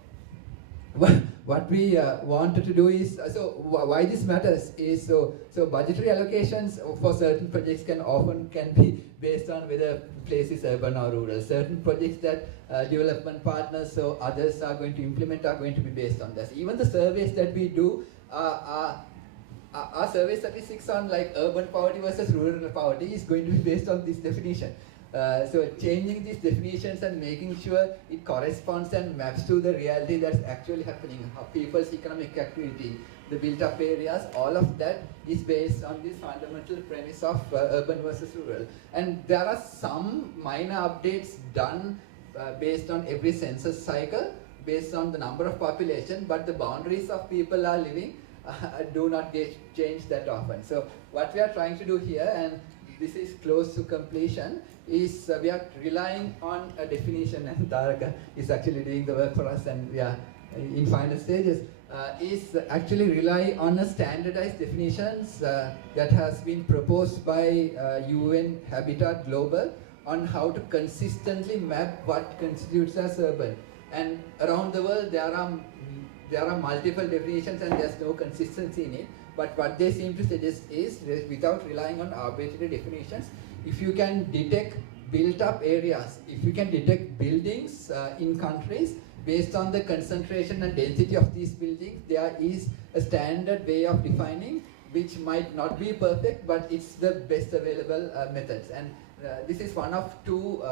what we wanted to do is, why this matters is, so budgetary allocations for certain projects can be based on whether place is urban or rural. Certain projects that development partners or others are going to implement are going to be based on this. Even the surveys that we do are survey statistics on like urban poverty versus rural poverty is going to be based on this definition. So changing these definitions and making sure it corresponds and maps to the reality that's actually happening, how people's economic activity, the built-up areas, all of that is based on this fundamental premise of urban versus rural. And there are some minor updates done based on every census cycle, based on the number of population, but the boundaries of people are living do not get changed that often. So what we are trying to do here, and this is close to completion, is we are relying on a definition, and Taraka is actually doing the work for us, and we are in final stages, is actually rely on a standardized definitions that has been proposed by UN Habitat Global on how to consistently map what constitutes as urban. And around the world there are multiple definitions and there's no consistency in it. But what they seem to suggest is, without relying on arbitrary definitions, if you can detect built-up areas, if you can detect buildings in countries based on the concentration and density of these buildings, there is a standard way of defining which might not be perfect, but it's the best available methods. And this is one of two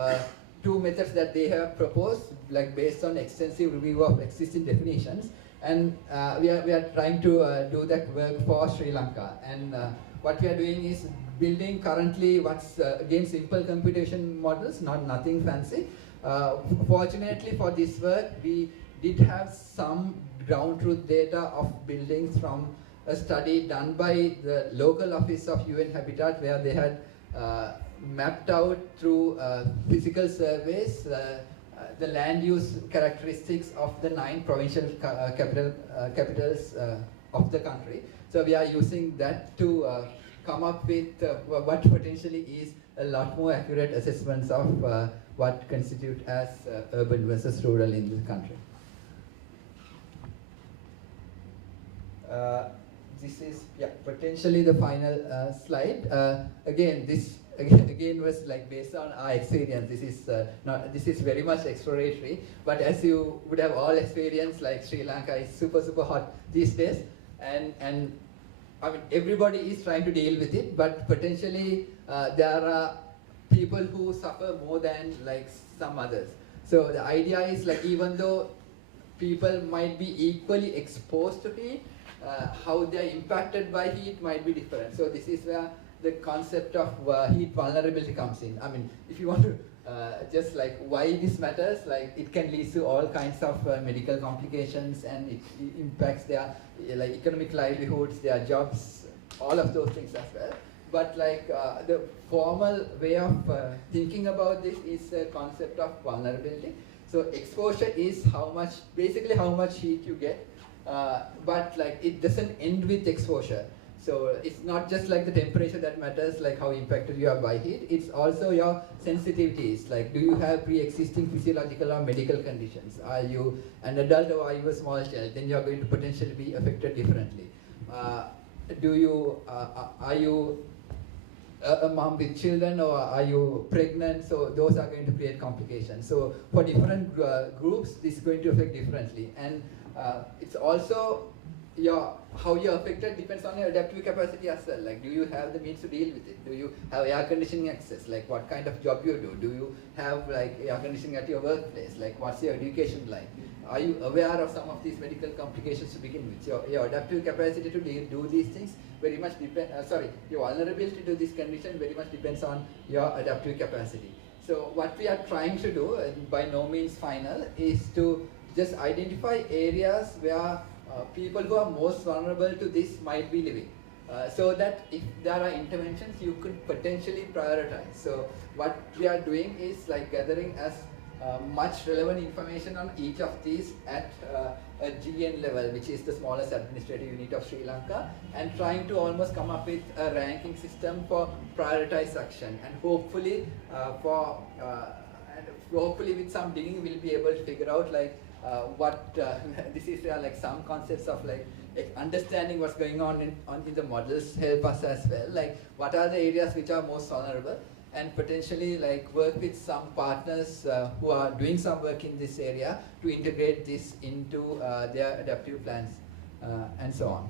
methods that they have proposed, like based on extensive review of existing definitions. And we are trying to do that work for Sri Lanka. And what we are doing is building currently what's again simple computation models, nothing fancy. Fortunately for this work, we did have some ground truth data of buildings from a study done by the local office of UN Habitat, where they had mapped out through physical surveys the land use characteristics of the 9 provincial capitals of the country. So we are using that to come up with what potentially is a lot more accurate assessments of what constitute as urban versus rural in this country. This is potentially the final slide. Again, this again was like based on our experience. This is very much exploratory, but as you would have all experienced, like Sri Lanka is super hot these days, and I mean everybody is trying to deal with it, but potentially there are people who suffer more than like some others. So the idea is like even though people might be equally exposed to heat, how they are impacted by heat might be different. So this is where the concept of heat vulnerability comes in. I mean, if you want to just like why this matters, like it can lead to all kinds of medical complications, and it impacts their like economic livelihoods, their jobs, all of those things as well. But like the formal way of thinking about this is a concept of vulnerability. So exposure is basically how much heat you get, but like it doesn't end with exposure. So it's not just like the temperature that matters, like how impacted you are by heat. It's also your sensitivities. Like, do you have pre-existing physiological or medical conditions? Are you an adult or are you a small child? Then you're going to potentially be affected differently. Are you a mom with children, or are you pregnant? So those are going to create complications. So for different groups, this is going to affect differently. And it's also how you're affected depends on your adaptive capacity as well. Like, do you have the means to deal with it? Do you have air conditioning access? Like, what kind of job you do? Do you have like air conditioning at your workplace? Like, what's your education like? Are you aware of some of these medical complications to begin with? Your adaptive capacity to do these things very much depends. Your vulnerability to this condition very much depends on your adaptive capacity. So what we are trying to do, by no means final, is to just identify areas where people who are most vulnerable to this might be living. so that if there are interventions, you could potentially prioritize. So what we are doing is like gathering as much relevant information on each of these at a GN level, which is the smallest administrative unit of Sri Lanka, and trying to almost come up with a ranking system for prioritized action. And hopefully, hopefully with some digging, we'll be able to figure out like what this is like some concepts of like understanding what's going on in the models help us as well. Like what are the areas which are most vulnerable, and potentially like work with some partners who are doing some work in this area to integrate this into their adaptive plans and so on.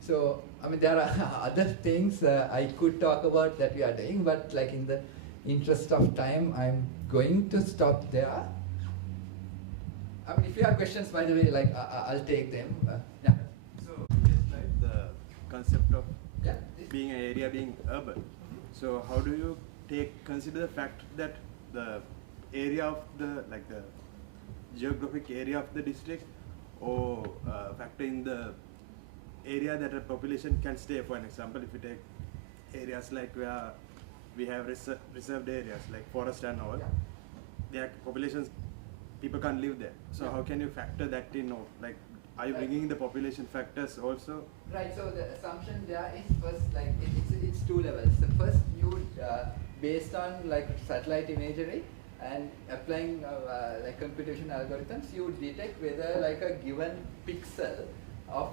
So I mean there are other things I could talk about that we are doing, but like in the interest of time, I'm going to stop there. I mean if you have questions, by the way, like I'll take them. Yeah. So just like the concept of being an area being urban. So how do you consider the fact that the area of the geographic area of the district, or factor in the area that a population can stay? For an example, if you take areas like where we have reserved areas like forest and all, their populations, people can't live there. So how can you factor that in? Or like, are you bringing the population factors also? Right. So the assumption there is first like it's two levels. The first you based on like satellite imagery and applying like computation algorithms, you detect whether like a given pixel of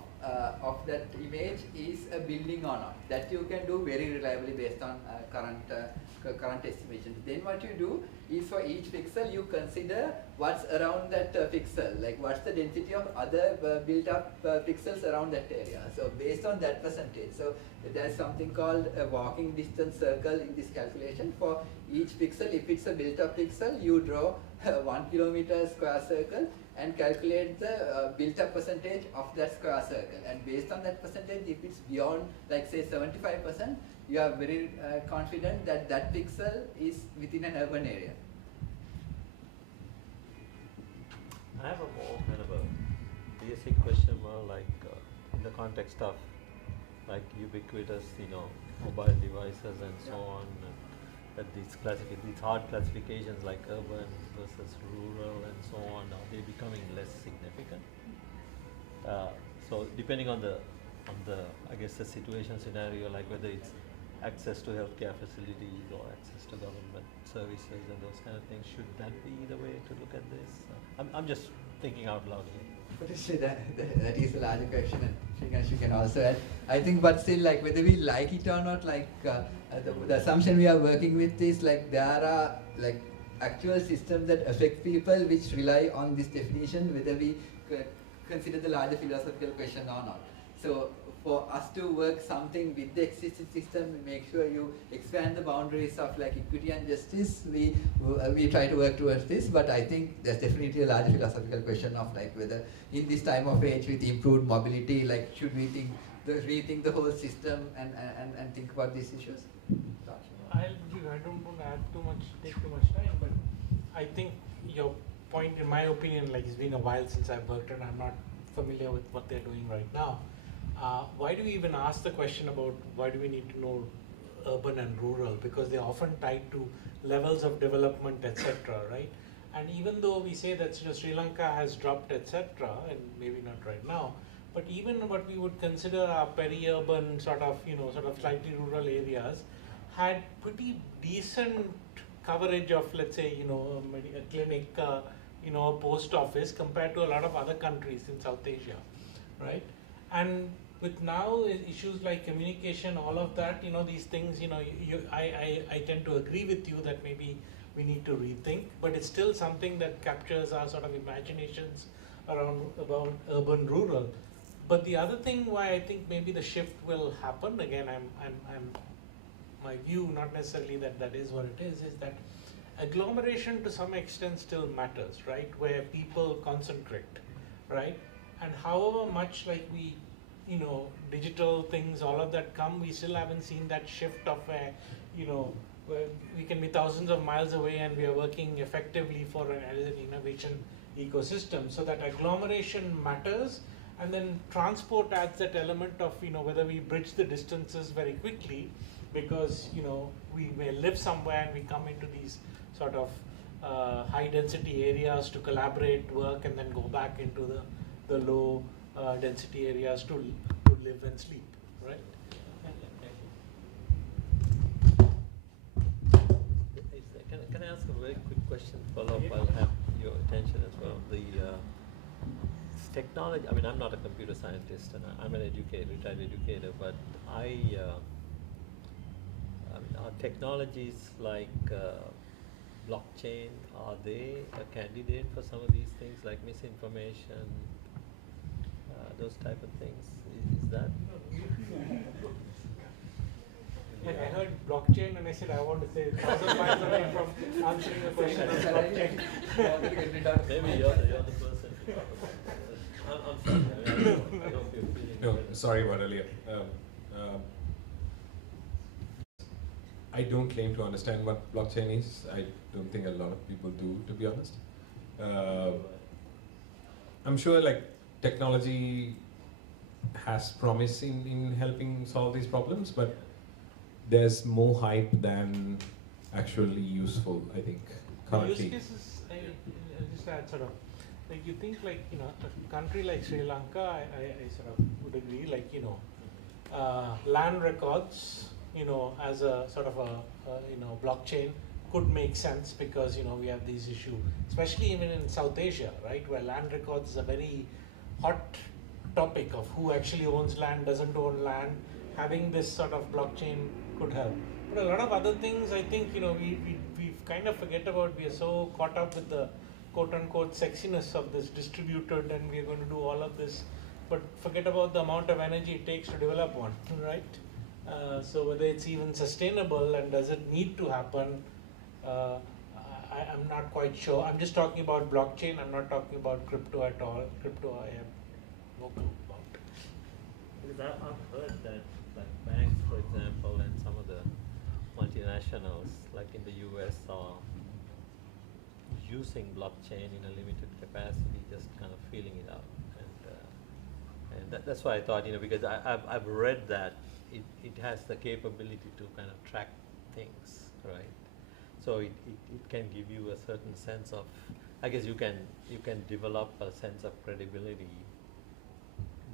that image is a building or not. That you can do very reliably based on current estimations. Then what you do is for each pixel you consider what's around that pixel, like what's the density of other built up pixels around that area. So based on that percentage, so there's something called a walking distance circle in this calculation. For each pixel, if it's a built up pixel, you draw a 1 kilometer square circle and calculate the built up percentage of that square circle. And based on that percentage, if it's beyond like say 75%, you are very confident that that pixel is within an urban area. I have a more kind of a basic question, more like in the context of like ubiquitous, mobile devices and so on. That these hard classifications like urban versus rural and so on, are they becoming less significant? So depending on the I guess the situation scenario, like whether it's access to healthcare facilities or access to government services and those kind of things, should that be the way to look at this? I'm just thinking out loud here. That is a larger question, and you can also add. I think, but still, like whether we like it or not, like the assumption we are working with is like there are like actual systems that affect people which rely on this definition, whether we consider the larger philosophical question or not. So for us to work something with the existing system, we make sure you expand the boundaries of like equity and justice. We try to work towards this, but I think there's definitely a large philosophical question of like whether in this time of age with improved mobility, like should we rethink the whole system and think about these issues? I don't want to add take too much time, but I think your point, in my opinion, like it's been a while since I've worked and I'm not familiar with what they're doing right now. Why do we even ask the question about why do we need to know urban and rural? Because they're often tied to levels of development, etc., right? And even though we say that Sri Lanka has dropped, etc., and maybe not right now, but even what we would consider our peri-urban sort of slightly rural areas had pretty decent coverage of, let's say, a clinic, a post office compared to a lot of other countries in South Asia, right? And with now issues like communication, all of that, these things, I tend to agree with you that maybe we need to rethink, but it's still something that captures our sort of imaginations about urban rural. But the other thing why I think maybe the shift will happen, again, my view, not necessarily that is what it is that agglomeration to some extent still matters, right? Where people concentrate, right? And however much like we, digital things, all of that come, we still haven't seen that shift of where, where we can be thousands of miles away and we are working effectively for an innovation ecosystem. So that agglomeration matters, And then transport adds that element of, whether we bridge the distances very quickly, because, we may live somewhere and we come into these sort of high density areas to collaborate, work, and then go back into the low density areas to live and sleep, right? Can I ask a very quick question, follow-up? I'll have your attention as well. The technology, I mean, I'm not a computer scientist, and I'm an retired educator, but I mean, are technologies like blockchain, are they a candidate for some of these things like misinformation, those type of things? Is that? Like I heard blockchain and I said I want to say 1,000 miles away from answering the question of blockchain. Maybe you're the person. I'm sorry. I hope you're feeling No, better. sorry about earlier. I don't claim to understand what blockchain is. I don't think a lot of people do, to be honest. I'm sure like technology has promise in helping solve these problems, but there's more hype than actually useful, I think, currently. Use cases, I just add sort of, like you think like, a country like Sri Lanka, I sort of would agree, like, land records, as a sort of a blockchain could make sense because, we have these issues, especially even in South Asia, right, where land records is a very hot topic of who actually owns land, doesn't own land. Having this sort of blockchain could help. But a lot of other things, I think, we kind of forget about. We are so caught up with the quote-unquote sexiness of this distributed, and we are going to do all of this, but forget about the amount of energy it takes to develop one, right? So whether it's even sustainable and does it need to happen, I'm not quite sure. I'm just talking about blockchain. I'm not talking about crypto at all. Crypto, I have no clue about. Because I've heard that like banks, for example, and some of the multinationals, like in the US, are using blockchain in a limited capacity, just kind of feeling it out. And that's why I thought, because I've read that it has the capability to kind of track things, right? So it can give you a certain sense of, I guess you can develop a sense of credibility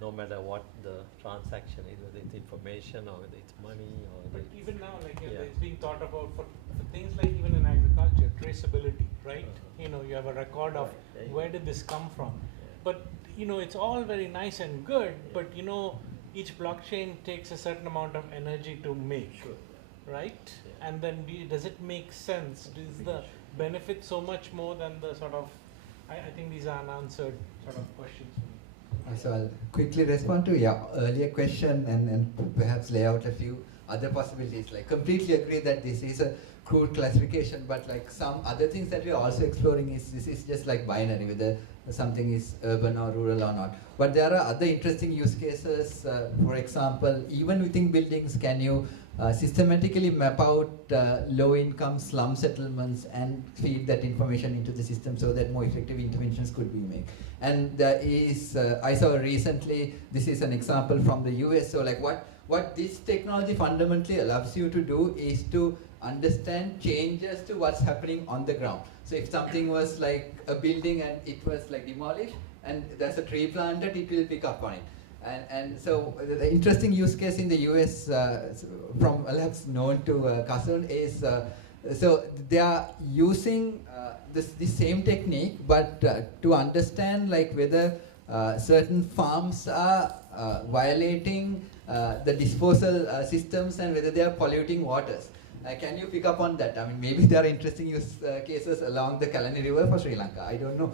no matter what the transaction is, whether it's information or whether it's money or But even now, like yeah. it's being thought about for things like even in agriculture, traceability, right? You have a record of where did this come from. But it's all very nice and good, but each blockchain takes a certain amount of energy to make, right? And then does it make sense? Is the benefit so much more than the sort of, I think these are unanswered sort of questions for me. So I'll quickly respond to your earlier question and perhaps lay out a few other possibilities. Like completely agree that this is a crude classification, but like some other things that we're also exploring is this is just like binary, whether something is urban or rural or not. But there are other interesting use cases. For example, even within buildings, can you systematically map out low-income slum settlements and feed that information into the system so that more effective interventions could be made. And there is, I saw recently, this is an example from the US, so like what this technology fundamentally allows you to do is to understand changes to what's happening on the ground. So if something was like a building and it was like demolished and there's a tree planted, it will pick up on it. And so the interesting use case in the US from labs known to Kasun is, so they are using this same technique, but to understand like whether certain farms are violating the disposal systems and whether they are polluting waters. Can you pick up on that? I mean, maybe there are interesting use cases along the Kalanni River for Sri Lanka. I don't know.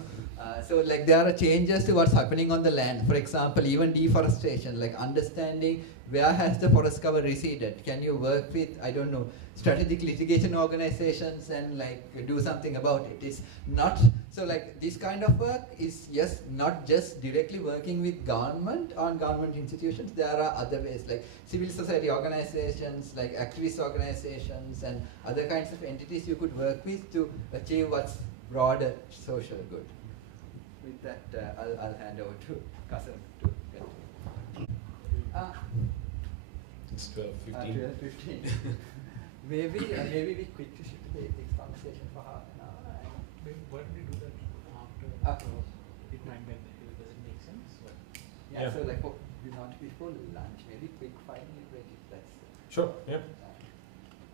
So like there are changes to what's happening on the land. For example, even deforestation, like understanding where has the forest cover receded. Can you work with, I don't know, strategic litigation organizations and like do something about it? It's not, so like this kind of work is not just directly working with government or government institutions. There are other ways like civil society organizations, like activist organizations and other kinds of entities you could work with to achieve what's broader social good. With that, I'll hand over to Kasun to It's 12:15. 12:15. maybe we quickly shift to the ethics conversation for half an hour. Why don't we do that after? It might be, doesn't make sense. But yeah, so like not before lunch, maybe quick 5-minute break if that's. Sure. Yeah.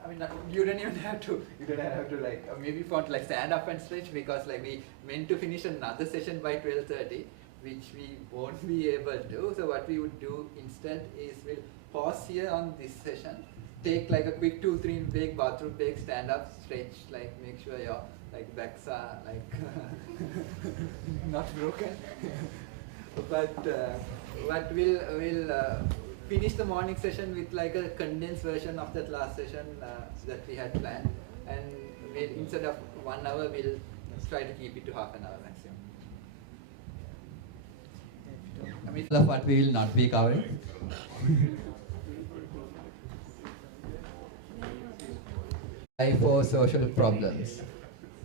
I mean, you don't even have to. You don't have to like maybe if you want to like stand up and stretch, because like we meant to finish another session by 12:30, which we won't be able to. So what we would do instead is we'll pause here on this session, take like a quick 2-3 break, bathroom break, stand up, stretch, like make sure your like backs are like not broken. but we'll finish the morning session with like a condensed version of that last session that we had planned, and we'll, instead of 1 hour, we'll try to keep it to half an hour maximum. I mean, of what we will not be covering. For social problems,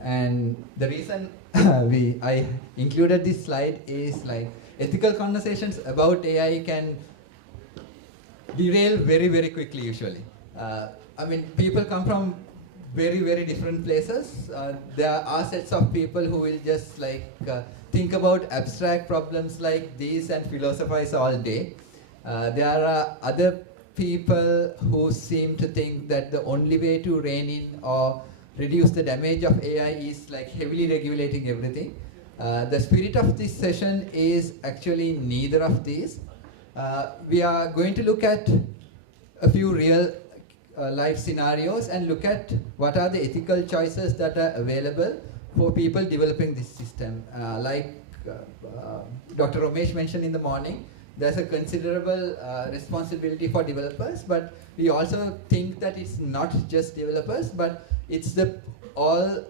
and the reason I included this slide is like ethical conversations about AI can derail very, very quickly usually. I mean, people come from very, very different places. There are sets of people who will just like think about abstract problems like these and philosophize all day. There are other people who seem to think that the only way to rein in or reduce the damage of AI is like heavily regulating everything. The spirit of this session is actually neither of these. We are going to look at a few real life scenarios and look at what are the ethical choices that are available for people developing this system. Like Dr. Romesh mentioned in the morning, there's a considerable responsibility for developers, but we also think that it's not just developers, but it's all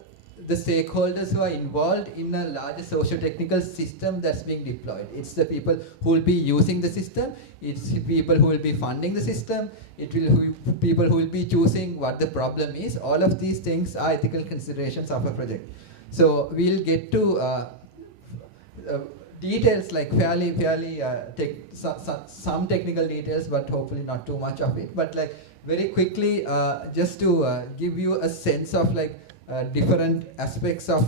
the stakeholders who are involved in a larger socio-technical system that's being deployed. It's the people who will be using the system, it's people who will be funding the system, it will be people who will be choosing what the problem is. All of these things are ethical considerations of a project. So we'll get to details, like some technical details, but hopefully not too much of it. But like very quickly, just to give you a sense of like different aspects of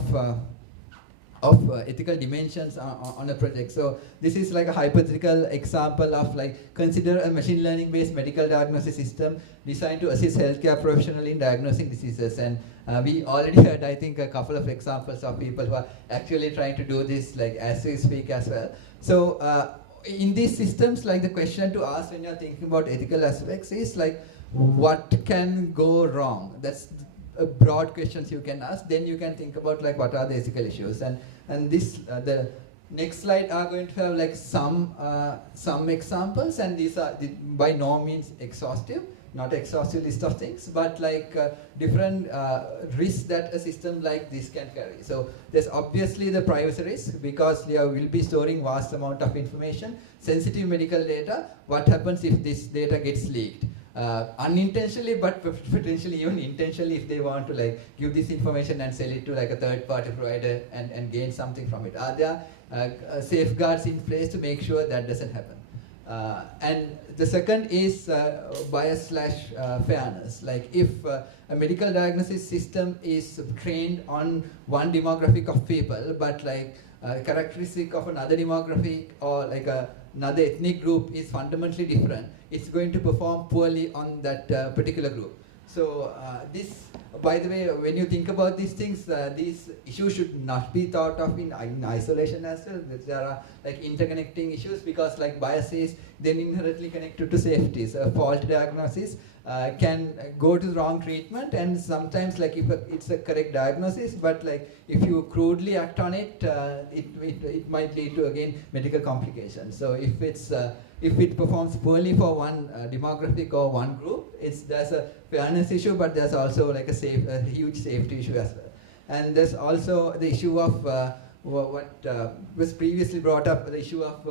ethical dimensions on a project. So this is like a hypothetical example of like, consider a machine learning based medical diagnosis system designed to assist healthcare professionals in diagnosing diseases. And we already heard, I think, a couple of examples of people who are actually trying to do this like as we speak as well. So in these systems, like the question to ask when you're thinking about ethical aspects is like, what can go wrong? That's broad questions you can ask. Then you can think about like what are the ethical issues, and this the next slide are going to have like some examples, and these are by no means exhaustive, not exhaustive list of things, but like different risks that a system like this can carry. So there's obviously the privacy risk, because you will be storing vast amount of information, sensitive medical data. What happens if this data gets leaked? Unintentionally, but potentially even intentionally, if they want to like give this information and sell it to like a third-party provider and gain something from it. Are there safeguards in place to make sure that doesn't happen? And the second is bias/fairness. Like if a medical diagnosis system is trained on one demographic of people, but like characteristic of another demographic or like another ethnic group is fundamentally different, it's going to perform poorly on that particular group. So this, by the way, when you think about these things, these issues should not be thought of in isolation as well. There are like interconnecting issues, because like bias is then inherently connected to safety. So fault diagnosis can go to the wrong treatment, and sometimes like if it's a correct diagnosis, but like if you crudely act on it, it might lead to again medical complications. So if it performs poorly for one demographic or one group, there's a fairness issue, but there's also like a huge safety issue as well. And there's also the issue of what was previously brought up, the issue of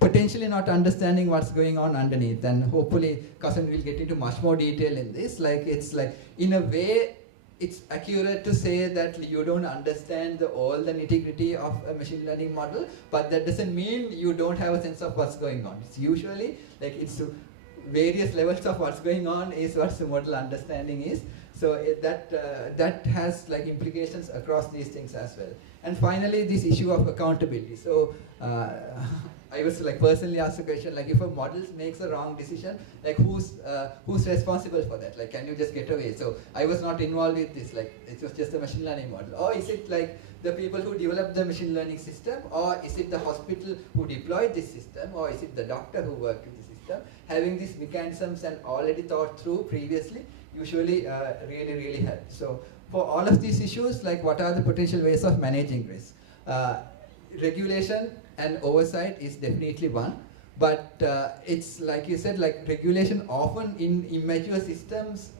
potentially not understanding what's going on underneath. And hopefully Kasun will get into much more detail in this. Like it's like, in a way, it's accurate to say that you don't understand all the nitty-gritty of a machine learning model, but that doesn't mean you don't have a sense of what's going on. It's usually like it's various levels of what's going on is what the model understanding is. So that has like implications across these things as well. And finally, this issue of accountability. So I was like personally asked the question, like if a model makes a wrong decision, like who's responsible for that? Like, can you just get away? So I was not involved with this. Like it was just a machine learning model. Or is it like the people who developed the machine learning system? Or is it the hospital who deployed this system? Or is it the doctor who worked with the system? Having these mechanisms and already thought through previously usually really helps. So for all of these issues, like what are the potential ways of managing risk? Regulation and oversight is definitely one, but it's like you said, like regulation often in immature systems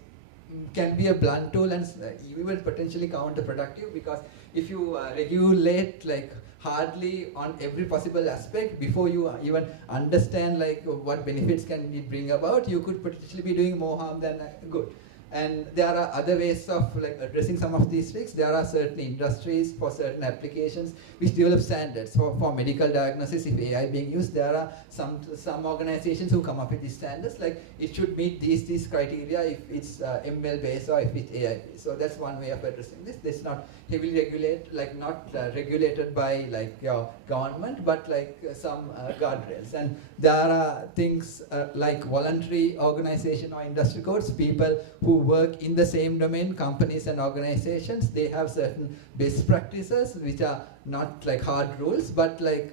can be a blunt tool and even potentially counterproductive, because if you regulate like hardly on every possible aspect before you even understand like what benefits can it bring about, you could potentially be doing more harm than good. And there are other ways of like addressing some of these risks. There are certain industries for certain applications which develop standards. For medical diagnosis, if AI being used, there are some organizations who come up with these standards, like it should meet these criteria if it's ML based or if it's AI based. So that's one way of addressing this. It's not heavily regulated, like not regulated by like your government, but like some guardrails. And there are things like voluntary organization or industry codes, people who work in the same domain, companies and organizations, they have certain best practices which are not like hard rules, but like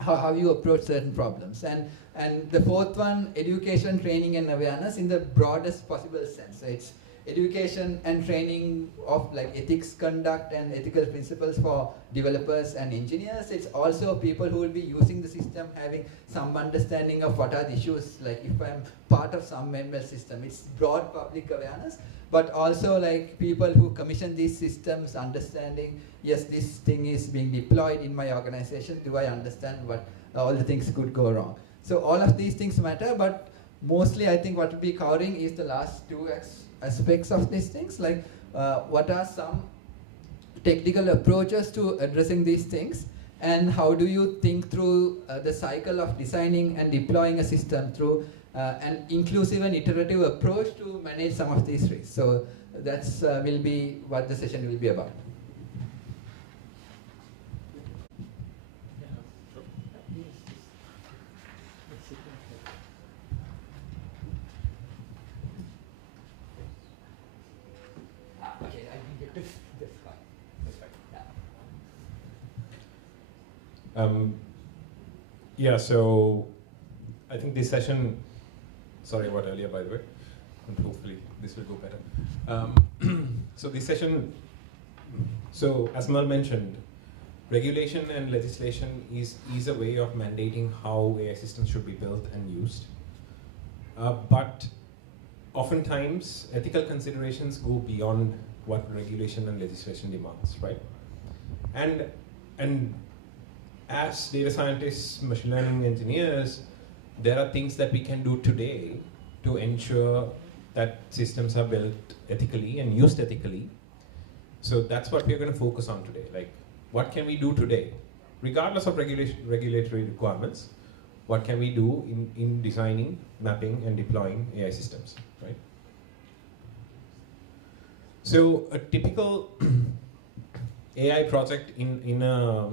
how you approach certain problems. And the fourth one, education, training and awareness in the broadest possible sense. So it's education and training of like ethics, conduct and ethical principles for developers and engineers. It's also people who will be using the system having some understanding of what are the issues, like if I'm part of some ML system. It's broad public awareness, but also like people who commission these systems understanding, yes, this thing is being deployed in my organization, do I understand what all the things could go wrong? So all of these things matter, but mostly I think what we'll be covering is the last two aspects of these things, like what are some technical approaches to addressing these things, and how do you think through the cycle of designing and deploying a system through an inclusive and iterative approach to manage some of these risks. So that's will be what the session will be about. Yeah, so I think this session, sorry about earlier by the way, and hopefully this will go better. So this session, so as Mal mentioned, regulation and legislation is a way of mandating how AI systems should be built and used. But oftentimes ethical considerations go beyond what regulation and legislation demands, right? And as data scientists, machine learning engineers, there are things that we can do today to ensure that systems are built ethically and used ethically. So that's what we're going to focus on today. Like, what can we do today? Regardless of regulatory requirements, what can we do in designing, mapping, and deploying AI systems, right? So a typical AI project in a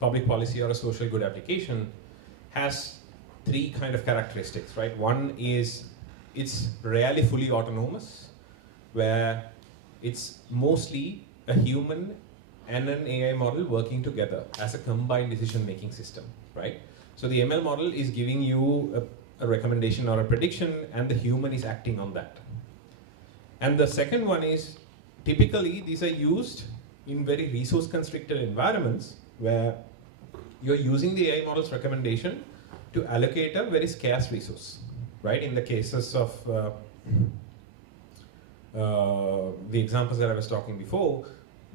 public policy or a social good application has three kind of characteristics, right? One is it's rarely fully autonomous, where it's mostly a human and an AI model working together as a combined decision-making system, right? So the ML model is giving you a recommendation or a prediction, and the human is acting on that. And the second one is, typically these are used in very resource-constricted environments where you're using the AI model's recommendation to allocate a very scarce resource, right? In the cases of the examples that I was talking before,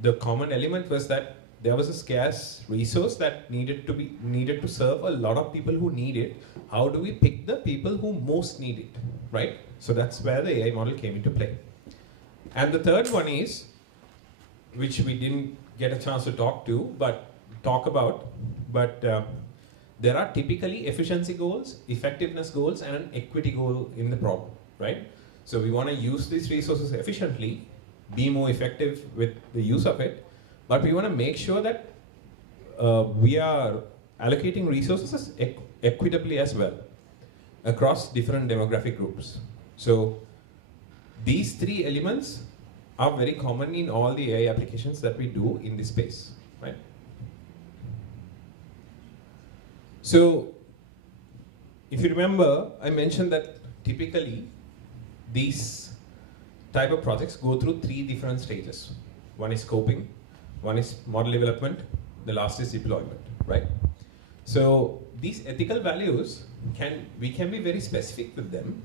the common element was that there was a scarce resource that needed to serve a lot of people who need it. How do we pick the people who most need it, right? So that's where the AI model came into play. And the third one is, which we didn't get a chance to talk about, but there are typically efficiency goals, effectiveness goals, and an equity goal in the problem, right? So we want to use these resources efficiently, be more effective with the use of it, but we want to make sure that we are allocating resources equitably as well across different demographic groups. So these three elements are very common in all the AI applications that we do in this space, right? So if you remember, I mentioned that typically these type of projects go through three different stages. One is scoping, one is model development, the last is deployment, right? So these ethical values, we can be very specific with them,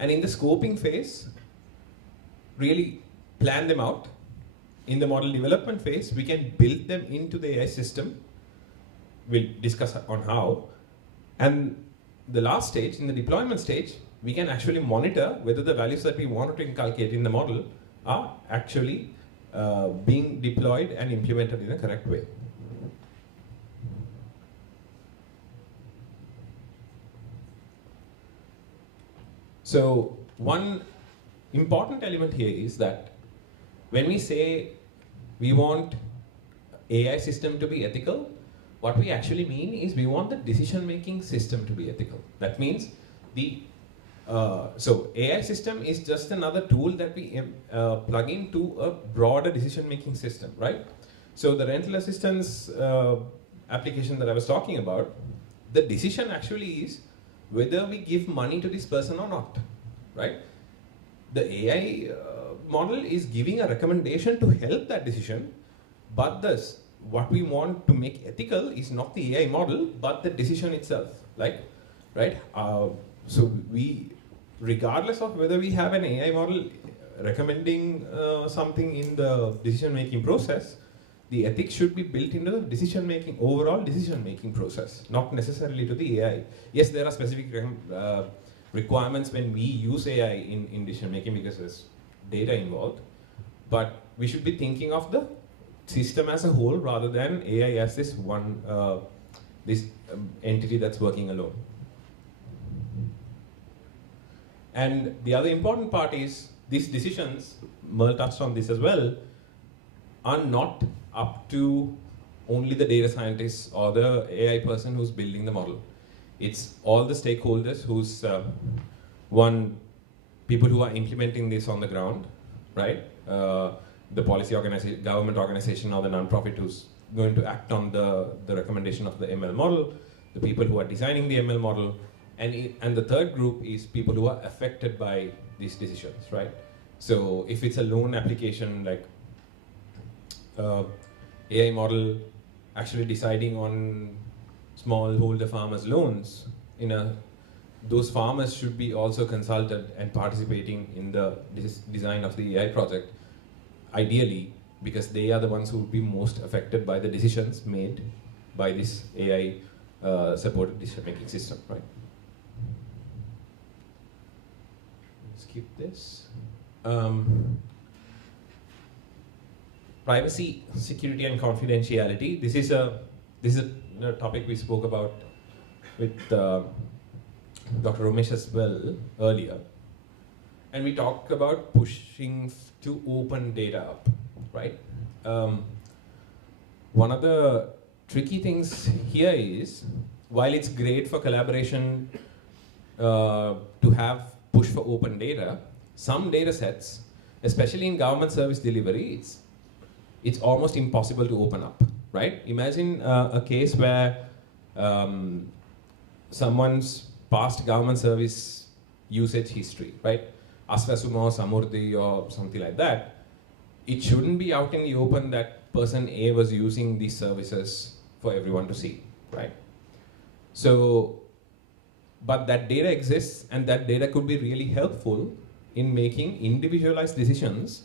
and in the scoping phase, really plan them out. In the model development phase, we can build them into the AI system. We'll discuss on how. And the last stage, in the deployment stage, we can actually monitor whether the values that we wanted to inculcate in the model are actually being deployed and implemented in a correct way. So one important element here is that when we say we want AI system to be ethical, what we actually mean is we want the decision-making system to be ethical. That means so AI system is just another tool that we plug into a broader decision-making system, right? So the rental assistance application that I was talking about, the decision actually is whether we give money to this person or not, right? The AI model is giving a recommendation to help that decision, but what we want to make ethical is not the AI model, but the decision itself, like, right? So we, regardless of whether we have an AI model recommending something in the decision-making process, the ethics should be built into the decision-making, overall decision-making process, not necessarily to the AI. Yes, there are specific requirements when we use AI in decision-making because there's data involved, but we should be thinking of the system as a whole rather than AI as this one entity that's working alone. And the other important part is these decisions, Merle touched on this as well, are not up to only the data scientists or the AI person who's building the model. It's all the stakeholders who's people who are implementing this on the ground, right? The policy organization, government organization, or the nonprofit who's going to act on the recommendation of the ML model, the people who are designing the ML model, and the third group is people who are affected by these decisions, right? So if it's a loan application, like AI model actually deciding on smallholder farmers' loans, those farmers should be also consulted and participating in the design of the AI project, ideally, because they are the ones who will be most affected by the decisions made by this AI supported decision-making system, right? Skip this. Privacy, security, and confidentiality. This is a topic we spoke about with Dr. Romesh as well earlier, and we talked about pushing to open data up, right? One of the tricky things here is, while it's great for collaboration to have push for open data, some data sets, especially in government service delivery, it's almost impossible to open up, right? Imagine a case where someone's past government service usage history, right? Aswasuma, Samurdi, or something like that. It shouldn't be out in the open that person A was using these services for everyone to see, right? So, but that data exists, and that data could be really helpful in making individualized decisions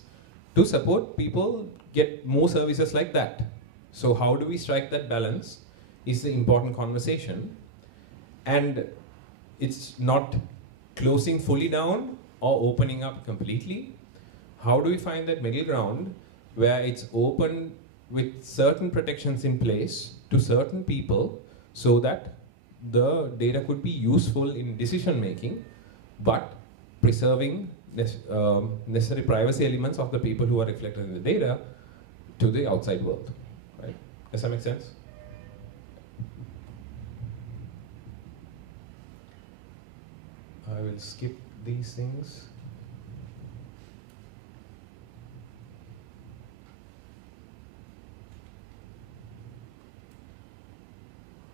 to support people get more services like that. So how do we strike that balance is the important conversation. And it's not closing fully down or opening up completely. how do we find that middle ground where it's open with certain protections in place to certain people so that the data could be useful in decision making, but preserving necessary privacy elements of the people who are reflected in the data to the outside world, right? Does that make sense? I will skip these things.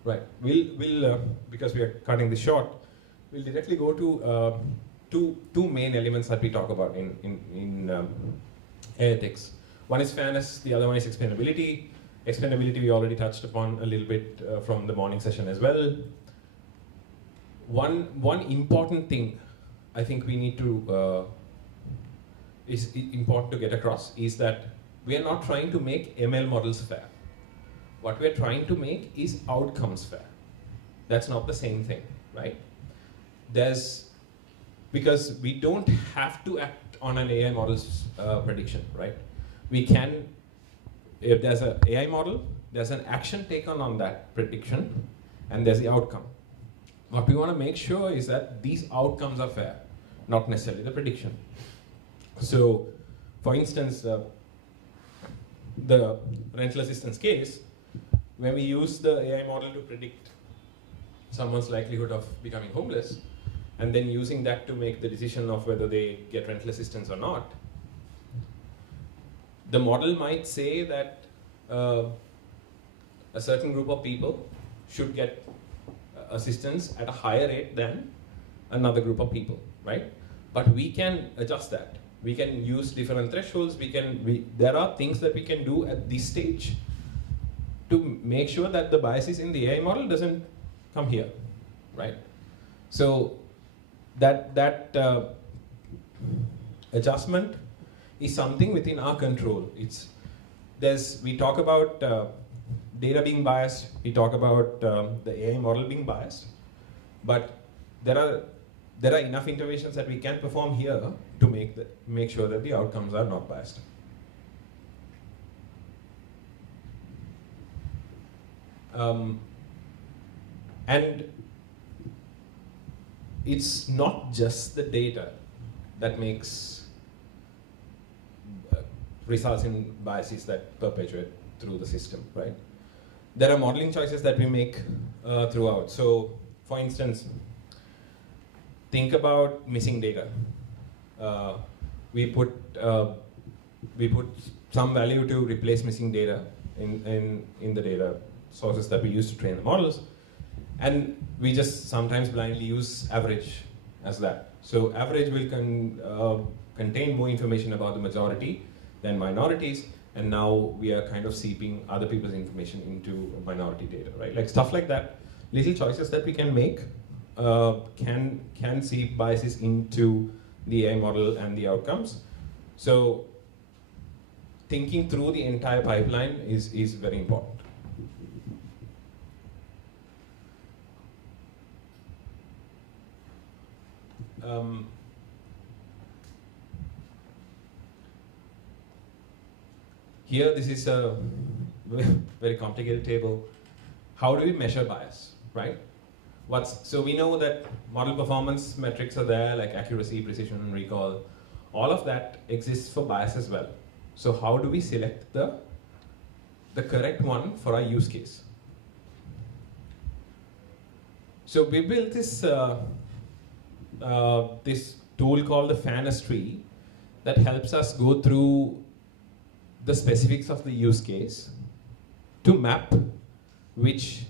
Right, we'll because we are cutting this short, we'll directly go to two main elements that we talk about in ethics. One is fairness, the other one is explainability. Explainability we already touched upon a little bit from the morning session as well. One important thing I think we need to, is important to get across is that we are not trying to make ML models fair. What we're trying to make is outcomes fair. That's not the same thing, right? Because we don't have to act on an AI model's prediction, right? We can, if there's an AI model, there's an action taken on that prediction, and there's the outcome. What we want to make sure is that these outcomes are fair, not necessarily the prediction. So, for instance, the rental assistance case, when we use the AI model to predict someone's likelihood of becoming homeless, and then using that to make the decision of whether they get rental assistance or not, the model might say that a certain group of people should get assistance at a higher rate than another group of people, right? But we can adjust that. We can use different thresholds. There are things that we can do at this stage to make sure that the biases in the AI model doesn't come here, right? So that adjustment is something within our control. We talk about data being biased, we talk about the AI model being biased, but there are enough interventions that we can perform here to make sure that the outcomes are not biased. And it's not just the data that results in biases that perpetuate through the system, right? There are modeling choices that we make throughout. So, for instance, think about missing data. We put some value to replace missing data in the data sources that we use to train the models, and we just sometimes blindly use average as that. So average will contain more information about the majority than minorities, and now we are kind of seeping other people's information into minority data, right? Like stuff like that, little choices that we can make can seep biases into the AI model and the outcomes. So thinking through the entire pipeline is very important. Here, this is a very complicated table. How do we measure bias, right? So we know that model performance metrics are there, like accuracy, precision, and recall. All of that exists for bias as well. So how do we select the correct one for our use case? So we built this this tool called the fairness tree that helps us go through the specifics of the use case to map which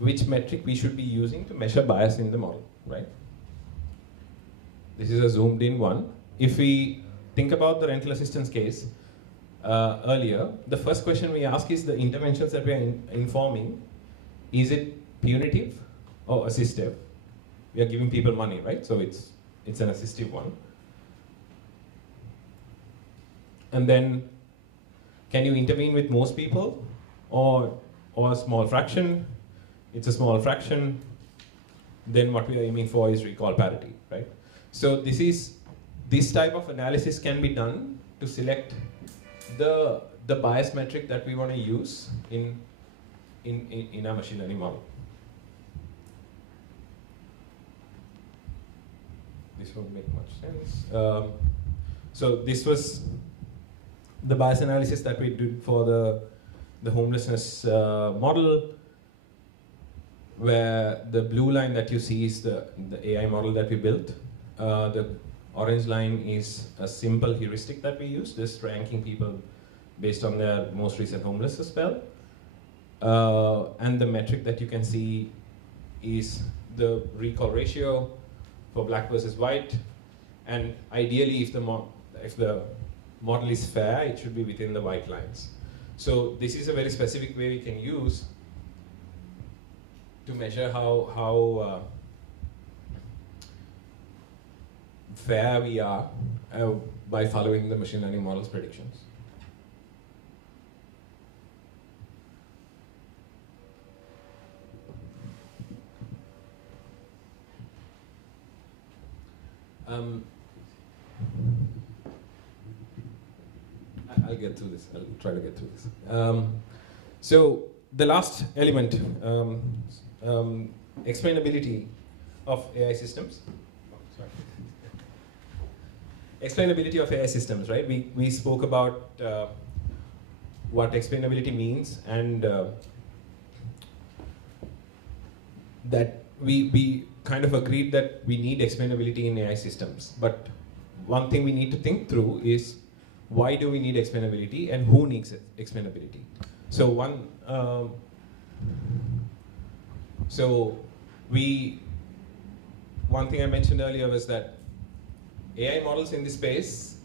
metric we should be using to measure bias in the model, right? This is a zoomed in one. If we think about the rental assistance case earlier, the first question we ask is the interventions that we are informing, is it punitive or assistive? We are giving people money, right? So it's an assistive one. And then, can you intervene with most people or a small fraction? It's a small fraction. Then what we are aiming for is recall parity, right? So this is this type of analysis can be done to select the bias metric that we want to use in our machine learning model. This won't make much sense. So this was the bias analysis that we did for the homelessness model, where the blue line that you see is the AI model that we built. The orange line is a simple heuristic that we use, just ranking people based on their most recent homelessness spell. And the metric that you can see is the recall ratio for black versus white. And ideally, if the model is fair, it should be within the white lines. So this is a very specific way we can use to measure how fair we are by following the machine learning model's predictions. I'll get through this. I'll try to get through this. So the last element, explainability of AI systems. Explainability of AI systems, right? We spoke about what explainability means, and that we kind of agreed that we need explainability in AI systems. But one thing we need to think through is, why do we need explainability and who needs explainability? So one thing I mentioned earlier was that AI models in this space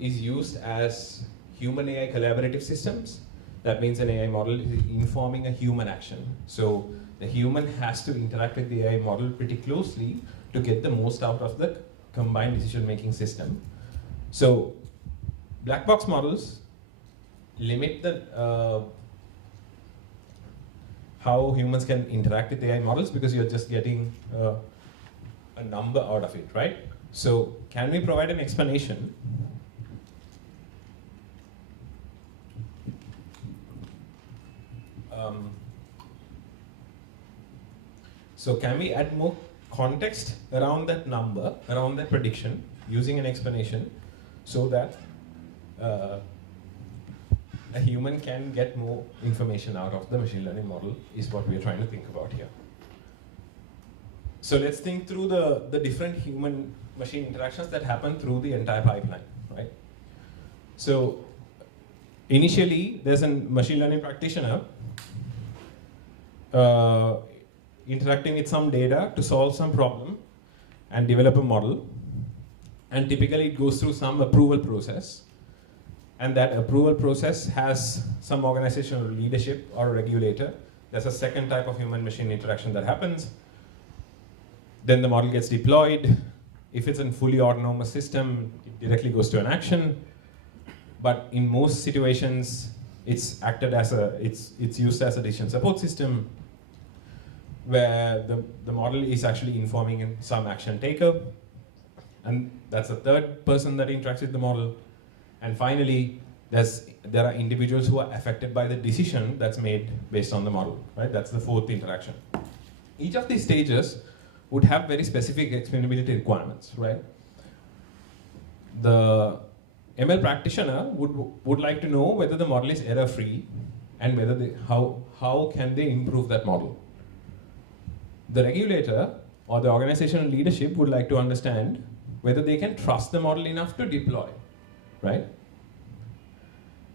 is used as human AI collaborative systems. That means an AI model is informing a human action. So the human has to interact with the AI model pretty closely to get the most out of the combined decision-making system. So black box models limit the how humans can interact with AI models, because you're just getting a number out of it, right? So can we provide an explanation so can we add more context around that number, around that prediction, using an explanation, so that a human can get more information out of the machine learning model, is what we are trying to think about here. So let's think through the different human-machine interactions that happen through the entire pipeline, right? So initially, there's a machine learning practitioner interacting with some data to solve some problem and develop a model. And typically, it goes through some approval process. And that approval process has some organizational leadership or regulator. There's a second type of human-machine interaction that happens. Then the model gets deployed. If it's a fully autonomous system, it directly goes to an action. But in most situations, it's used as a decision support system, where the model is actually informing some action taker. And that's a third person that interacts with the model. And finally, there are individuals who are affected by the decision that's made based on the model, right? That's the fourth interaction. Each of these stages would have very specific explainability requirements, right? The ML practitioner would like to know whether the model is error-free and whether how can they improve that model. The regulator or the organizational leadership would like to understand whether they can trust the model enough to deploy, right?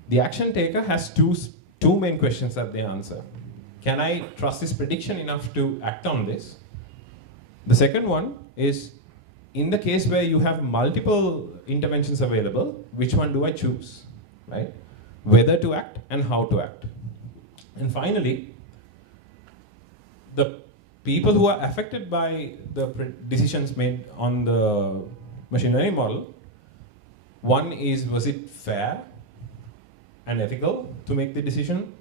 The action taker has two main questions that they answer. Can I trust this prediction enough to act on this? The second one is, in the case where you have multiple interventions available, which one do I choose, right? Whether to act and how to act. And finally, the people who are affected by the decisions made on the machine learning model, one is, was it fair and ethical to make the decision?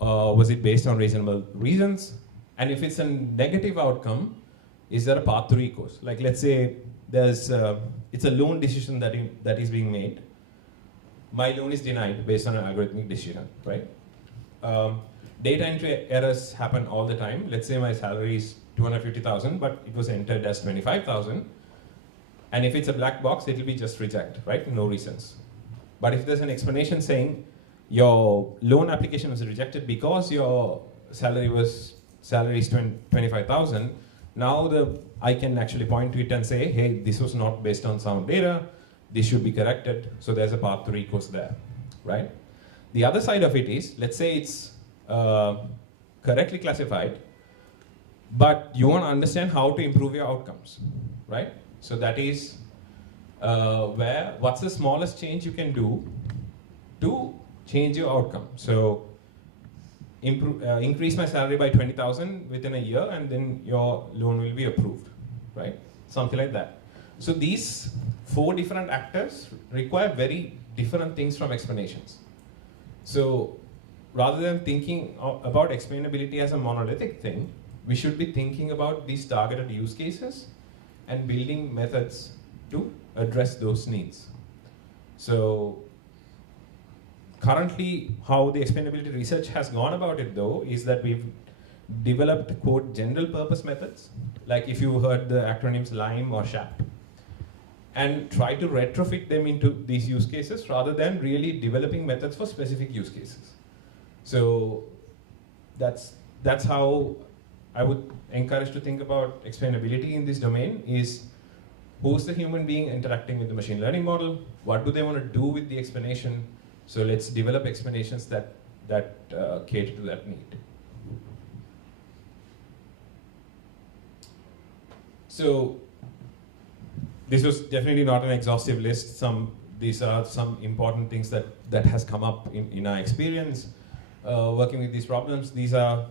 Was it based on reasonable reasons? And if it's a negative outcome, is there a path to recourse? Like, let's say it's a loan decision that is being made. My loan is denied based on an algorithmic decision, right? Data entry errors happen all the time. Let's say my salary is 250,000, but it was entered as 25,000. And if it's a black box, it will be just reject, right? No reasons. But if there's an explanation saying your loan application was rejected because your salary is 25,000, now I can actually point to it and say, hey, this was not based on sound data. This should be corrected. So there's a path to recourse there, right? The other side of it is, let's say it's correctly classified, but you want to understand how to improve your outcomes, right? So that is what's the smallest change you can do to change your outcome. So increase my salary by 20,000 within a year, and then your loan will be approved, right? Something like that. So these 4 different actors require very different things from explanations. So rather than thinking about explainability as a monolithic thing, we should be thinking about these targeted use cases and building methods to address those needs. So currently, how the explainability research has gone about it, though, is that we've developed, quote, general purpose methods, like if you heard the acronyms LIME or SHAP, and try to retrofit them into these use cases rather than really developing methods for specific use cases. So that's how I would encourage to think about explainability in this domain is who's the human being interacting with the machine learning model? What do they want to do with the explanation? So let's develop explanations that cater to that need. So this was definitely not an exhaustive list. These are some important things that has come up in our experience working with these problems. These are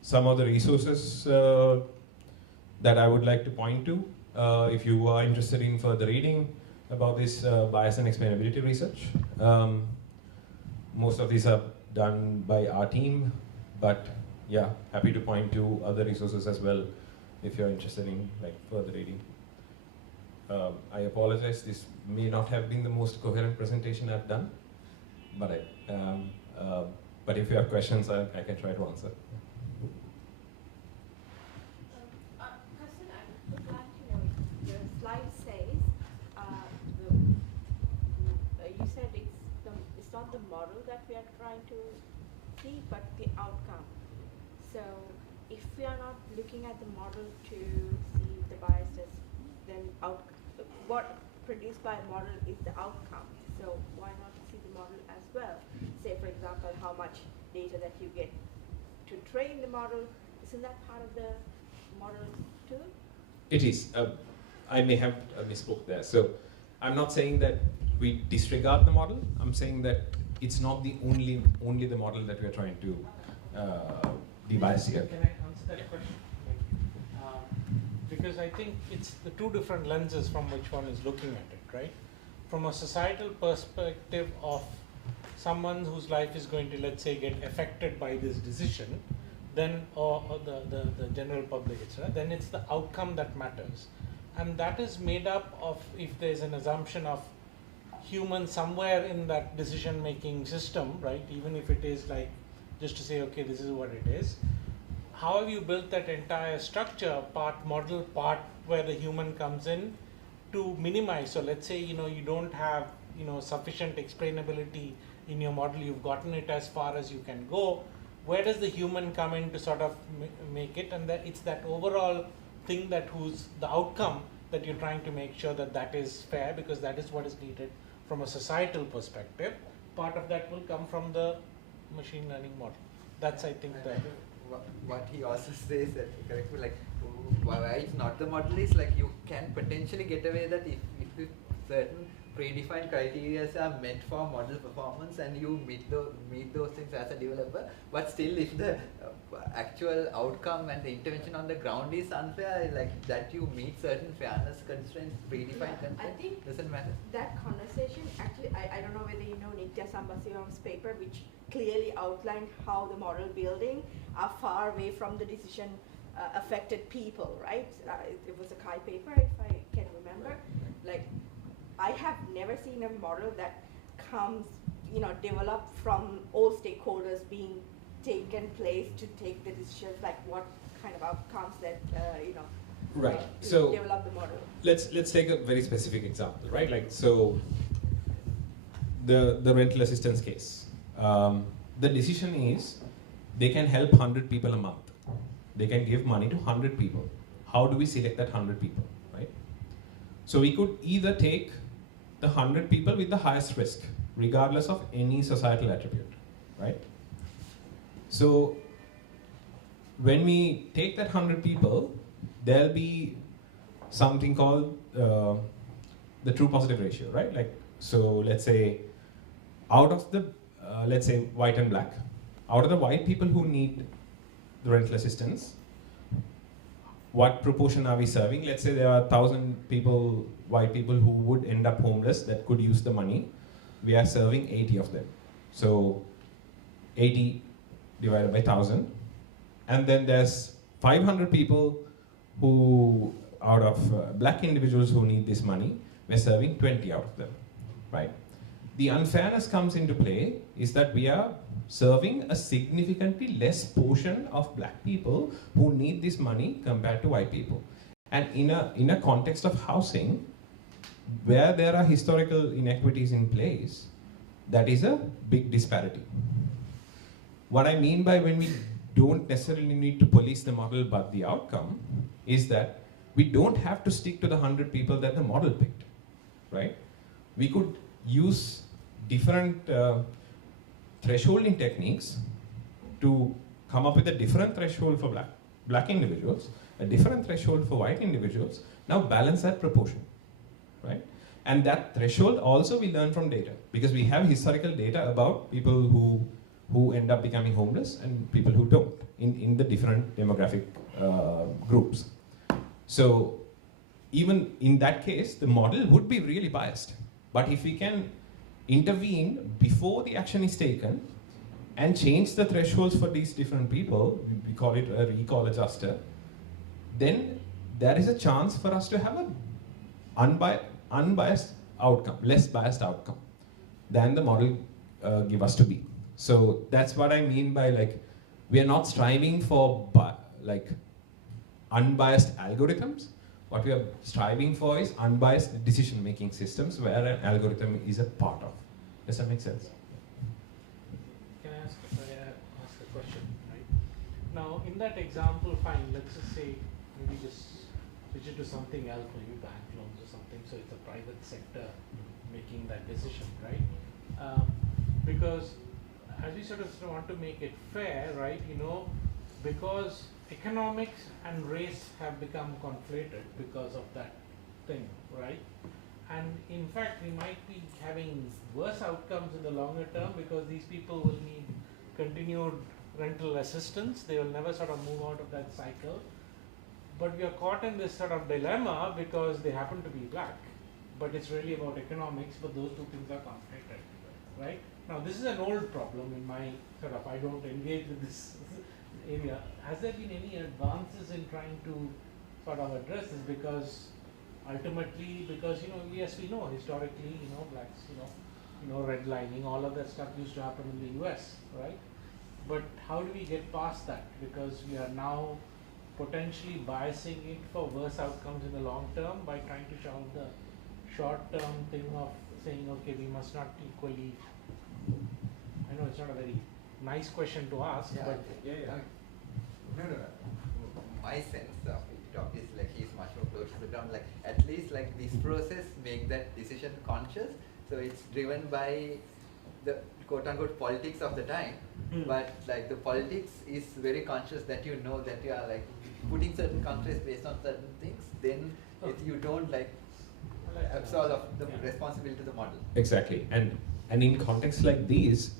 some of the resources that I would like to point to if you are interested in further reading about this bias and explainability research. Most of these are done by our team, but yeah, happy to point to other resources as well if you're interested in further reading. I apologize, this may not have been the most coherent presentation I've done, but if you have questions, I can try to answer. Kasun, I would like to know, the slide says, you said it's not the model that we are trying to see, but the outcome. So if we are not looking at the model to see the biases, then what produced by a model is the outcome. So why not see the model as well? Say, for example, how much data that you get to train the model. Isn't that part of the model too? It is. I may have misspoke there. So I'm not saying that we disregard the model. I'm saying that it's not the only the model that we're trying to debias here. Can I answer that question? Because I think it's the 2 different lenses from which one is looking at it, right? From a societal perspective of someone whose life is going to, let's say, get affected by this decision, then, or the general public, then it's the outcome that matters. And that is made up of, if there's an assumption of humans somewhere in that decision-making system, right? Even if it is like, just to say, okay, this is what it is. How have you built that entire structure, part model, part where the human comes in to minimize? So let's say, you don't have, sufficient explainability in your model, you've gotten it as far as you can go. Where does the human come in to sort of make it? And it's that overall thing that who's the outcome that you're trying to make sure that is fair, because that is what is needed from a societal perspective. Part of that will come from the machine learning model. That's, I think, what he also says, that correct me, why it's not the model is you can potentially get away that if certain predefined criteria are met for model performance and you meet those things as a developer, but still if the actual outcome and the intervention on the ground is unfair, that you meet certain fairness constraints, predefined constraints, I think doesn't matter. That conversation, actually, I don't know whether you know Nitya Sambasivam's paper, which clearly outlined how the model building are far away from the decision affected people, right? It was a Kai paper, if I can remember. remember. Like, I have never seen a model that comes, developed from all stakeholders being taken place to take the decisions, like what kind of outcomes that, Right. So develop the model. Let's take a very specific example, right? Like, so the rental assistance case. The decision is they can help 100 people a month. They can give money to 100 people. How do we select that 100 people, right? So we could either take the 100 people with the highest risk, regardless of any societal attribute, right? So when we take that 100 people, there'll be something called the true positive ratio, right? Like, so let's say out of the, let's say white and black, out of the white people who need the rental assistance, what proportion are we serving? Let's say there are 1,000 people, white people who would end up homeless that could use the money. We are serving 80 of them. So 80 divided by 1,000. And then there's 500 people who, out of black individuals who need this money, we're serving 20 out of them, right? The unfairness comes into play is that we are serving a significantly less portion of black people who need this money compared to white people. And in a context of housing, where there are historical inequities in place, that is a big disparity. What I mean by when we don't necessarily need to police the model but the outcome is that we don't have to stick to the 100 people that the model picked, right? We could use different thresholding techniques to come up with a different threshold for black individuals, a different threshold for white individuals. Now balance that proportion, right? And that threshold also we learn from data, because we have historical data about people who end up becoming homeless and people who don't in the different demographic groups. So even in that case, the model would be really biased. But if we can intervene before the action is taken and change the thresholds for these different people, we call it a recall adjuster, then there is a chance for us to have an unbiased outcome, less biased outcome than the model give us to be. So that's what I mean by, like, we are not striving for unbiased algorithms. What we are striving for is unbiased decision-making systems where an algorithm is a part of. Does that make sense? Can I ask a question, right? Now, in that example, fine, let's just say, maybe just switch it to something else, maybe bank loans or something, so it's a private sector making that decision, right? Because as we sort of want to make it fair, right, because economics and race have become conflated because of that thing, right? And in fact, we might be having worse outcomes in the longer term because these people will need continued rental assistance. They will never sort of move out of that cycle. But we are caught in this sort of dilemma because they happen to be black. But it's really about economics, but those two things are conflated, right? Now, this is an old problem in my I don't engage with this area. Has there been any advances in trying to sort of address this? Because ultimately, yes, we know historically, blacks, redlining, all of that stuff used to happen in the US, right? But how do we get past that? Because we are now potentially biasing it for worse outcomes in the long term by trying to solve the short-term thing of saying, okay, we must not equally. I know it's not a very nice question to ask, but No. My sense of it is like he's much more close to the ground. Like at least like this process make that decision conscious. So it's driven by the quote-unquote politics of the time. But like the politics is very conscious that you know that you are like putting certain constraints based on certain things. Then if you don't absolve the responsibility to the model. Exactly, and in contexts like these,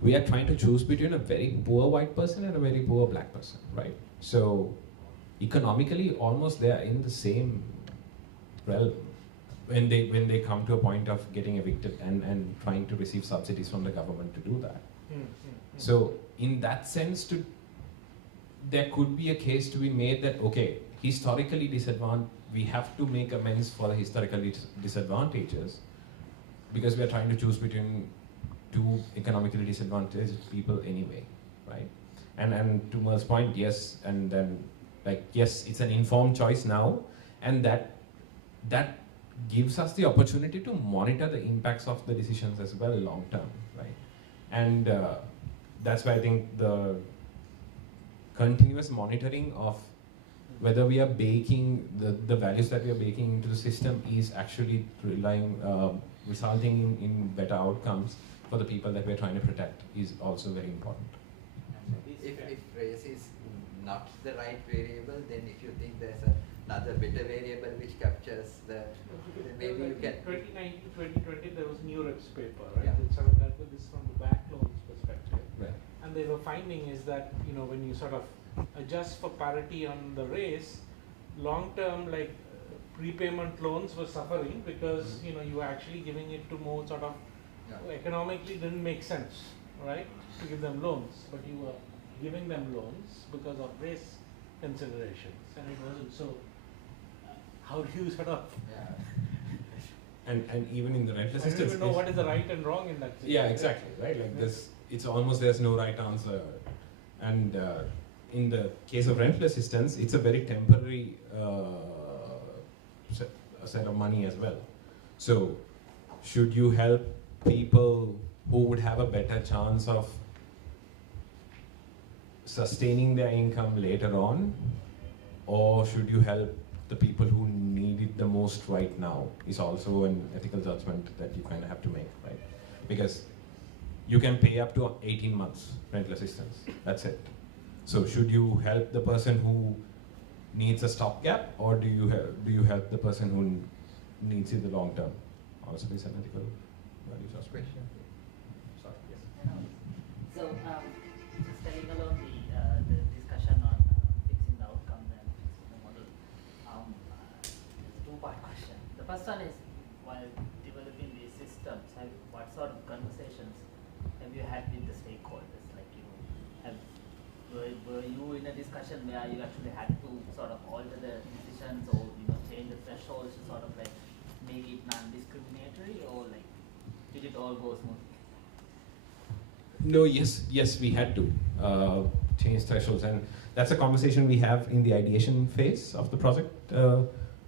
we are trying to choose between a very poor white person and a very poor black person, right? So economically, almost they are in the same realm when they come to a point of getting evicted and trying to receive subsidies from the government to do that. So in that sense, there could be a case to be made that, okay, historically we have to make amends for the historical disadvantages, because we are trying to choose between two economically disadvantaged people anyway, right? And to Merle's point, yes, and then like yes, it's an informed choice now, and that gives us the opportunity to monitor the impacts of the decisions as well long term, right? And that's why I think the continuous monitoring of whether we are baking the values that we are baking into the system is actually resulting in better outcomes for the people that we're trying to protect is also very important. If race is not the right variable, then if you think there's another better variable which captures the, maybe you can. 2019 to 2020, there was Murex paper, right? Yeah. It sort of dealt with this from the bank loans perspective. Right. And they were finding is that, you know, when you sort of adjust for parity on the race, long-term prepayment loans were suffering because you know you were actually giving it to more sort of economically didn't make sense, right, to give them loans, but you were giving them loans because of race considerations, and it wasn't so. How do you sort of? And even in the rental systems, I don't even know what is the right and wrong in that system. Yeah, exactly, right? Like this, it's almost there's no right answer, and in the case of rental assistance, it's a very temporary set of money as well. So, should you help people who would have a better chance of sustaining their income later on, or should you help the people who need it the most right now? Is also an ethical judgment that you kind of have to make, right? Because you can pay up to 18 months rental assistance, that's it. So should you help the person who needs a stopgap, or do you help the person who needs it the long term? Also, is an ethical value judgment. Sorry. Yes. So just taking along the discussion on fixing the outcome and fixing the model. It's a two-part question. The first one is, while developing these systems, what sort of conversations have you had with the stakeholders? Like, you know, were you in a discussion where you actually had to sort of alter the decisions, or you know, change the thresholds to sort of like make it non-discriminatory, or like did it all go smoothly? No, yes, we had to change thresholds, and that's a conversation we have in the ideation phase of the project.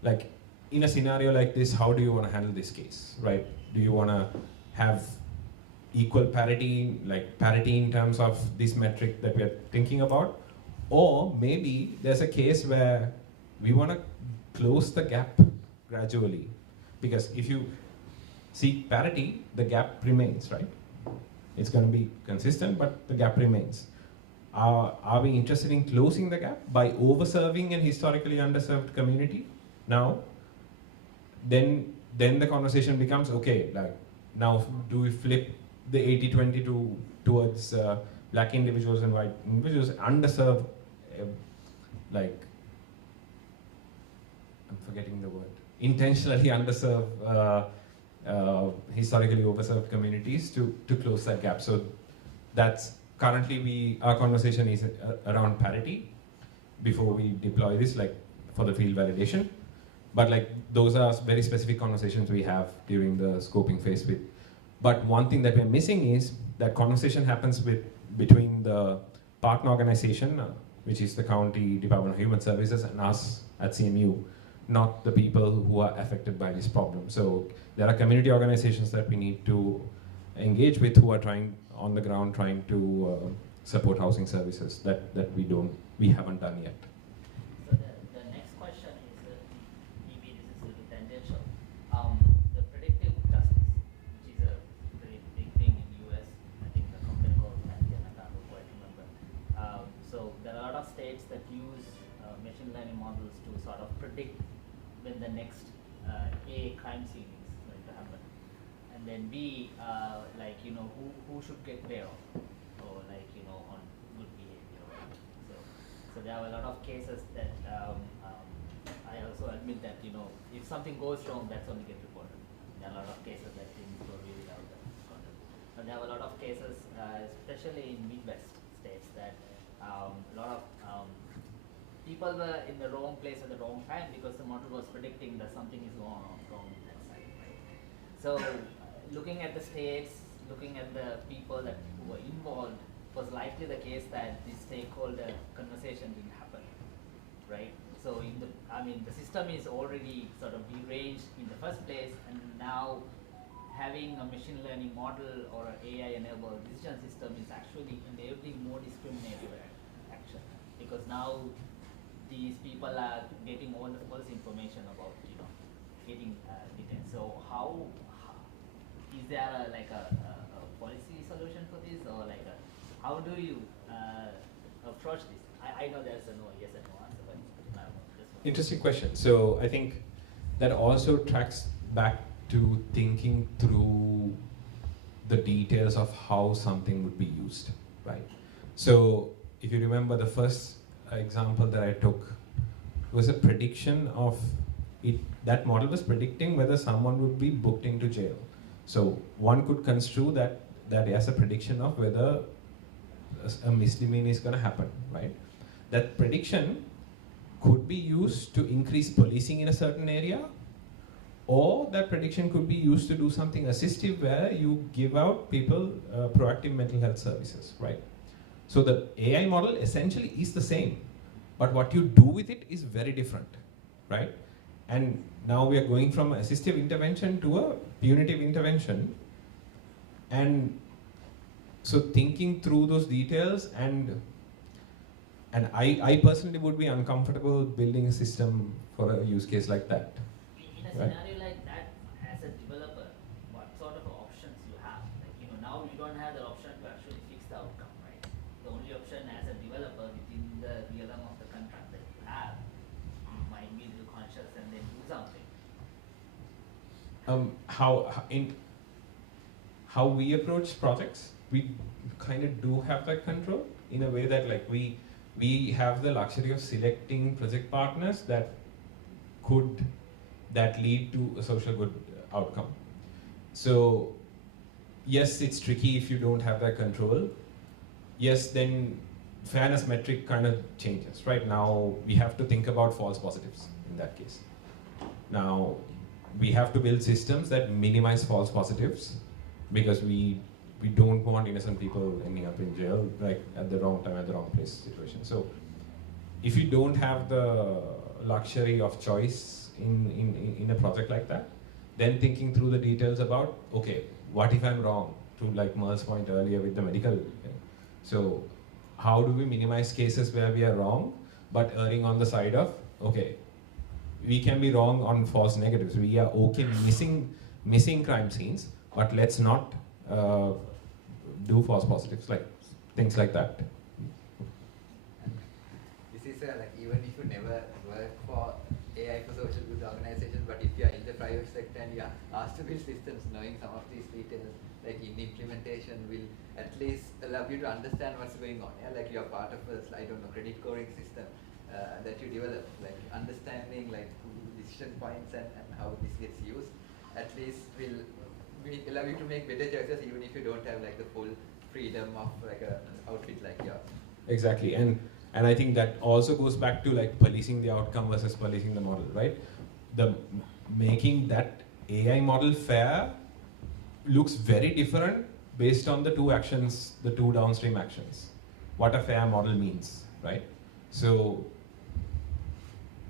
Like, in a scenario like this, how do you want to handle this case, right? Do you want to have equal parity, like parity in terms of this metric that we are thinking about? Or maybe there's a case where we want to close the gap gradually. Because if you seek parity, the gap remains, right? It's going to be consistent, but the gap remains. Are we interested in closing the gap by over-serving an historically underserved community now? Then the conversation becomes, okay, like now do we flip the 80-20 towards black individuals and white individuals, underserved, like, I'm forgetting the word, intentionally underserved, historically overserved communities to close that gap. So that's currently our conversation is around parity before we deploy this, like for the field validation. But like those are very specific conversations we have during the scoping phase with. But one thing that we're missing is that conversation happens between the partner organization, which is the County Department of Human Services, and us at CMU, not the people who are affected by this problem. So there are community organizations that we need to engage with who are on the ground trying to support housing services that we haven't done yet. So the next question is, maybe this is a little tangential. The predictive justice, which is a very big thing in US. I think the company called Carnegie Mellon, I can't quite remember. So there are a lot of states that use machine learning models to sort of predict when the next A, crime scene is going to happen, and then B, like, you know, who should get bail, or like, you know, on good behavior. So there are a lot of cases that I also admit that, you know, if something goes wrong, that's only get reported. There are a lot of cases that things go really out of control. But there are a lot of cases, especially in Midwest states, that a lot of people were in the wrong place at the wrong time because the model was predicting that something is wrong with that side, right? So looking at the states, looking at the people that who were involved, was likely the case that the stakeholder conversation didn't happen, right? So in the, I mean, the system is already sort of deranged in the first place, and now having a machine learning model or an AI-enabled decision system is actually enabling more discriminative action, because now these people are getting all the false information about, you know, getting details. So how is there a, like a policy solution for this, or like a, how do you approach this? I know there's a no, yes and no answer, but I don't know. Interesting question. So I think that also tracks back to thinking through the details of how something would be used, right? So if you remember, the first example that I took was a prediction of it. That model was predicting whether someone would be booked into jail. So one could construe that as a prediction of whether a misdemeanor is going to happen, right? That prediction could be used to increase policing in a certain area, or that prediction could be used to do something assistive where you give out people proactive mental health services, right? So the AI model essentially is the same, but what you do with it is very different, right? And now we are going from assistive intervention to a punitive intervention. And so thinking through those details, and I personally would be uncomfortable building a system for a use case like that. In a scenario like that, as a developer, what sort of options you have? Like, you know, now you don't have the option to actually fix the outcome, right? The only option as a developer within the realm of the contract that you have, you might be a little conscious and then do something. How we approach projects, we kind of do have that control in a way that, like, we have the luxury of selecting project partners that lead to a social good outcome. So yes, it's tricky if you don't have that control. Yes, then fairness metric kind of changes. Right now we have to think about false positives in that case. Now we have to build systems that minimize false positives, because we don't want innocent people ending up in jail, like at the wrong time, at the wrong place situation. So if you don't have the luxury of choice in a project like that, then thinking through the details about, okay, what if I'm wrong? To like Merle's point earlier with the medical thing. So how do we minimize cases where we are wrong, but erring on the side of, okay, we can be wrong on false negatives. We are okay missing crime scenes, but let's not do false positives, like things like that. This is like, even if you never work for AI for social good organizations, but if you are in the private sector and you are asked to build systems, knowing some of these details, like in implementation, will at least allow you to understand what's going on. Yeah, like you are part of a, I don't know, credit scoring system that you develop, like understanding like decision points and how this gets used, at least will allow you to make better choices, even if you don't have like the full freedom of like a outfit like yours. Exactly, and I think that also goes back to like policing the outcome versus policing the model, right? The making that AI model fair looks very different based on the two actions, the two downstream actions. What a fair model means, right? So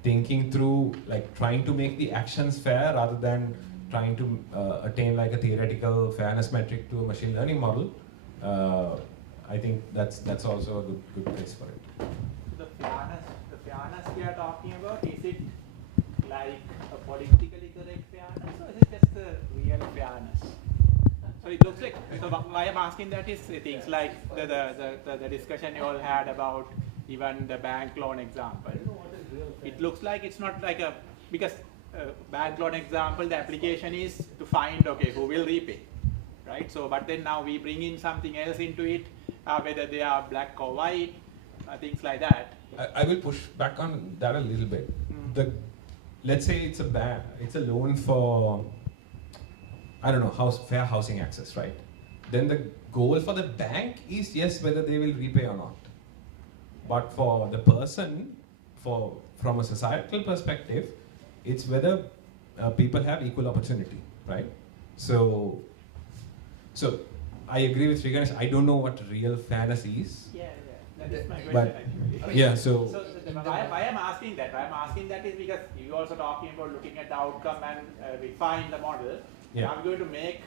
thinking through, like trying to make the actions fair rather than trying to attain like a theoretical fairness metric to a machine learning model, I think that's also a good place for it. The fairness we are talking about, is it like a politically correct fairness, or is it just a real fairness? So it looks like, so why I'm asking that is things like the discussion you all had about even the bank loan example. It looks like it's not like a, because bank loan example, the application is to find, okay, who will repay, right? So, but then now we bring in something else into it, whether they are black or white, things like that. I will push back on that a little bit. Let's say it's a loan for, I don't know, fair housing access, right? Then the goal for the bank is, yes, whether they will repay or not. But for the person, from a societal perspective, it's whether people have equal opportunity, right? So I agree with Sri Ganesh. I don't know what real fairness is. Yeah, that is my question But actually. yeah, Why I'm asking that is because you also talking about looking at the outcome and refine the model. Yeah. I'm going to make,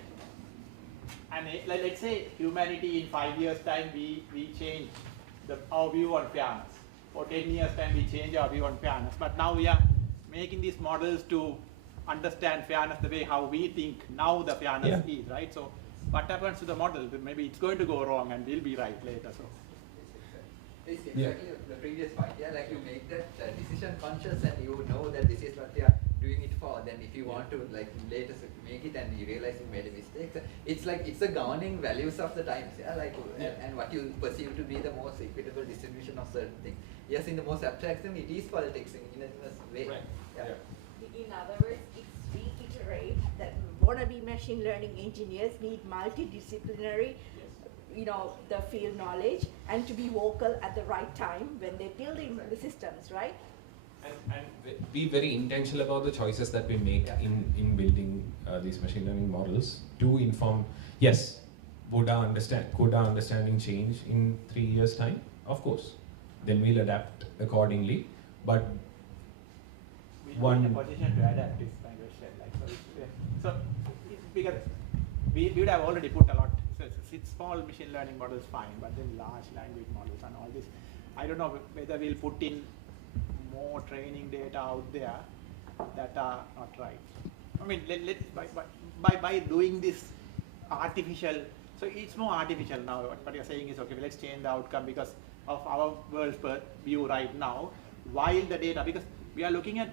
and let's say humanity in 5 years time we change our view on fairness. For 10 years time we change our view on fairness. But now we are making these models to understand fairness the way how we think now the fairness is, right? So what happens to the model? Maybe it's going to go wrong and we'll be right later. So it's exactly the previous point. Yeah, like you make that decision conscious and you know that this is what you are doing it for. Then if you want to like later make it and you realize you made a mistake, it's like it's the governing values of the times. Yeah, like and what you perceive to be the most equitable distribution of certain things. Yes, in the most abstract sense, it is politics in a way. Right. Yeah. In other words, it's reiterate that wannabe machine learning engineers need multidisciplinary, the field knowledge, and to be vocal at the right time when they're building the systems, right? And be very intentional about the choices that we make in building these machine learning models to inform. Yes, could our understanding change in 3 years' time? Of course. Then we'll adapt accordingly. But we'll be in a position to adapt is my question. So because we would have already put a lot. So small machine learning models fine, but then large language models and all this. I don't know whether we'll put in more training data out there that are not right. I mean, by doing this artificial, so it's more artificial now. What you're saying is, okay, let's change the outcome because of our world's view right now, while the data, because we are looking at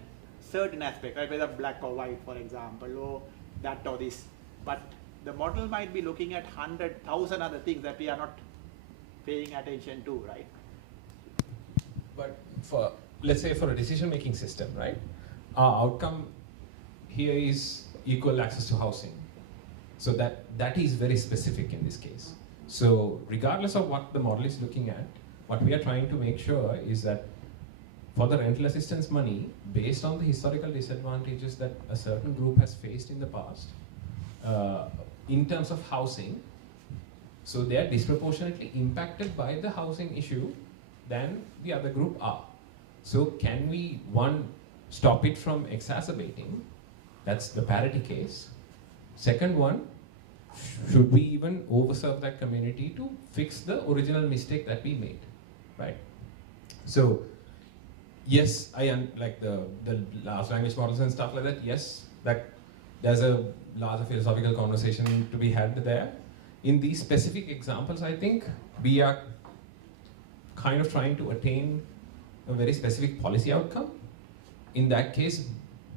certain aspects, right, whether black or white, for example, or that or this, but the model might be looking at 100,000 other things that we are not paying attention to, right? But let's say for a decision-making system, right, our outcome here is equal access to housing. So that is very specific in this case. So regardless of what the model is looking at, what we are trying to make sure is that for the rental assistance money, based on the historical disadvantages that a certain group has faced in the past, in terms of housing, so they are disproportionately impacted by the housing issue than the other group are. So can we, one, stop it from exacerbating? That's the parity case. Second one, should we even overserve that community to fix the original mistake that we made, right? So yes, like the large language models and stuff like that, yes, that there's a larger philosophical conversation to be had there. In these specific examples, I think we are kind of trying to attain a very specific policy outcome. In that case,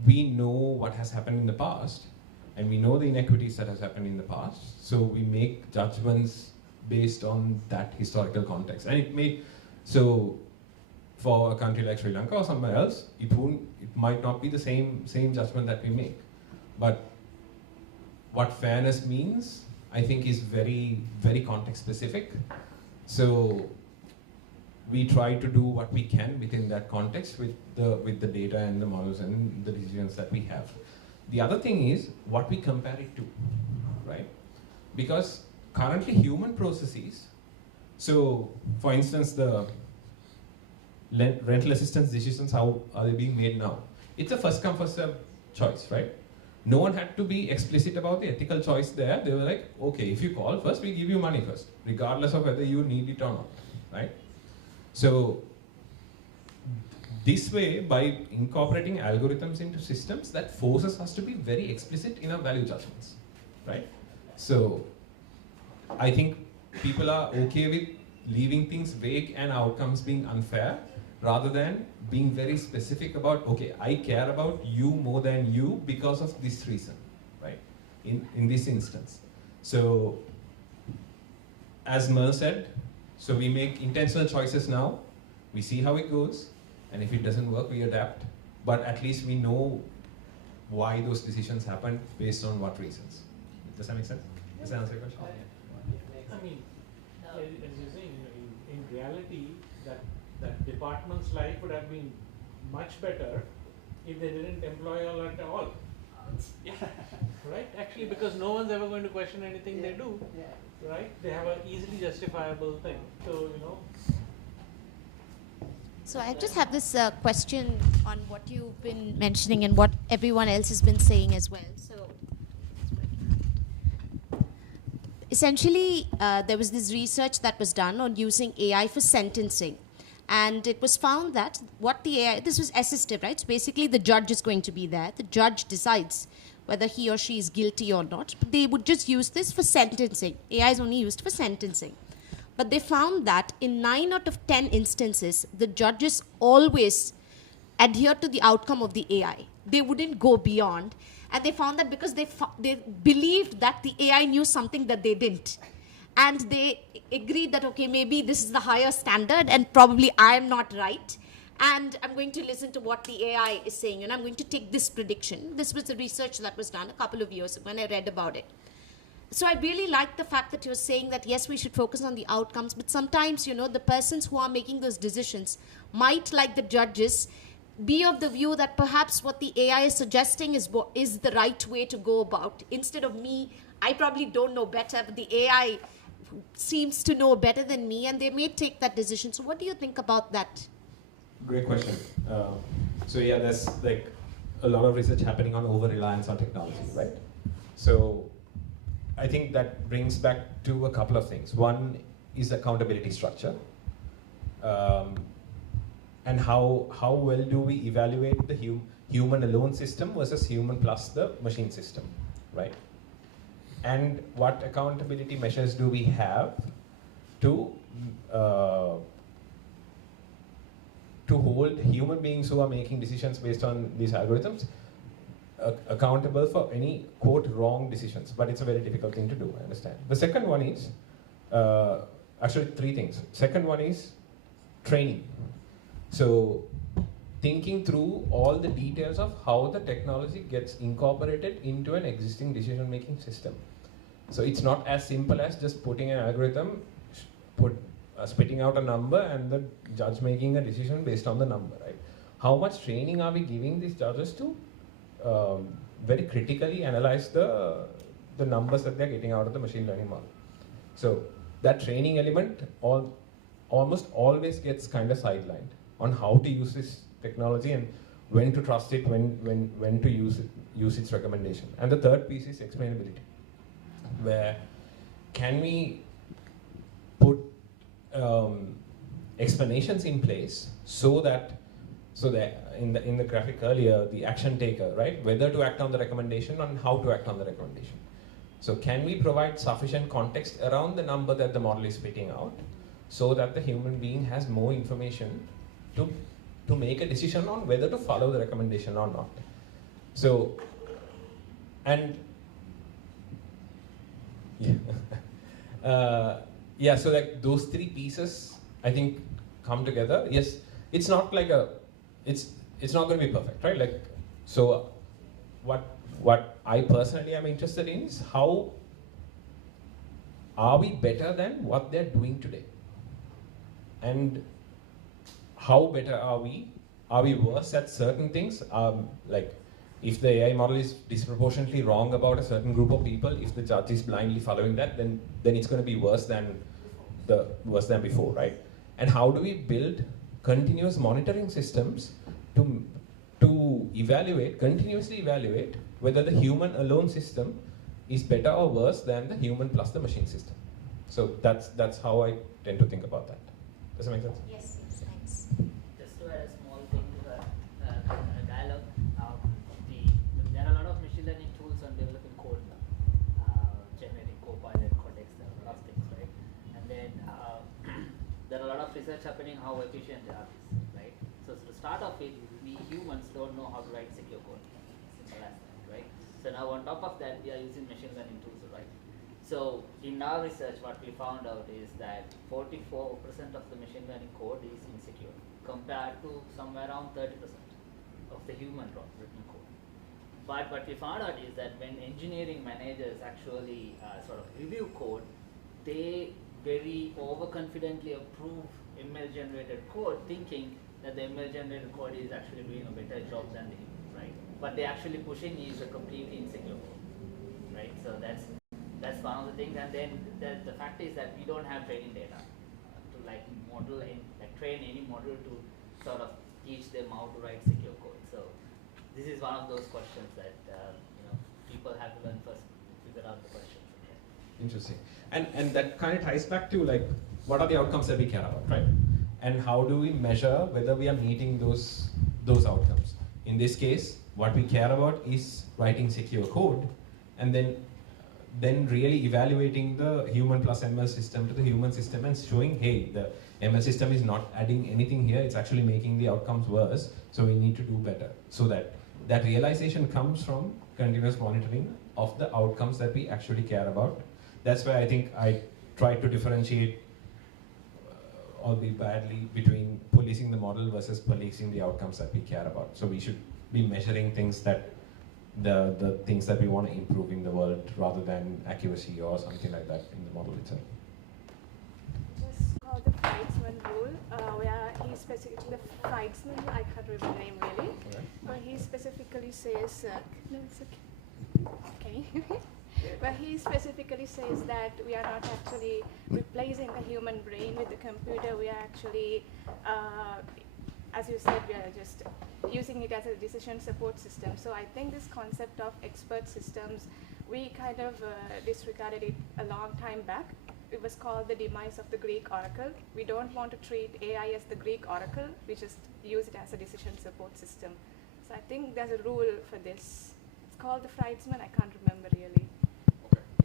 we know what has happened in the past, and we know the inequities that has happened in the past, so we make judgments based on that historical context. And it may, so for a country like Sri Lanka or somewhere else, it might not be the same judgment that we make. But what fairness means, I think, is very, very context specific. So we try to do what we can within that context with the data and the models and the decisions that we have. The other thing is what we compare it to, right? Because currently human processes, so for instance, the rental assistance decisions, how are they being made now? It's a first come, first served choice, right? No one had to be explicit about the ethical choice there. They were like, okay, if you call first, we give you money first, regardless of whether you need it or not, right? So this way, by incorporating algorithms into systems, that forces us to be very explicit in our value judgments, right? So I think people are okay with leaving things vague and outcomes being unfair, rather than being very specific about, okay, I care about you more than you because of this reason, right? In this instance. So as Merle said, so we make intentional choices now, we see how it goes, and if it doesn't work, we adapt. But at least we know why those decisions happened based on what reasons. Does that make sense? Does that answer your question? I mean, as you're saying, in reality, that department's life would have been much better if they didn't employ all at all. Yeah. Right? Actually, because no one's ever going to question anything they do. Right? They have an easily justifiable thing. So, So I just have this question on what you've been mentioning and what everyone else has been saying as well. So essentially, there was this research that was done on using AI for sentencing. And it was found that what the AI, this was assistive, right? So basically the judge is going to be there. The judge decides whether he or she is guilty or not. But they would just use this for sentencing. AI is only used for sentencing. But they found that in 9 out of 10 instances, the judges always adhere to the outcome of the AI. They wouldn't go beyond. And they found that because they believed that the AI knew something that they didn't. And they agreed that, okay, maybe this is the higher standard and probably I am not right. And I'm going to listen to what the AI is saying, and I'm going to take this prediction. This was the research that was done a couple of years ago when I read about it. So I really like the fact that you're saying that, yes, we should focus on the outcomes, but sometimes, the persons who are making those decisions might, like the judges, be of the view that perhaps what the AI is suggesting is the right way to go about. Instead of me, I probably don't know better, but the AI seems to know better than me, and they may take that decision. So what do you think about that? Great question. So yeah, there's like a lot of research happening on over-reliance on technology, right? So I think that brings back to a couple of things. One is accountability structure. And how well do we evaluate the human alone system versus human plus the machine system, right? And what accountability measures do we have to hold human beings who are making decisions based on these algorithms accountable for any, quote, wrong decisions? But it's a very difficult thing to do, I understand. The second one is, actually 3 things. Second one is training. So thinking through all the details of how the technology gets incorporated into an existing decision-making system. So it's not as simple as just putting an algorithm, spitting out a number and the judge making a decision based on the number, right? How much training are we giving these judges to very critically analyze the numbers that they're getting out of the machine learning model? So that training element almost always gets kind of sidelined on how to use this technology and when to trust it, when to use its recommendation. And the third piece is explainability, where can we put explanations in place so that in the graphic earlier, the action taker, right, whether to act on the recommendation and how to act on the recommendation. So can we provide sufficient context around the number that the model is spitting out so that the human being has more information to make a decision on whether to follow the recommendation or not? So, and yeah, so like those 3 pieces, I think, come together. Yes, it's not like it's not going to be perfect, right? Like, so what I personally am interested in is how are we better than what they're doing today? And how better are we? Are we worse at certain things? Like, if the AI model is disproportionately wrong about a certain group of people, if the judge is blindly following that, then it's going to be worse than before, right? And how do we build continuous monitoring systems to continuously evaluate whether the human alone system is better or worse than the human plus the machine system? So that's how I tend to think about that. Does that make sense? Yes, thanks. Just to add a small thing to the dialogue, there are a lot of machine learning tools on developing code, generating Copilot, Codex, there are a lot of things, right? And then there are a lot of research happening how efficient they are, right? So to start off with, we humans don't know how to write secure code, simple as that, right? So now on top of that, we are using machine learning tools, right? So in our research, what we found out is that 44% of the machine learning code is insecure, compared to somewhere around 30% of the human written code. But what we found out is that when engineering managers actually sort of review code, they very overconfidently approve ML generated code, thinking that the ML generated code is actually doing a better job than the human, right? But they actually pushing is a completely insecure code, right? So that's one of the things. And then the fact is that we don't have training data to like model and like train any model to sort of teach them how to write secure code. So this is one of those questions that people have to learn first, figure out the questions. Interesting. And that kind of ties back to like, what are the outcomes that we care about, right? And how do we measure whether we are meeting those outcomes? In this case, what we care about is writing secure code, and then really evaluating the human plus ML system to the human system and showing, hey, the ML system is not adding anything here, it's actually making the outcomes worse, so we need to do better. So that realization comes from continuous monitoring of the outcomes that we actually care about. That's why I think I try to differentiate, albeit badly, between policing the model versus policing the outcomes that we care about. So we should be measuring things that the things that we want to improve in the world rather than accuracy or something like that in the model itself. Just called the Freitzman rule, where he specifically, the Freitzman, I can't remember the name really, but he specifically says, no, it's okay. But he specifically says that we are not actually replacing the human brain with the computer, we are actually, as you said, we are just using it as a decision support system. So I think this concept of expert systems, we kind of disregarded it a long time back. It was called the demise of the Greek oracle. We don't want to treat AI as the Greek oracle, we just use it as a decision support system. So I think there's a rule for this. It's called the Freitzman, I can't remember really.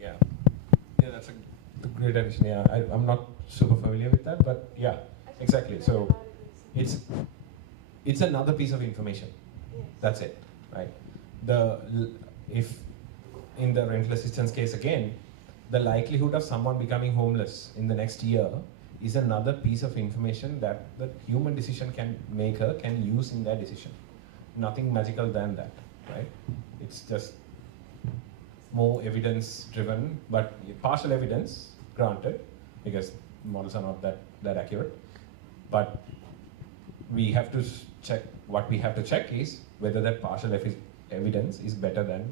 Yeah, that's a great addition. Yeah, I'm not super familiar with that, but yeah, exactly. So it's another piece of information. Yes. That's it, right? If in the rental assistance case again, the likelihood of someone becoming homeless in the next year is another piece of information that the human decision maker can use in their decision. Nothing magical than that, right? It's just more evidence driven, but partial evidence, granted, because models are not that accurate. But we have to check, what we have to check is whether that partial evidence is better than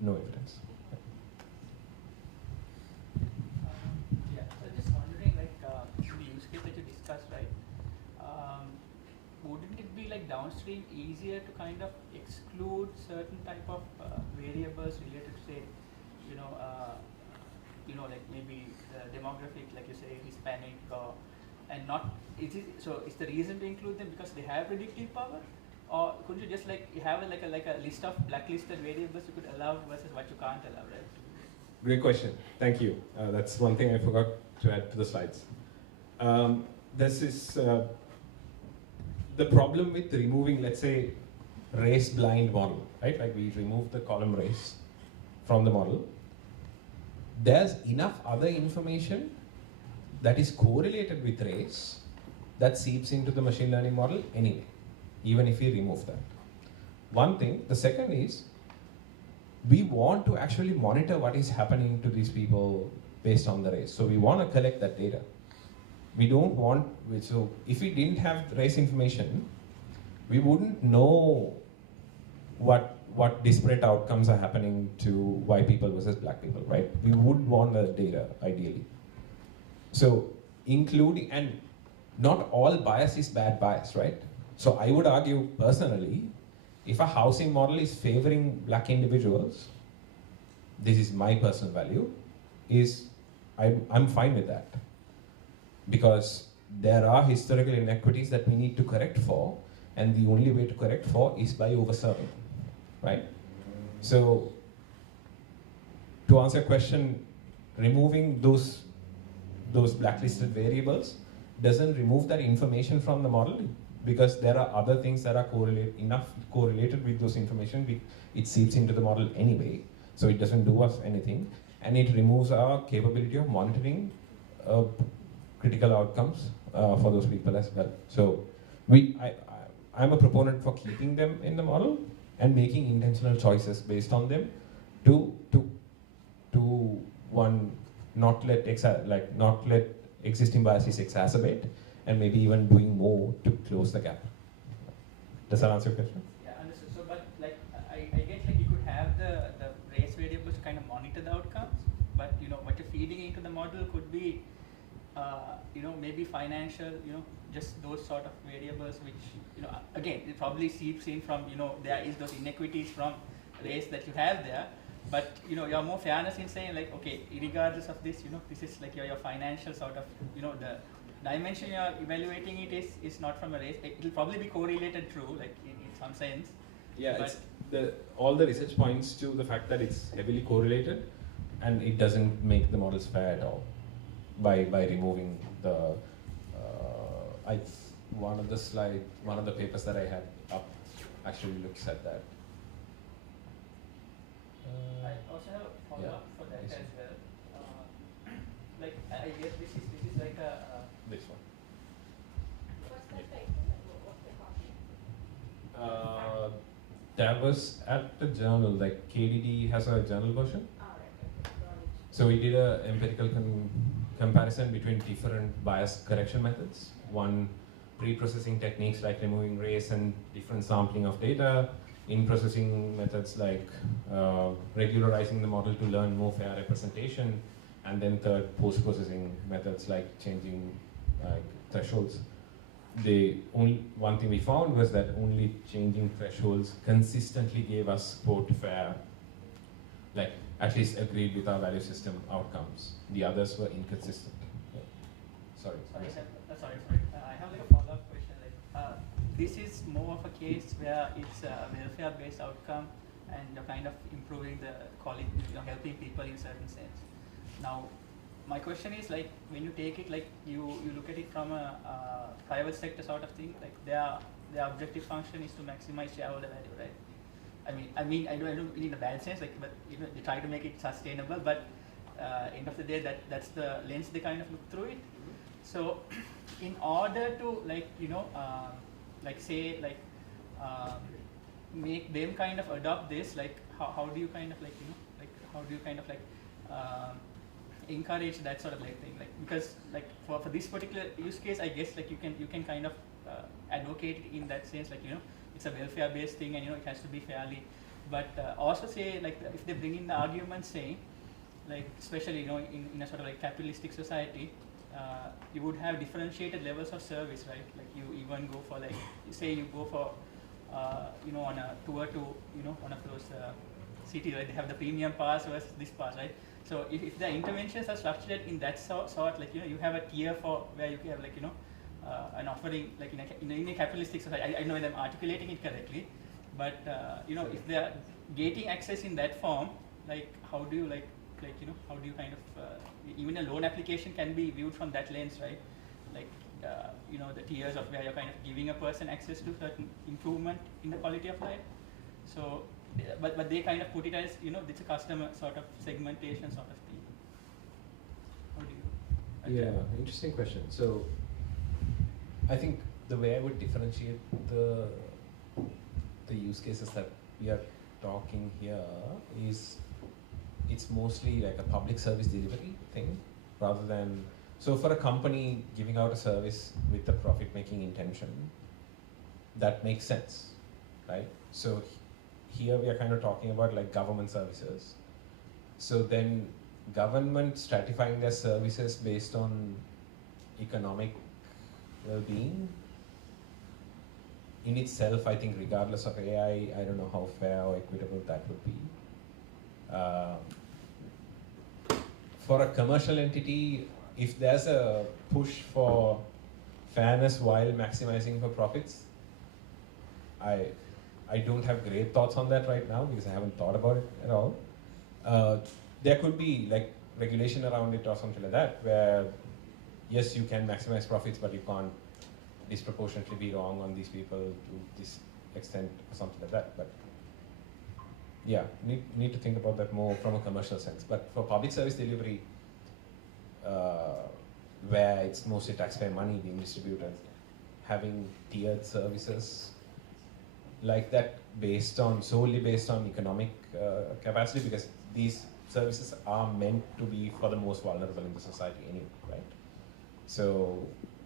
no evidence. Yeah, so just wondering, like, the use case that you discussed, right? Wouldn't it be like downstream easier to kind of exclude certain type of variables related to, say, like maybe the demographic, like you say, Hispanic, and not, is the reason to include them because they have predictive power? Or could you just like have like a list of blacklisted variables you could allow versus what you can't allow, right? Great question. Thank you. That's one thing I forgot to add to the slides. This is the problem with removing, let's say, race-blind model, right? Like we remove the column race from the model. There's enough other information that is correlated with race that seeps into the machine learning model anyway, even if we remove that. One thing. The second is, we want to actually monitor what is happening to these people based on the race. So we want to collect that data. We don't want, so if we didn't have race information, we wouldn't know what disparate outcomes are happening to white people versus black people, right? We would want the data, ideally. So including, and not all bias is bad bias, right? So I would argue personally, if a housing model is favoring black individuals, this is my personal value, I'm fine with that. Because there are historical inequities that we need to correct for, and the only way to correct for is by over-serving, right? So, to answer your question, removing those blacklisted variables doesn't remove that information from the model, because there are other things that are correlated with those information. It seeps into the model anyway, so it doesn't do us anything, and it removes our capability of monitoring critical outcomes for those people as well. So I'm a proponent for keeping them in the model and making intentional choices based on them to one, not let existing biases exacerbate, and maybe even doing more to close the gap. Does that answer your question? Yeah, understood. So, but like I guess like you could have the race variables to kind of monitor the outcomes, but what you're feeding into the model could be maybe financial, just those sort of variables which, again, it probably seeps in from, there is those inequities from race that you have there, but, you have more fairness in saying like, okay, regardless of this, this is like your financial sort of, the dimension you're evaluating it is not from a race. It will probably be correlated through, like in some sense. Yeah, all the research points to the fact that it's heavily correlated, and it doesn't make the models fair at all by removing the one of the papers that I had up actually looks at that. I also have a follow-up for that as well. Like I guess this is like a this one. What's that paper? What's the copy? That was at the journal. Like KDD has a journal version. So we did a empirical comparison between different bias correction methods. One, pre-processing techniques like removing race and different sampling of data. In-processing methods like regularizing the model to learn more fair representation. And then third, post-processing methods like changing thresholds. One thing we found was that only changing thresholds consistently gave us quote fair, like at least agreed with our value system outcomes. The others were inconsistent. Yeah. Sorry. I have like a follow-up question. Like, this is more of a case where it's a welfare-based outcome, and you're kind of improving the quality, helping people in certain sense. Now, my question is like, when you take it, like you look at it from a private sector sort of thing, like their objective function is to maximize shareholder value, right? I mean, I don't mean in a bad sense, like, but they try to make it sustainable. But end of the day, that's the lens they kind of look through it. So, in order to make them kind of adopt this, like how do you kind of encourage that sort of thing, like, because like for this particular use case, I guess like you can kind of advocate it in that sense, like it's a welfare-based thing, and it has to be fairly. But also say like if they bring in the argument saying, like especially in a sort of like capitalistic society, you would have differentiated levels of service, right? Like you even go for like say you go for on a tour to on a close city, right? They have the premium pass versus this pass, right? So if the interventions are structured in that sort, like you have a tier for where you have like an offering like in a capitalistic society. I don't know whether I'm articulating it correctly, but if they are gating access in that form, like how do you how do you kind of even a loan application can be viewed from that lens, right? Like the tiers of where you're kind of giving a person access to certain improvement in the quality of life. So, but they kind of put it as it's a customer sort of segmentation sort of thing. How do you? Yeah, interesting question. So, I think the way I would differentiate the use cases that we are talking here is it's mostly like a public service delivery thing rather than, so for a company giving out a service with a profit-making intention, that makes sense, right? So here we are kind of talking about like government services. So then government stratifying their services based on economic well-being in itself, I think regardless of AI, I don't know how fair or equitable that would be. For a commercial entity, if there's a push for fairness while maximizing for profits, I don't have great thoughts on that right now because I haven't thought about it at all. There could be like regulation around it or something like that where yes, you can maximize profits, but you can't disproportionately be wrong on these people to this extent or something like that. But yeah, need to think about that more from a commercial sense. But for public service delivery, where it's mostly taxpayer money being distributed, having tiered services like that solely based on economic capacity, because these services are meant to be for the most vulnerable in the society anyway, right? So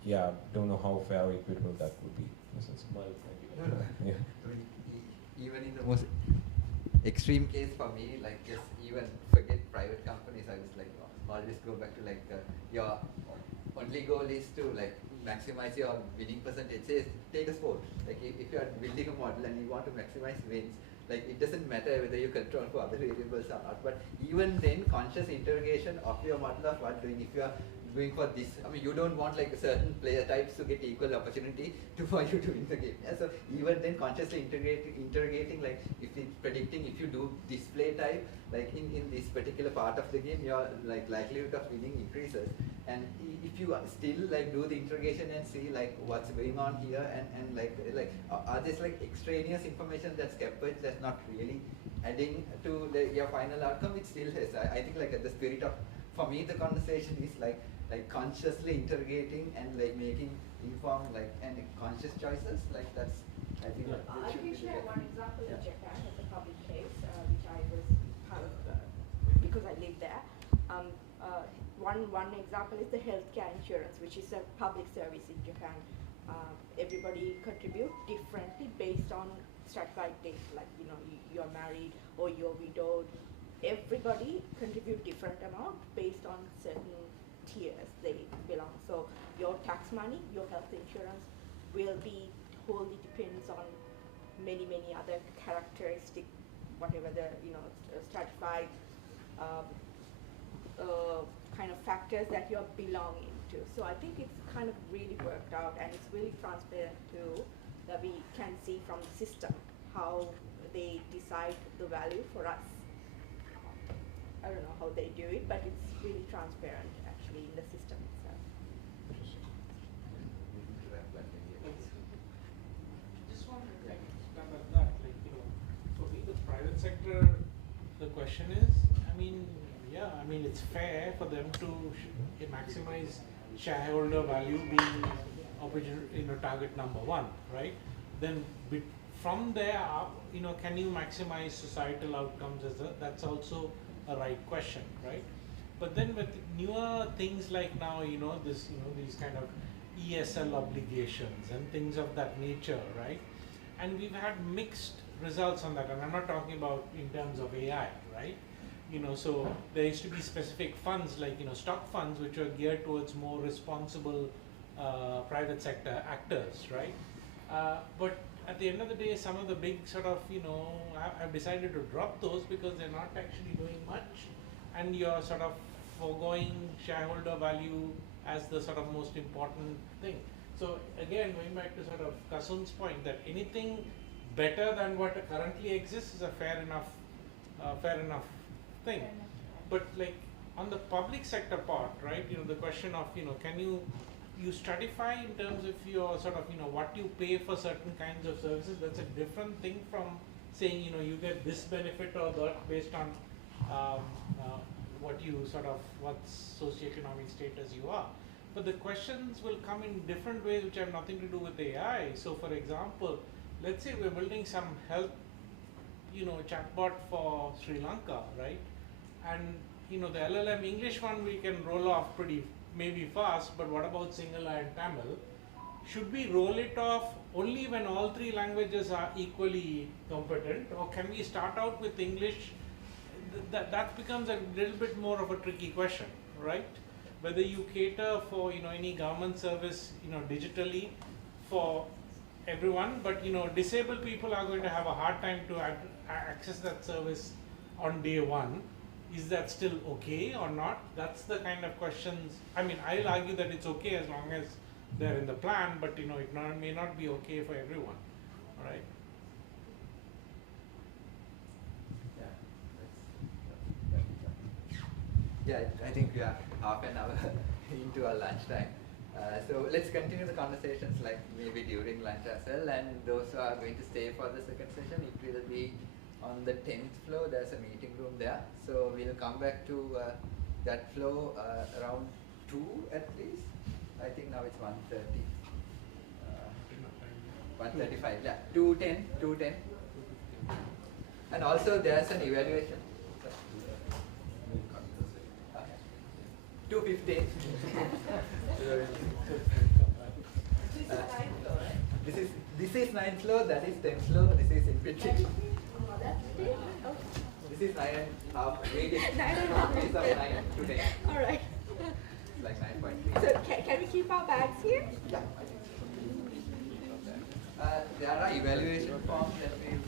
yeah, don't know how fair or equitable that would be. No, no. Yeah. I mean, even in the most extreme case for me, like just even forget private companies, I was like always go back to like your only goal is to like maximize your winning percentage. Say, take a sport. Like if you are building a model and you want to maximize wins, like it doesn't matter whether you control for other variables or not. But even then, conscious interrogation of your model of what doing. If you are doing for this, I mean, you don't want like certain player types to get equal opportunity for you to win the game. Yeah? So even then, consciously interrogating, like if it's predicting if you do this play type, like in this particular part of the game, your like likelihood of winning increases. And if you still like do the interrogation and see like what's going on here, and like are there like extraneous information that's kept, that's not really adding to your final outcome, it still has. I think like the spirit of, for me, the conversation is like consciously interrogating and like making informed like and conscious choices. Like that's, I think. I can share one example in Japan as a public case, which I was part of because I lived there. One example is the healthcare insurance, which is a public service in Japan. Everybody contribute differently based on stratified data, like you're married or you're widowed. Everybody contribute different amount based on certain tiers they belong. So your tax money, your health insurance will be wholly depends on many other characteristic, whatever the stratified kind of factors that you're belonging to. So I think it's kind of really worked out, and it's really transparent too, that we can see from the system how they decide the value for us. I don't know how they do it, but it's really transparent actually in the system itself. Just want to expand on that. Like, for me, the private sector, the question is, it's fair for them to maximize shareholder value being target number one, right? Then from there up, can you maximize societal outcomes that's also a right question, right? But then with newer things like now, these kind of ESL obligations and things of that nature, right? And we've had mixed results on that, and I'm not talking about in terms of AI, right? So there used to be specific funds like, stock funds, which were geared towards more responsible private sector actors, right? But at the end of the day, some of the big sort of, have decided to drop those because they're not actually doing much, and you're sort of foregoing shareholder value as the sort of most important thing. So again, going back to sort of Kasun's point, that anything better than what currently exists is a fair enough thing. But like on the public sector part, right, the question of, can you stratify in terms of your sort of, what you pay for certain kinds of services? That's a different thing from saying, you get this benefit or that based on what socioeconomic status you are. But the questions will come in different ways which have nothing to do with AI. So for example, let's say we're building some health, chatbot for Sri Lanka, right? And the LLM English one we can roll off maybe fast, but what about Sinhala and Tamil? Should we roll it off only when all three languages are equally competent, or can we start out with English? That becomes a little bit more of a tricky question, right? Whether you cater for any government service digitally for everyone, but disabled people are going to have a hard time to access that service on day one. Is that still okay or not? That's the kind of questions. I mean, I'll argue that it's okay as long as they're in the plan, but it may not be okay for everyone, all right? Yeah, I think we are half an hour into our lunchtime. So let's continue the conversations like maybe during lunch as well, and those who are going to stay for the second session, it will be on the 10th floor. There's a meeting room there. So we'll come back to that floor around 2 at least. I think now it's 1:30. 1:35, yeah, 2:10. And also there's an evaluation. 2:15. is ninth floor, right? This is ninth floor, that is 10th floor, this is in between. Oh, that's it? Okay. This is 9.5, weighted. 9.5. It's of 9 to 10. All right. It's like 9.3. So can we keep our bags here? Yeah, I think so. There are evaluation forms that we